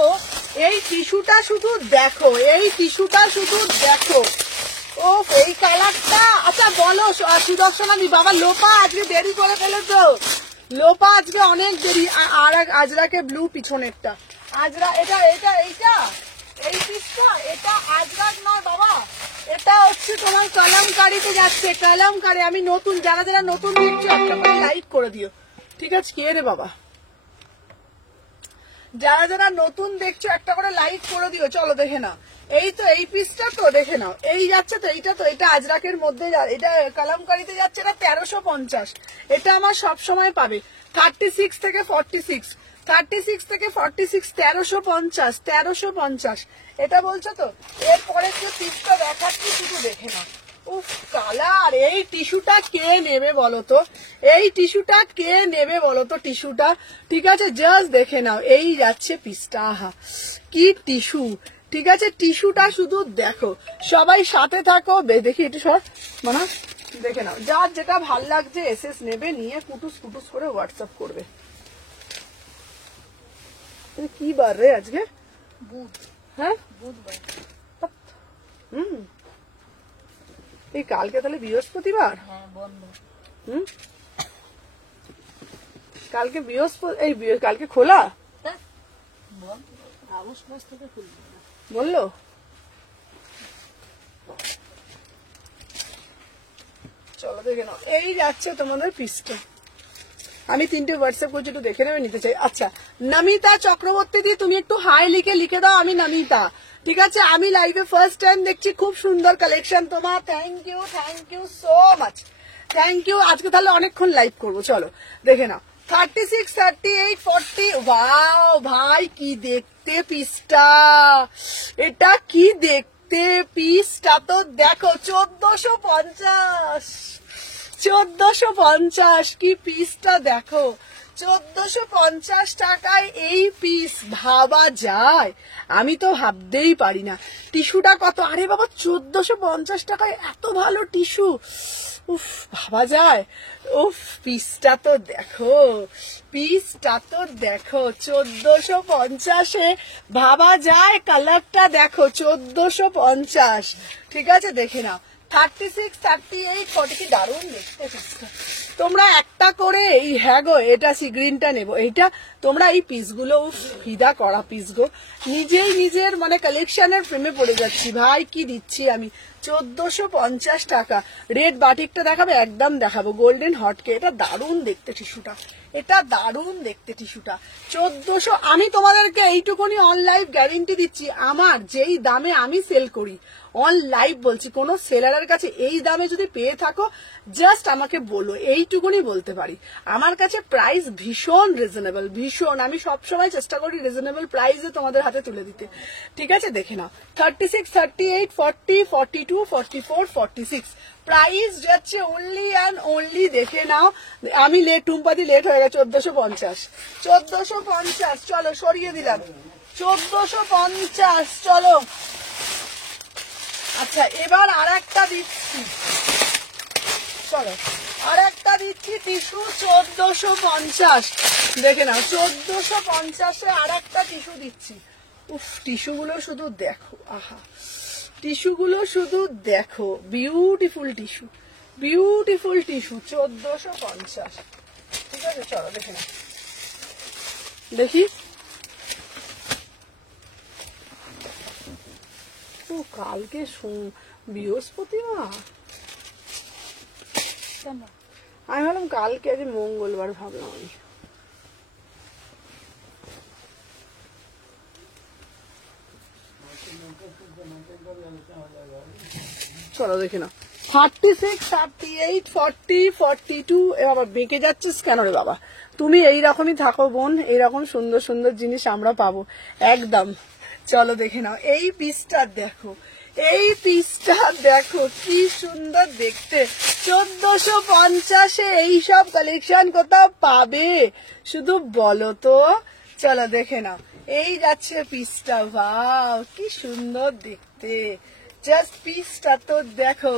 এই টিস্যুটা শুধু দেখো, এই টিস্যুটা শুধু দেখো, ও এই কালারটা। আচ্ছা বলো সুদর্শনাদি, বাবা লোপা আজকে দেরি করে ফেলেছো, লোপা আজকে অনেক দেরি। আর আজরাকে ব্লু পিছনেরটা, আজরা এটা এটা এইটা এই পিসটা, এটা আজরাক নয় বাবা, এটা হচ্ছে তোমার কলমকারিতে যাচ্ছে, কলমকারি। আমি নতুন, যারা যারা নতুন দেখছো একটা করে লাইক করে দিও, ঠিক আছে? কে রে বাবা, যারা যারা নতুন দেখছো একটা করে লাইক করে দিও। চলো দেখে না, এই তো এই পিসটা তো দেখে নাও, এই যাচ্ছে তো, এইটা তো, এটা আজরাকের মধ্যে এটা কালামকারিতে যাচ্ছে, এটা 1350। এটা আমার সব সময় পাবে 36 থেকে 46, 36 থেকে 46, 1350, 1350। এটা বলছো তো। এরপরে যে পিসটা দেখাচ্ছি শুধু দেখে নাও। উফ কালার, এই টিস্যুটা কে নেবে বলো তো, এই টিস্যুটা কে নেবে বলো তো, টিস্যুটা ঠিক আছে, জাস্ট দেখে নাও, এই যাচ্ছে পিসটা, আহা কি টিস্যু, ঠিক আছে, টিস্যুটা শুধু দেখো, সবাই সাথে থাকো, দেখি একটু সর মানে দেখে নাও, যার যেটা ভাল লাগছে এসএস নেবে, নিয়ে কুটুস কুটুস করে হোয়াটসঅ্যাপ করবে। কি বার রে আজকে? বুধ। হ্যাঁ বুধবার। এই কালকে তাহলে বৃহস্পতিবার। হ্যাঁ বন্ধ। কালকে বৃহস্পতি, এই কালকে খোলা বন্ধ, আগস্ট মাস থেকে খুলবে না বললো। চলো দেখে নাও, এই যাচ্ছে তোমাদের পিসটা। আমি 3টে হোয়াটসঅ্যাপ করছি, একটু দেখে নেবে, নিতে চাই। আচ্ছা নমিতা চক্রবর্তী দি, তুমি একটু হাই লিখে দাও, আমি নমিতা, ঠিক আছে, আমি লাইভে ফার্স্ট টাইম দেখছি, খুব সুন্দর কালেকশন তোমার, thank you so much, thank you. আজকে তাহলে অনেকক্ষণ লাইভ করবো, চলো দেখে নাও। 36, 38, 40, ওয়াও ভাই কি দেখতে পিসটা, এটা কি দেখতে পিসটা তো দেখো, 1450, 1450, কি পিসটা দেখো, 1450 টাকায় এই পিস, ভাবা যায়? আমি তো ভাবতেই পারি না। টিস্যুটা কত, আরে বাবা 1450 টাকায় এত ভালো টিস্যু, উফ ভাবা যায়? উফ পিসটা তো দেখো, পিসটা তো দেখো, 1450-এ ভাবা যায়? কালারটা দেখো, 1450, ঠিক আছে, দেখে নাও। 36, 38, 40, কি দারুণ দেখতে পিসটা। তোমরা একটা করে এই, হ্যাঁ গো এটা সি গ্রিনটা নেবো, এইটা তোমরা এই পিসগুলো ফিদা করা পিস গো, নিজেই নিজের মানে কালেকশনের প্রেমে পড়ে যাচ্ছি ভাই, কি দিচ্ছি আমি, 1450 টাকা। রেড বাটিকটা দেখাবে, একদম দেখাবো, গোল্ডেন হটকে, এটা দারুণ দেখতে টিস্যুটা, এটা দারুণ দেখতে টিস্যুটা, 1400। আমি তোমাদেরকে এইটুকুনি অন লাইভ গ্যারেন্টি দিচ্ছি, আমার যেই দামে আমি সেল করি, অন লাইভ বলছি, কোন সেলারের কাছে এই দামে যদি পেয়ে থাকো, জাস্ট আমাকে বলো, এইটুকুনি বলতে পারি। আমার কাছে প্রাইস ভীষণ রিজনেবল, ভীষণ, আমি সবসময় চেষ্টা করি রিজনেবল প্রাইসে তোমাদের হাতে তুলে দিতে, ঠিক আছে, দেখে নাও। 36, 38, 40, 42, 44, 46, প্রাইস যাচ্ছে অনলি অ্যান্ড অনলি, দেখে নাও। আমি টুম্পাদি লেট হয়ে গেছে, 1450, 1450, চলো সরিয়ে দিলাম, 1450, চলো। আচ্ছা এবার আর একটা দিচ্ছি, চলো আর একটা দিচ্ছি টিস্যু, 1450, দেখে নাও, 1450-এ আর একটা টিস্যু দিচ্ছি। উফ টিস্যুগুলো শুধু দেখো, আহা টিস্যুগুলো শুধু দেখো, বিউটিফুল টিস্যু, বিউটিফুল টিস্যু, 1450, ঠিক আছে, চলো দেখে নাও, দেখি। ও কালকে বৃহস্পতিবার, আমি ভাবলাম কালকে আজ মঙ্গলবার, ভাবলাম আমি। চলো দেখে নাও, 36, 38, 40, 42, আবার বেঁকে যাচ্ছিস কেন রে বাবা, তুমি এইরকমই থাকো বোন, এইরকম সুন্দর সুন্দর জিনিস আমরা পাবো একদম। চলো দেখে নাও, এই পিসটা দেখো, এই পিসটা দেখো, কি সুন্দর দেখতে, 1450-এ এইসব কালেকশন কোথাও পাবে শুধু বলো তো। চলো দেখে নাও, এই যাচ্ছে পিসটা, ওয়াও কি সুন্দর দেখতে, জাস্ট পিসটা তো দেখো,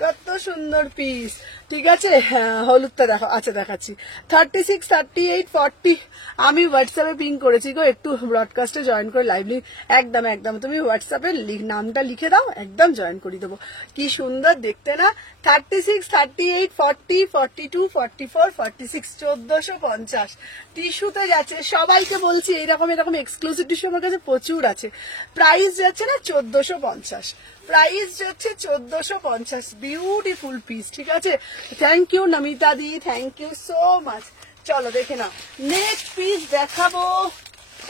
কত সুন্দর পিস, ঠিক আছে। হ্যাঁ হলুদটা দেখো, আচ্ছা দেখাচ্ছি। 36, 38, 40, আমি হোয়াটসঅ্যাপে পিং করেছি গো, একটু ব্রডকাস্টে জয়েন করে লাইভলি, একদম একদম, তুমি হোয়াটসঅ্যাপে নামটা লিখে দাও, একদম জয়েন করে দেবো, কি সুন্দর দেখতে না। 36, 38, 40, 42, 44, 46, 1450 টিস্যুতে যাচ্ছে, সবাইকে বলছি এইরকম এরকম এক্সক্লুসিভ টিস্যু আমার কাছে প্রচুর আছে। প্রাইস যাচ্ছে না 1450, প্রাইস যাচ্ছে 1450, বিউটিফুল পিস, ঠিক আছে। থ্যাংক ইউ নমিতা দি, থ্যাংক ইউ সো মাচ। চলো দেখে নাও, নেক্সট পিস দেখাবো,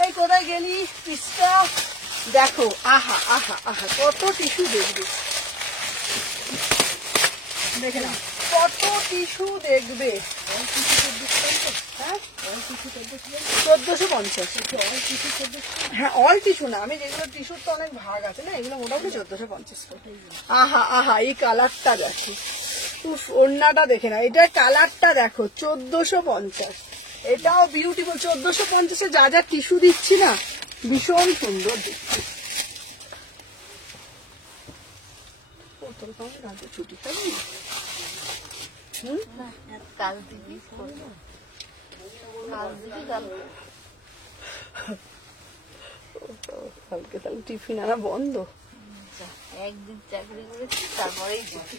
এই কোথায় গেলি পিসটা, দেখো, আহা আহা আহা, কত টিস্যু দেখবে, দেখে না কত টিস্যু দেখবে। হ্যাঁ 1450। হ্যাঁ অল টিস্যু না, আমি যেগুলো টিস্যুর তো অনেক ভাগ আছে না, এগুলো মোটামুটি 1450 করে। আহা আহা, এই কালারটা দেখো, উফ, ওড়নাটা দেখে না, এটা কালারটা দেখো, 1450। এটাও বিউটিফুল। 1450-এ যা যা টিস্যু দিচ্ছি না, ভীষণ সুন্দর দেখতে। ছুটি খাবি? কাল দিবি করবো, কাল দিবি কাল। কালকে তাহলে টিফিন আনা বন্ধ। একদিন চাকরি করেছি তারপরেই দিবি।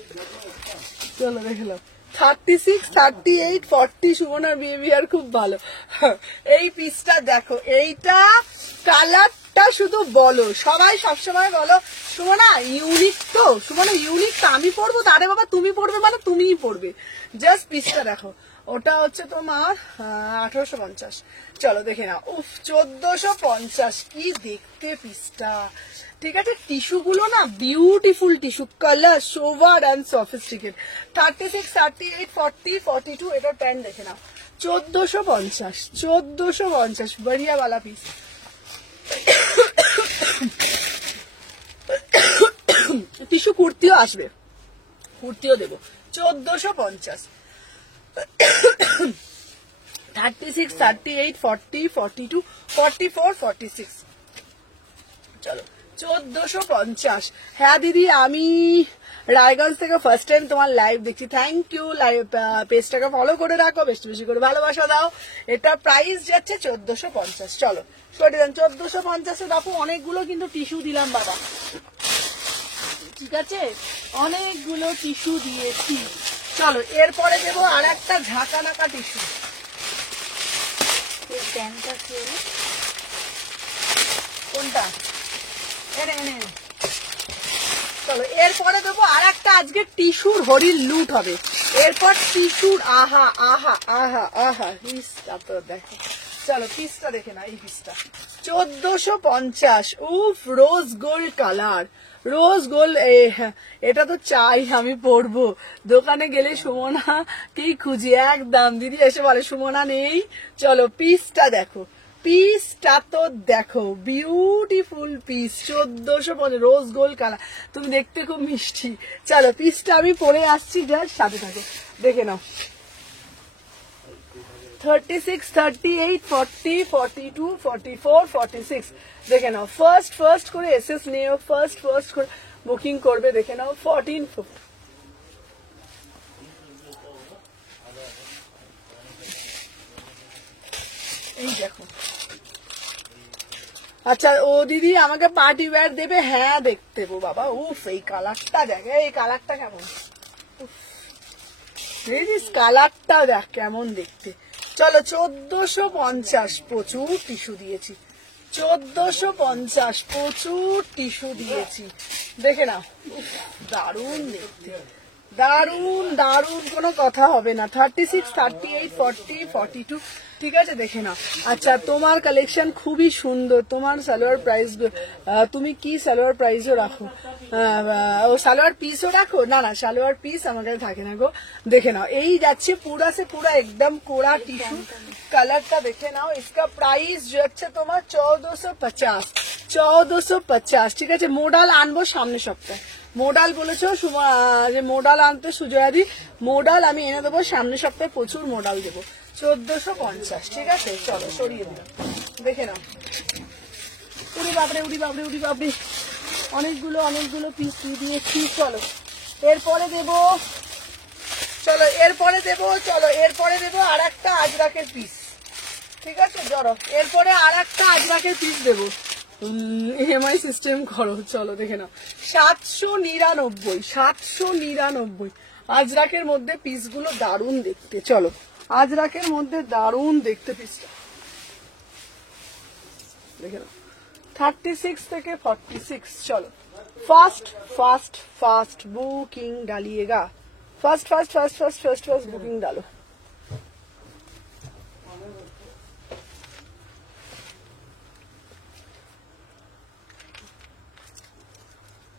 চলো দেখলাম 36, 38, 40 সুমনার বিহেভিয়ার খুব ভালো। এই পিসটা দেখো, এইটা কালারটা শুধু বলো, সবাই সবসময় বলো সুমনা ইউনিক তো, সুমনা ইউনিক তো, আমি পড়বো তারে বাবা তুমি পড়বে মানে তুমিই পড়বে। জাস্ট পিসটা দেখো, ওটা হচ্ছে তোমার 1850। চলো দেখে না, উফ 1450, কি দেখতে পিসটা। ঠিক আছে, টিস্যু গুলো না beautiful tissue, colour sober and sophisticate. 36, 38, 40, 42, এটা প্যান্ট দেখে নাও, 1450, 1450, বড়িয়া वाला পিস। টিস্যু কুর্তিও আসবে, কুর্তিও দেবো, 1450। 36, 38, 40, 42, 44, 46। চলো 1450। হ্যাঁ দিদি, আমি রায়গঞ্জ থেকে ফার্স্ট টাইম তোমার লাইভ দেখছি, থ্যাংক ইউ। লাইভ পেজটাকে ফলো করে রাখো, বেশি বেশি করে ভালোবাসা দাও। এটা প্রাইস যাচ্ছে 1450। চলো সরে দেন, 1450-এ দেখো অনেকগুলো কিন্তু টিস্যু দিলাম বাবা, ঠিক আছে, অনেকগুলো টিস্যু দিয়েছি। চলো এরপরে দেবো আর একটা ঝাঁকা নাকা টিস্যু। এই প্যান্টটা কি হলো? কোনটা? এনে এনে এনে। চলো এরপরে দেবো আর একটা, আজকে টিস্যুর হরির লুট হবে। এরপর টিস্যুর আহা আহা আহা আহা, দেখো। চলো পিসটা দেখে না, এই পিসটা 1450। উফ, rose gold colour, rose gold. এটা তো চাই আমি পরবো, দোকানে গেলে সুমনা কি খুঁজি, একদম দিদি এসে বলে সুমনা নেই। চলো পিসটা দেখো, পিসটা তো দেখো, beautiful piece, 1450, rose gold colour, তুমি দেখতে খুব মিষ্টি। চলো পিসটা আমি পরে আসছি, যার সাথে থাকো, দেখে নাও। 36, 38, 40, 42, 44, 46, দেখে নাও। ফার্স্ট করে এসএস নিও, ফার্স্ট করে বুকিং করবে, দেখে নাও। 1450। এই দেখো। আচ্ছা ও দিদি আমাকে পার্টি ওয়্যার দেবে? হ্যাঁ দেখতে দেবো বাবা। উফ, এই কালারটা দেখ, এই কালারটা কেমন, কালারটা দেখ কেমন দেখতে। চলো 1450, প্রচুর টিস্যু দিয়েছি, 1450, প্রচুর টিস্যু দিয়েছি, দেখে নাও। উফ, দারুণ দেখতে, দারুণ দারুণ, কোনো কথা হবে না। 36, 38, 40, 42, ঠিক আছে, দেখে নাও। আচ্ছা তোমার কালেকশন খুবই সুন্দর, তোমার সালোয়ার প্রাইস, তুমি কি সালোয়ার প্রাইসও রাখো? ও সালোয়ার পিসও রাখো? না না, সালোয়ার পিস আমার কাছে থাকে না গো। দেখে নাও, এই যাচ্ছে পুরা সে পুরা একদম কোড়া টিস্যু, কালারটা দেখে নাও। इसका প্রাইস যাচ্ছে তোমার 1450, 1450, ঠিক আছে। মোডাল আনবো সামনে সপ্তাহে, মোডাল বলেছো যে মোডাল আনতে সুজয়াদি, মোডাল আমি এনে দেবো সামনে সপ্তাহে, প্রচুর মোডাল দেবো। 1450, ঠিক আছে। চলো সরিয়ে দিলাম, দেখে নাও। উড়ি বাবরে উড়ি বাবরে উড়ি বাবরে, অনেকগুলো পিস দিয়ে দিয়েছি। চলো এরপরে দেবো, চলো এরপরে দেবো আর একটা আজরাকের পিস, ঠিক আছে। জড়ো এরপরে আর একটা আজরাকের পিস দেবো, ইএমআই সিস্টেম করো। চলো দেখে নাও, 799, 799 আজরাকের মধ্যে পিসগুলো দারুণ দেখতে। চলো আজরাকের মধ্যে দারুণ দেখতে পিসটা, দেখে নাও। 36 থেকে 46। চলো ফাস্ট বুকিং डालिएगा, ফাস্ট বুকিং डालो।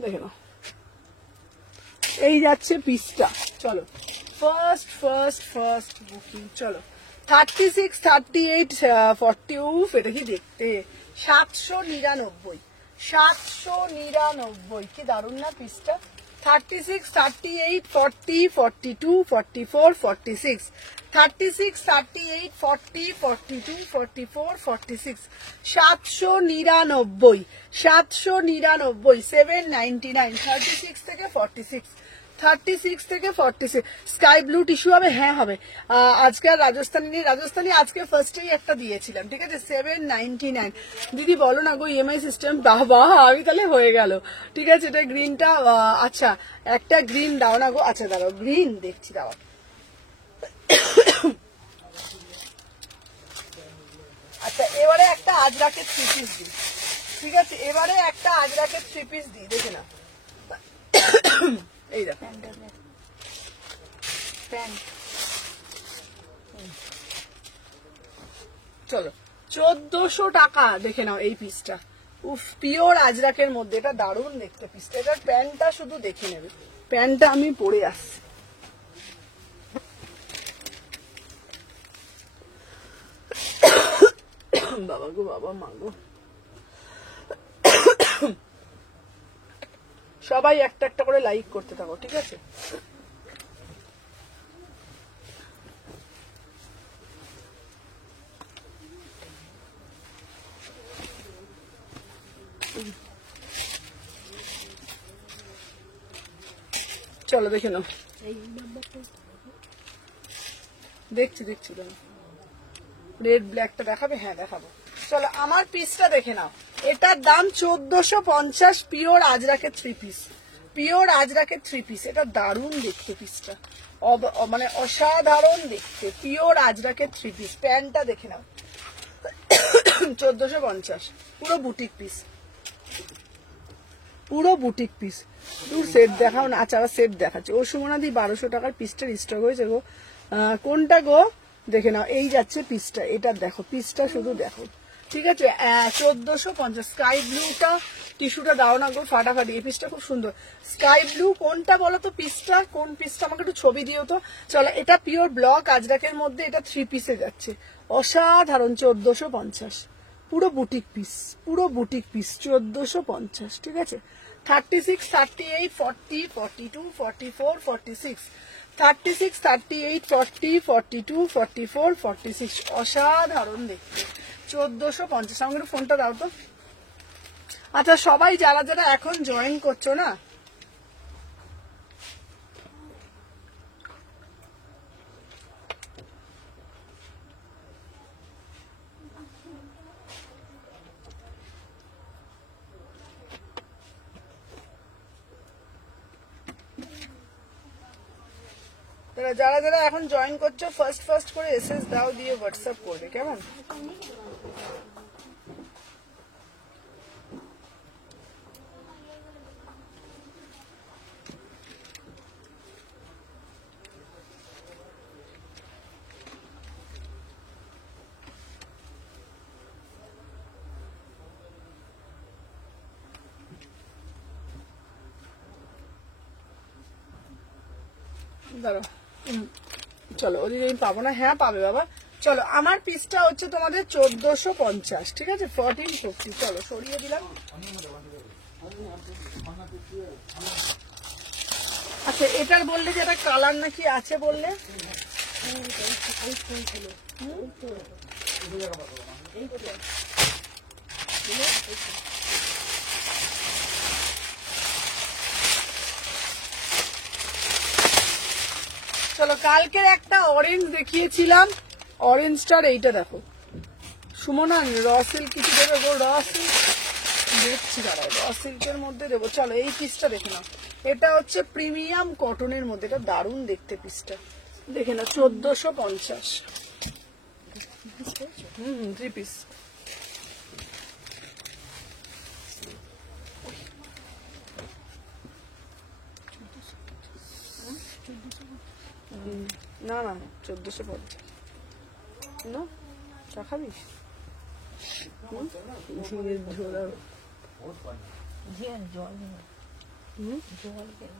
দেখে নাও, এই যাচ্ছে পিসটা। চলো ফার্স্ট বুকিং। চলো 36, 38, 40, উফ এটা কি দেখতে, 799, 799, কি দারুণ না পিসটা। 36, 38, 40, 42, 44, 46, 36, 38, 40, 42, 44, 46, 799, 799, 799, 36 থেকে 46, 36 থেকে 46। স্কাই ব্লু টিস্যু হবে, হ্যাঁ হবে। আজকে আর রাজস্থানী নেই, রাজস্থানী আজকে ফার্স্টেই একটা দিয়েছিলাম, ঠিক আছে, 799। দিদি বলো না গো ইএমআই সিস্টেম, বাবা আমি তাহলে হয়ে গেল, ঠিক আছে। এটা গ্রিনটা, আচ্ছা একটা গ্রিন দাও না গো, আচ্ছা দাঁড়াও গ্রিন দেখছি, দাও। আচ্ছা এবারে একটা আজরাকের 3 পিস দিই, ঠিক আছে, এবারে একটা আজরাকের 3 পিস দিই, দেখে না। এই দেখো প্যান্ট, চলো 1400 টাকা, দেখে নাও এই পিসটা। উফ, পিওর আজরাকের মধ্যে, এটা দারুণ দেখতে পিসটা। এটার প্যান্টটা শুধু দেখে নেবে, প্যান্টটা আমি পরে আসছি। বাবা গো বাবা, মা গো, সবাই একটা একটা করে লাইক করতে থাকো, ঠিক আছে। চলো দেখে নাও, দেখছি রেড ব্ল্যাকটা দেখাবে, হ্যাঁ দেখাবো। চলো আমার পিসটা দেখে নাও, এটার দাম 1450, পিওর আজরাকের 3 পিস, পিওর আজরাকের 3 পিস। এটা দারুণ দেখতে পিসটা, মানে অসাধারণ দেখতে, পিওর আজরাকের 3 পিস। প্যান্টটা দেখে নাও, 1450, পুরো বুটিক পিস, পুরো বুটিক পিস। দূর সেট দেখাও না, আচ্ছা আবার সেট দেখাচ্ছে। ও সুমনাদি 1200 টাকার পিসটার স্টক হয়েছে গো, কোনটা গো দেখে নাও, এই যাচ্ছে পিসটা, এটা দেখো পিসটা শুধু দেখো, ঠিক আছে। 1450। স্কাই ব্লুটা টিস্যুটা দাও না গো ফাটাফাটি, এই পিসটা খুব সুন্দর। স্কাই ব্লু কোনটা বলো তো পিসটা, কোন পিসটা আমাকে একটু ছবি দিও তো। চলো এটা পিওর ব্লক আজরাকের মধ্যে, এটা 3 পিসে যাচ্ছে, অসাধারণ, 1450, পুরো বুটিক পিস, পুরো বুটিক পিস, 1450, ঠিক আছে। 36, 38, 40, 42, 44, 46, 36, 38, 40, 42, 44, 46, অসাধারণ দেখতে, 1450। আমাকে একটু ফোনটা দাও তো। আচ্ছা সবাই যারা যারা এখন জয়েন করছো না, যারা যারা এখন জয়েন করছো ফার্স্ট করে এসএস দাও, দিয়ে হোয়াটসঅ্যাপ করবে, কেমন। দাঁড়াও, চলো ওদিকে আমি পাবো না, হ্যাঁ পাবে বাবা। চলো আমার পিসটা হচ্ছে তোমাদের 1450, ঠিক আছে, 1450। চলো সরিয়ে দিলাম। আচ্ছা এটার বললে যে এটা কালার নাকি আছে বললে, চলো কালকের একটা অরেঞ্জ দেখিয়েছিলাম, অরেঞ্জটার এইটা দেখো। সুমনা র সিল্ক কিছু দেবে গো, র সিল্ক দেখছি, দাঁড়াও র সিল্কের মধ্যে দেবো। চলো এই পিসটা দেখে নাও, এটা হচ্ছে প্রিমিয়াম কটনের মধ্যে, এটা দারুণ দেখতে পিসটা, দেখে নাও, 1450। 3 পিস। না 1450 না, চা খাবি, ঝিঙের ঝোল আর জল জল কেন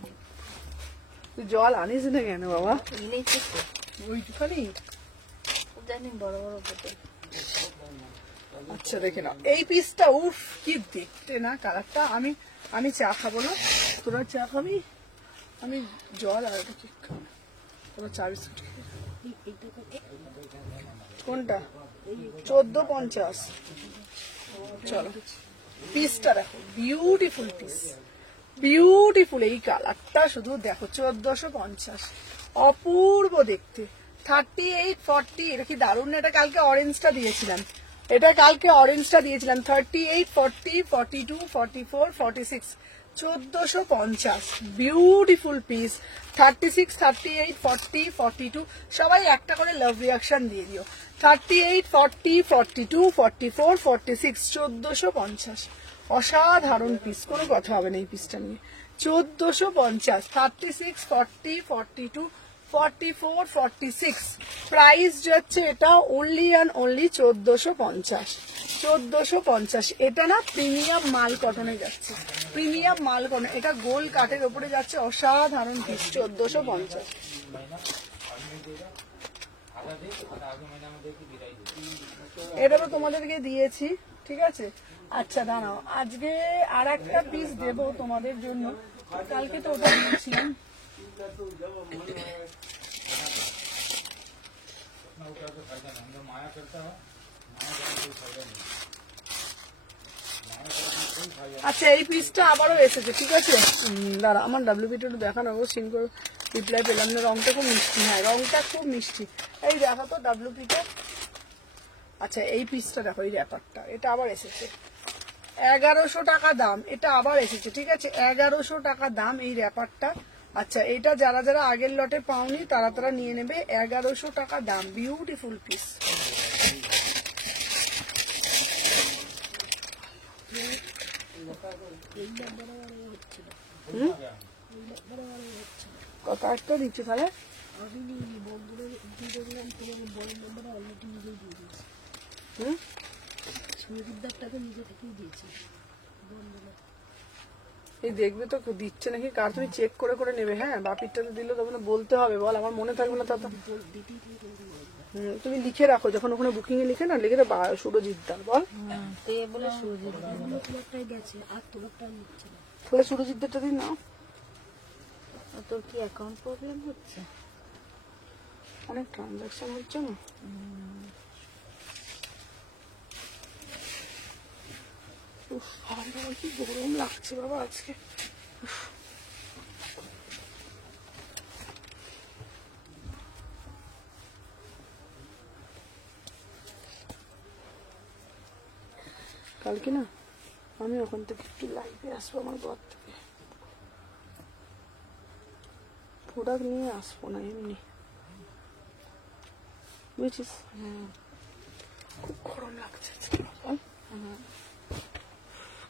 তুই জল আনিস না কেন বাবা? এনেছি তো, ওইটুখানি। জানি বড় বড় বোতল। আচ্ছা দেখে নাও এই পিসটা, উফ কি দেখতে না কালারটা। আমি চা খাবো না, তোরা চা খাবি, আমি জল আর একটা কেক খাবো, তোরা চা বিস্কুট খেয়ে। কোনটা? 14.50। চলো পিসটা দেখো, বিউটিফুল পিস, বিউটিফুল। এই কালারটা শুধু দেখো, 1450, অপূর্ব দেখতে। 38, 40, এটা কি দারুণ। এটা কালকে অরেঞ্জটা দিয়েছিলাম, 38, 40, 42, 44, 46, 1450, বিউটিফুল পিস। 36, 38, 40, 42, সবাই একটা করে লাভ রিয়াকশন দিয়ে দিও। 38, 40, 42, 44, 46, 1450, অসাধারণ পিস, কোনো কথা হবে না এই পিসটা নিয়ে। 1450, 36, 40, 42, 44, 46, প্রাইস যাচ্ছে এটা অনলি অ্যান্ড অনলি 1450। 1450, এটা না প্রিমিয়াম মাল কটনে যাচ্ছে, প্রিমিয়াম মাল কটন, এটা গোল কাঠের ওপরে যাচ্ছে, অসাধারণ পিস। 1450। এটা তো তোমাদেরকে দিয়েছি, ঠিক আছে। আচ্ছা দাঁড়াও, আজকে আর একটা পিস দেবো তোমাদের জন্য, কালকে তো ওটা দিয়েছিলাম। আচ্ছা এই পিসটা আবারও এসেছে, ঠিক আছে। দাঁড়া, আমার ডাব্লিউপিটা একটু দেখানো, সিন করে রিপ্লাই পেলাম না। রংটা খুব মিষ্টি, হ্যাঁ রংটা খুব মিষ্টি। এই দেখো তো ডাব্লিউপিটা। আচ্ছা এই পিসটা দেখো, এই র্যাপারটা, এটা আবার এসেছে, 1100 টাকা দাম, এটা আবার এসেছে, ঠিক আছে। 1100 টাকা দাম এই র্যাপারটা। আচ্ছা এটা যারা যারা আগের লটে পাওনি তারা তারা নিয়ে নেবে, 1100 টাকা দাম, বিউটিফুল পিস। কত একটা দিচ্ছ তাহলে? এই দেখবে তো দিচ্ছে নাকি কার, তুমি চেক করে করে নেবে। হ্যাঁ বাপিরটা তো দিলে তখন বলতে হবে, বল আমার মনে থাকবে না তা তো। তুমি লিখে রাখো, যখন ওখানে বুকিং এ লিখে না, লিখে তো সুরজিৎ দার বল, বলে সুরজিৎ তাহলে সুরজিৎ দারটা দিন না। তোর কি অ্যাকাউন্ট প্রবলেম হচ্ছে? অনেক ট্রানজাকশন হচ্ছে না। উফ, বাবা, কি গরম লাগছে বাবা আজকে। কালকে না আমি ওখান থেকে একটু লাইভে আসবো, আমার ঘর থেকে প্রোডাক্ট নিয়ে আসবো না, এমনি বুঝছিস। খুব গরম লাগছে আজকে, বল।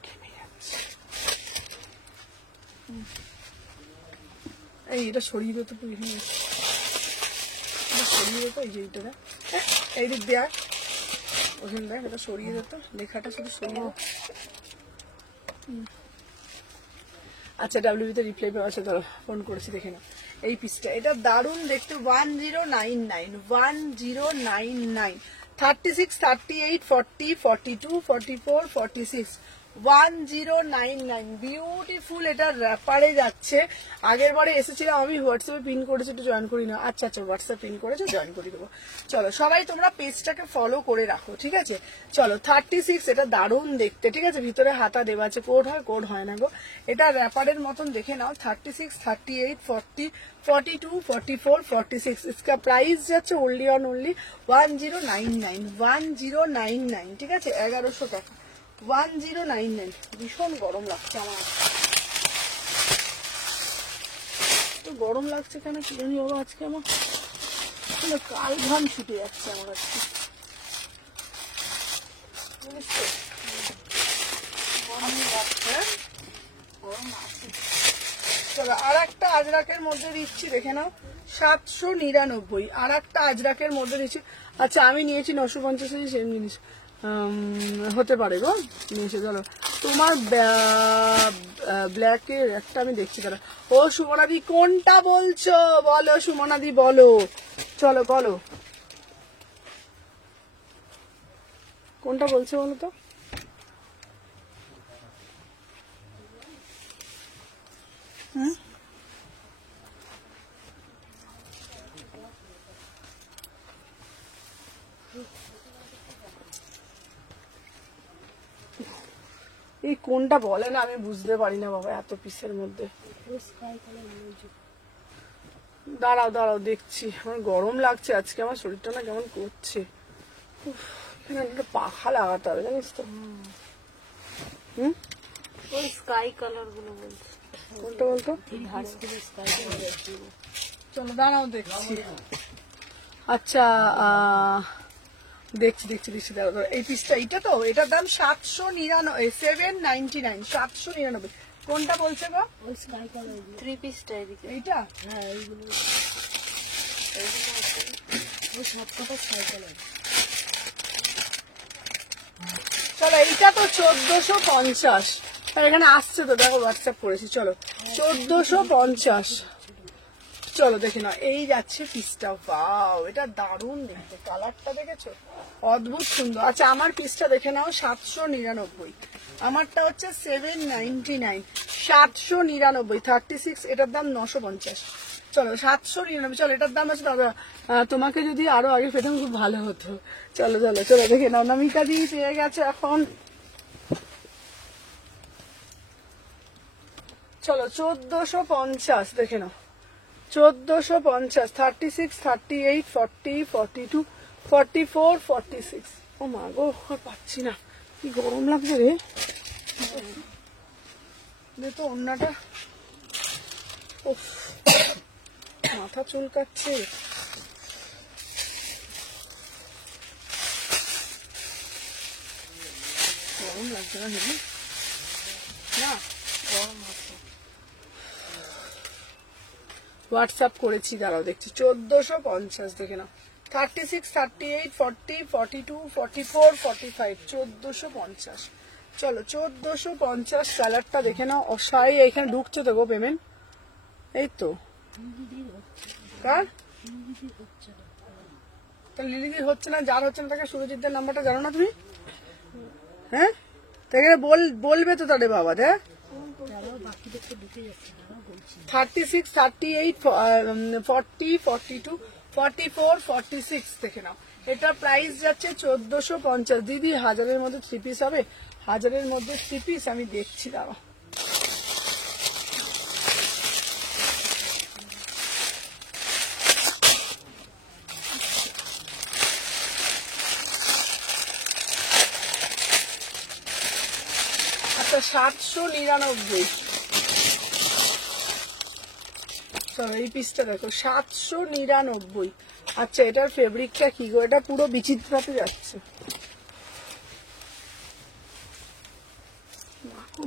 ঘেমে যাচ্ছে। এই এটা সরিয়ে দিতে তো, এটা সরিয়ে দিত, এই যে এইটা দেখ, এই দিক দেখ, ওখানে দেখ, এটা সরিয়ে দিত, লেখাটা শুধু সরিয়ে দিত। আচ্ছা ডাব্লিউবিতে রিপ্লাই পাওয়া আছে, ধরো ফোন করেছি, দেখে নাও এই পিসটা, এটা দারুণ দেখতে। 1099, 1099, 36, 38, 40, 42, 44, 46, 1099, বিউটিফুল। এটা র্যাপারে যাচ্ছে, আগের বারে এসেছিলাম আমি, হোয়াটসঅ্যাপে পিন করেছি, একটু জয়েন করি না। আচ্ছা আচ্ছা হোয়াটসঅ্যাপ পিন করেছে, জয়েন করে দেবো। চলো সবাই তোমরা পেজটাকে ফলো করে রাখো, ঠিক আছে। চলো 36, এটা দারুণ দেখতে, ঠিক আছে। ভিতরে হাতা দেওয়া আছে, কোড হয় কোড হয় না গো, এটা র্যাপারের মতন দেখে নাও। 36, 38, 40, 42, 44, 46, इसका प्राइस যাচ্ছে only on only 1099, 1099, ঠিক আছে। 1100 টাকা, 1099। ভীষণ গরম লাগছে আমার, তো গরম লাগছে কেন কি জানি বাবা আজকে, আমার কাল ঘাম ছুটে যাচ্ছে আমার আজকে, বুঝছো? গরম লাগছে, গরম আছে। চলো আর একটা আজরাকের মধ্যে দিচ্ছি, দেখে নাও, 799, আর একটা আজরাকের মধ্যে দিচ্ছি। আচ্ছা আমি নিয়েছি 950, সেম জিনিস। হতে পারে গো, নিয়ে এসে চলো। তোমার ব্ল্যাকের একটা আমি দেখছি তারা। ও সুমনাদি কোনটা বলছো বলো, সুমনাদি বলো, চলো বলো কোনটা বলছো বলো তো। এই কোনটা বলে না আমি বুঝতে পারি না বাবা, এত পিসের মধ্যে। দাঁড়াও দাঁড়াও দেখছি, আমার গরম লাগছে আজকে, আমার শরীরটা না কেমন করছে। উফ, এখানে একটা পাখা লাগাতে হবে জানিস তো। ওই স্কাই কালার গুলো বলছি। কোনটা বলতো? চলো দাঁড়াও দেখছি। আচ্ছা দেখছি দেখছি দেখছি, দাঁড়াও দাঁড়াও। এই পিসটা এইটা তো, এটার দাম 799, 799, 799। কোনটা বলছে গো? থ্রি পিসটা এদিকে। এইটা চলো, এইটা তো 1450। এখানে আসছে তো, দেখো হোয়াটসঅ্যাপ করেছি। চলো 1450, চলো দেখে না। এই যাচ্ছে পিসটা, বাও এটা দারুণ দেখতে, কালারটা দেখেছো অদ্ভুত সুন্দর। আচ্ছা আমার পিসটা দেখে নাও, 799। আমারটা হচ্ছে 799, 799, 36, এটার দাম 950। চলো 799, চলো এটার দাম আছে দাদা। তোমাকে যদি আরো আগে পেতাম খুব ভালো হতো। চলো চলো চলো দেখে নাও, নামিকা দি পেয়ে গেছে এখন। চলো 1450 দেখে নাও, 1450, 36, 38, 40, 42, 44, 46। ও মা গো, আর পাচ্ছি না, কি গরম লাগছে রে। দে তো অন্যটা, উফ মাথা চুলকাচ্ছে। গরম লাগছে না হেবি? না গরম আছে। হোয়াটসঅ্যাপ করেছি, দাঁড়াও দেখছি। 1450 দেখে নাও, 36, 38, 40, 42, 44, 45, 1450। চলো 1450, কালারটা দেখে নাও অসাই। এখানে ঢুকছে তো গো পেমেন্ট, এই তো কার লিলিদির হচ্ছে না, যার হচ্ছে না তাকে সুরজিৎদের নাম্বারটা জানো না তুমি? হ্যাঁ তাকে বলবে তো তাহলে বাবা। দেখ 36, 38, 40, 42, 44, 46 দেখে নাও। এটা প্রাইস যাচ্ছে 1450। দিদি 1000-এর মধ্যে 3 পিস হবে? 1000-এর মধ্যে 3 পিস আমি দেখছি, দাঁড়াও। আচ্ছা 799। চলো এই পিসটা দেখো, 799। আচ্ছা এটার ফেব্রিকটা কি গো? এটা পুরো বিচিত্রাতে যাচ্ছে।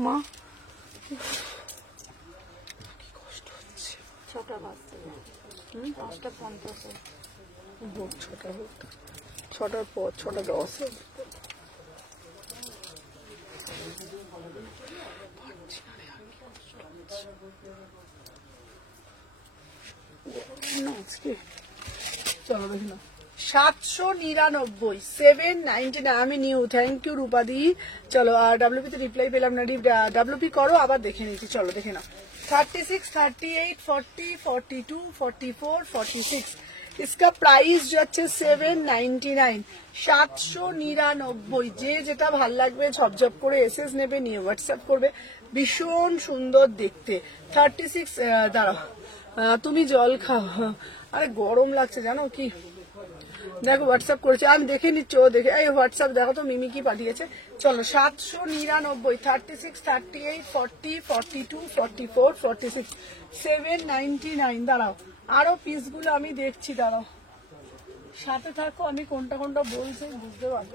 মা কি কষ্ট হচ্ছে। 6টা বাজতে, 5টা 50। হোক 6টা হোক, 6টার পর 6টা 10। আজকে চলো দেখি না, 799, 799। আমি নিউ, থ্যাংক ইউ রূপাদি। চলো আর ডাব্লিউপি তে রিপ্লাই পেলাম না, ডাব্লিউপি করো আবার দেখে নিচ্ছি। চলো দেখে নাও, 36, 38, 40, 42, 44, 46। इसका प्राइस যাচ্ছে 799, 799। যে যেটা ভাল লাগবে ঝপঝপ করে এসএস নেবে, নিয়ে হোয়াটসঅ্যাপ করবে, ভীষণ সুন্দর দেখতে। 36, দাঁড়াও তুমি জল খাও। আরে গরম লাগছে জানো কি, দেখো হোয়াটসঅ্যাপ করেছে, আমি দেখে নিচ্ছি। ও দেখে, এই হোয়াটসঅ্যাপ দেখো তো মিমি কি পাঠিয়েছে। চলো 799, 36, 38, 40, 42, 44, 46, 799। দাঁড়াও আরো পিসগুলো আমি দেখছি, দাঁড়াও সাথে থাকো, আমি কোনটা কোনটা বলছি বুঝতে পারবো।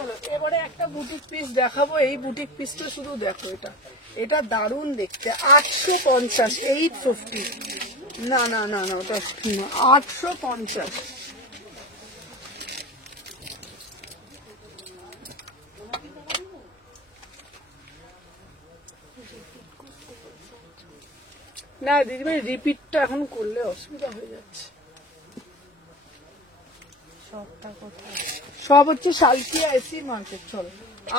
চলো এবারে একটা বুটিক পিস দেখাবো। এই বুটিক পিসটা শুধু দেখো, এটা এটা দারুণ দেখতে। 850, 850। না না না না, ওটা 850। না দিদিভাই, রিপিটটা এখন করলে অসুবিধা হয়ে যাচ্ছে। সবটা কোথায়? সব হচ্ছে শালকিয়া এসি মার্কেট। চলো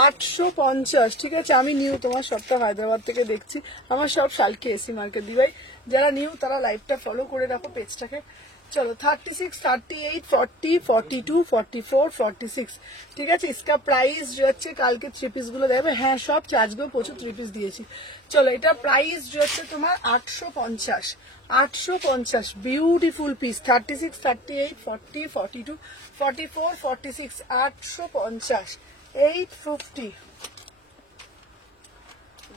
850, ঠিক আছে। আমি নিউ, তোমার সবটা হায়দ্রাবাদ থেকে দেখছি। আমার সব শালকিয়া এসি মার্কেট। দিভাই যারা নিউ তারা লাইভটা ফলো করে রাখো পেজটাকে। चलो 36, 38, 40, 42, 44, 46, ঠিক আছে। इसका प्राइस जो হচ্ছে কালকে থ্রি পিস গুলো দেবে, হ্যাঁ সব চার্জগুলো প্রচুর থ্রি পিস দিয়েছি। চলো এটা প্রাইস যে হচ্ছে তোমার 850, 850 বিউটিফুল পিস। 36, 38, 40, 42, 44, 46, 850, 850,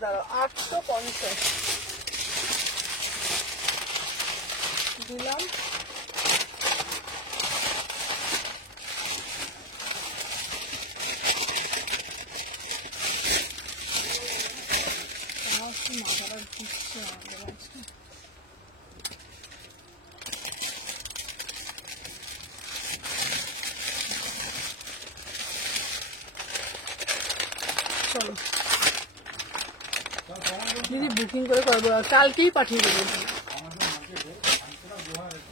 দাঁড়াও 850 দিলাম। মাথাটা ঘুরছে আমাদের আজকে। চলো দিদি বুকিং করে করবো, কালকেই পাঠিয়ে দেবো।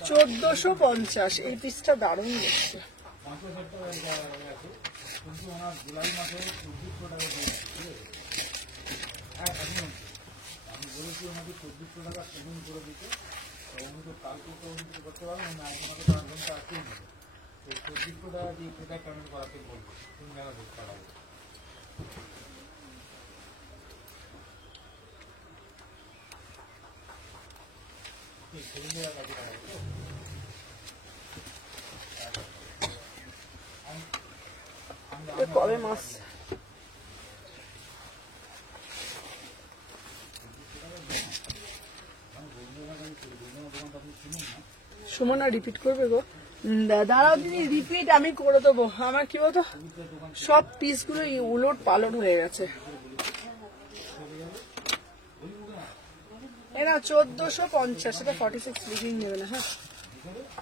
1450, এই পিসটা দারুণ দেখছে। কবে মাস সুমনা রিপিট করবে গো? দাঁড়াও দিদি, রিপিট আমি করে দেবো। আমার কি বলতো সব পিস গুলো উলট পালট হয়ে গেছে। এরা 1450, এটা 46 লিখিং নেবে না, হ্যাঁ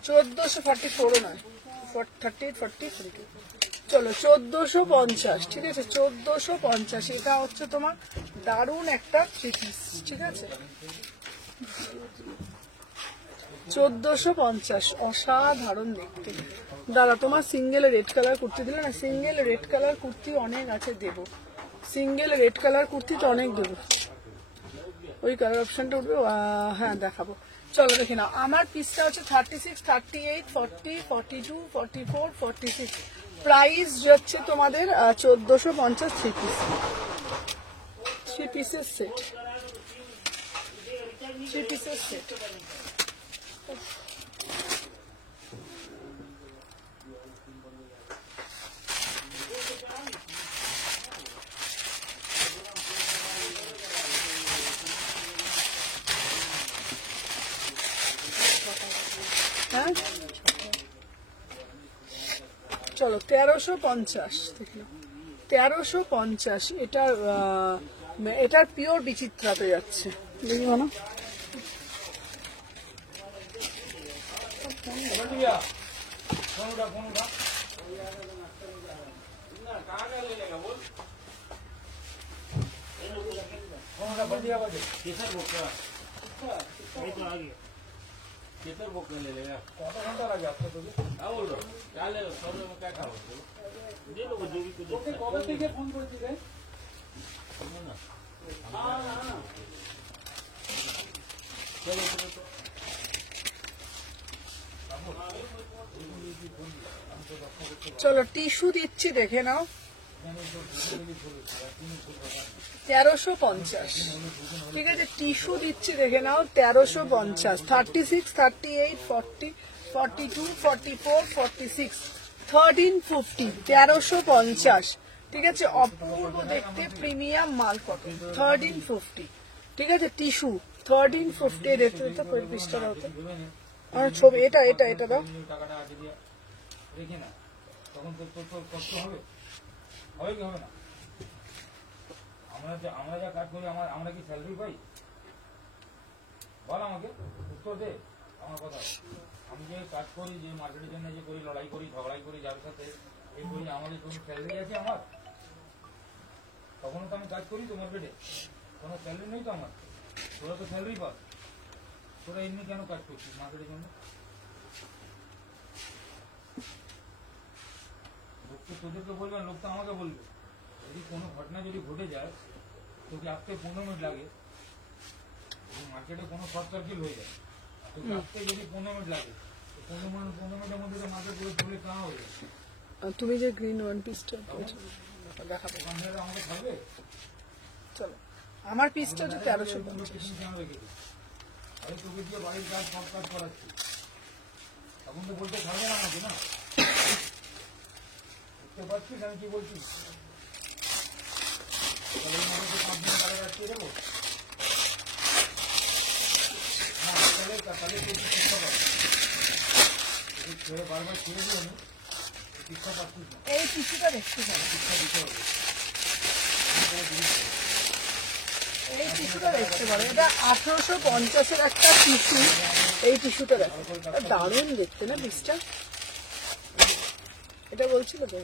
1444 নয়, 38, 40, 42। চলো 1450, ঠিক আছে 1450। এটা হচ্ছে তোমার দারুণ একটা থ্রি পিস, ঠিক আছে 1450, অসাধারণ দেখতে। দাদা তোমার সিঙ্গেল রেড কালার কুর্তি দিলে না, সিঙ্গেল রেড কালার কুর্তি অনেক আছে দেবো, সিঙ্গেল রেড কালার কুর্তি তো অনেক দেবো। ওই কালার অপশনটা উঠবে, হ্যাঁ দেখাবো। চলো দেখে নাও, আমার পিসটা হচ্ছে 36, 38, 40, 42, 44, 46। প্রাইস যাচ্ছে তোমাদের 1450, থ্রি পিস, থ্রি পিসের সেট, থ্রি পিসের সেট। হ্যাঁ চলো 1350, দেখলাম 1350। এটার পিওর বিচিত্রাতে যাচ্ছে, দেখি না চলো টিস্যু দিচ্ছি, দেখে নাও 1350, ঠিক আছে টিস্যু দিচ্ছি দেখে নাও 1350। 36, 38, 40, 42, 44, 46, 1350, 1350, ঠিক আছে অপূর্ব দেখতে প্রিমিয়াম মাল কটন 1350, ঠিক আছে টিস্যু 1350। দেখতে দেখতে পিসটা দাও তো আমার ছবি, এটা এটা এটা দাও। হবে কি হবে না? আমরা যা কাজ করি আমরা কি স্যালারি পাই? বল আমাকে, উত্তর দে আমার কথা। আমি যে কাজ করি, যে মার্কেটের জন্য যে করি, লড়াই করি, ঝগড়াই করি যার সাথে, এই করি, আমাদের কোনো স্যালারি আছে আমার? তখনও তো আমি কাজ করি তো মার্কেটে, কোনো স্যালারি নেই তো আমার। তোরা তো স্যালারি পাস, তোরা এমনি কেন কাজ করছিস মার্কেটের জন্য? লোক তো তোদেরকে বলবে, লোক তো আমাকে বলবে। যদি কোনো ঘটনা যদি ঘটে যায়, তোকে আসতে 15 মিনিট লাগে, মার্কেটে কোনো শর্ট সার্কিট হয়ে যায়, তোকে আসতে যদি 15 মিনিট লাগে, 15 মিনিটের মধ্যে তো মার্কেট পুরো চলে কানা হয়ে যায়। তুমি যে গ্রিন ওয়ান পিসটা দেখাবো, ওখান থেকে আমাকে থাকবে। চলো। আমার পিসটা হচ্ছে 1350। কেন রেখেছি? আমি তোকে দিয়ে বাড়ির কাজ সব কাজ করাচ্ছি, এখন তো বলতে থাকবে না আমাকে, না? বুঝতে পারছিস আমি কি বলছি? তাহলে এই মধ্যে 5 দিন টাকা রাখিয়ে দেবো না? তাহলে তুই শিক্ষা পাবি। ছেড়ে বারবার ছেড়ে দিও আমি, শিক্ষা পাচ্ছিস না। এই টিস্যুটা দেখতে পারো, শিক্ষা দিতে হবে। এই টিস্যুটা দেখতে পারো, এটা 1850-এর একটা টিস্যু। এই টিস্যুটা দেখো, এটা দারুণ দেখতে না পিসটা? এটা বলছিল তো।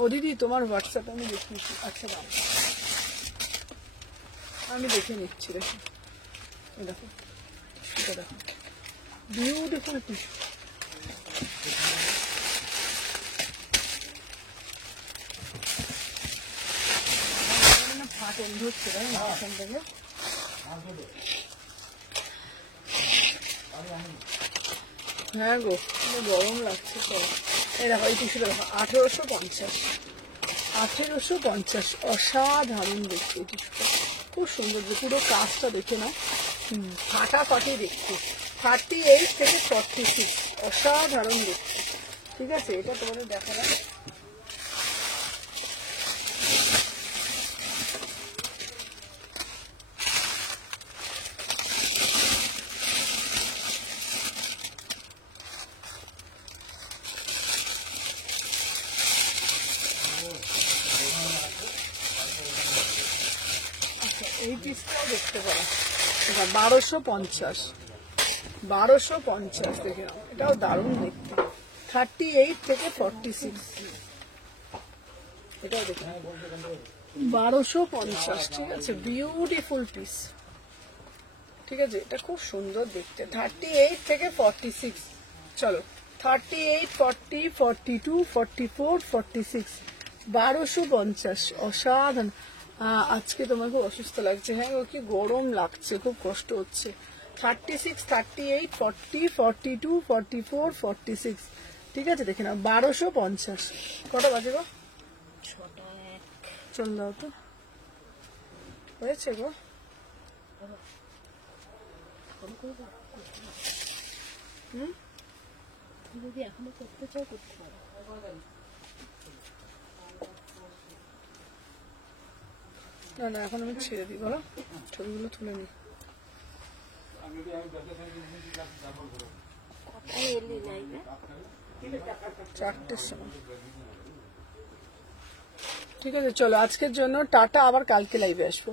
ও দিদি, তোমার হোয়াটসঅ্যাপে আমি দেখিয়েছি। আচ্ছা দাও, আমি দেখে নিচ্ছি। দেখো, এই দেখো, এটা দেখো, বিউটিফুল টিস্যু। ফাটল ধরছে তাই না এখান থেকে? হ্যাঁ গো, গরম লাগছে তো। এই দেখো, এই টিস্যুটা দেখো, 1850। অসাধারণ দেখতে এই টিস্যুটা, খুব সুন্দর। পুরো কাজটা দেখে না, ফাটাফাটি দেখতে। 38 থেকে 46, অসাধারণ দেখতে। ঠিক আছে, এটা তোমাদের দেখালাম। এই পিসটাও দেখতে পারো, এটা 1250 দেখে নাও, এটাও দারুণ দেখতে। 38 থেকে 46, এটাও দেখে নাও, 1250। ঠিক আছে, বিউটিফুল পিস। ঠিক আছে, এটা খুব সুন্দর দেখতে। 38 থেকে 46। চলো, 38, 40, 42, 44, 46, 1250। অসাধারণ। আজকে তোমার খুব অসুস্থ লাগছে? হ্যাঁ, ও কি গরম লাগছে, খুব কষ্ট হচ্ছে। 36, 38, 40, 42, 44, 46। ঠিক আছে, দেখে নাও, 1250। কটা বাজে গো? 6:01। চল দাও তো, হয়েছে গো। যদি এখনো করতে চাও করতে পারো। না না, এখন আমি ছেড়ে দিই, বলো, ছবিগুলো তুলে নিই। কটায় এলি লাইভে? 4টের সময়। ঠিক আছে, চলো আজকের জন্য টাটা, আবার কালকে লাইভে আসবো।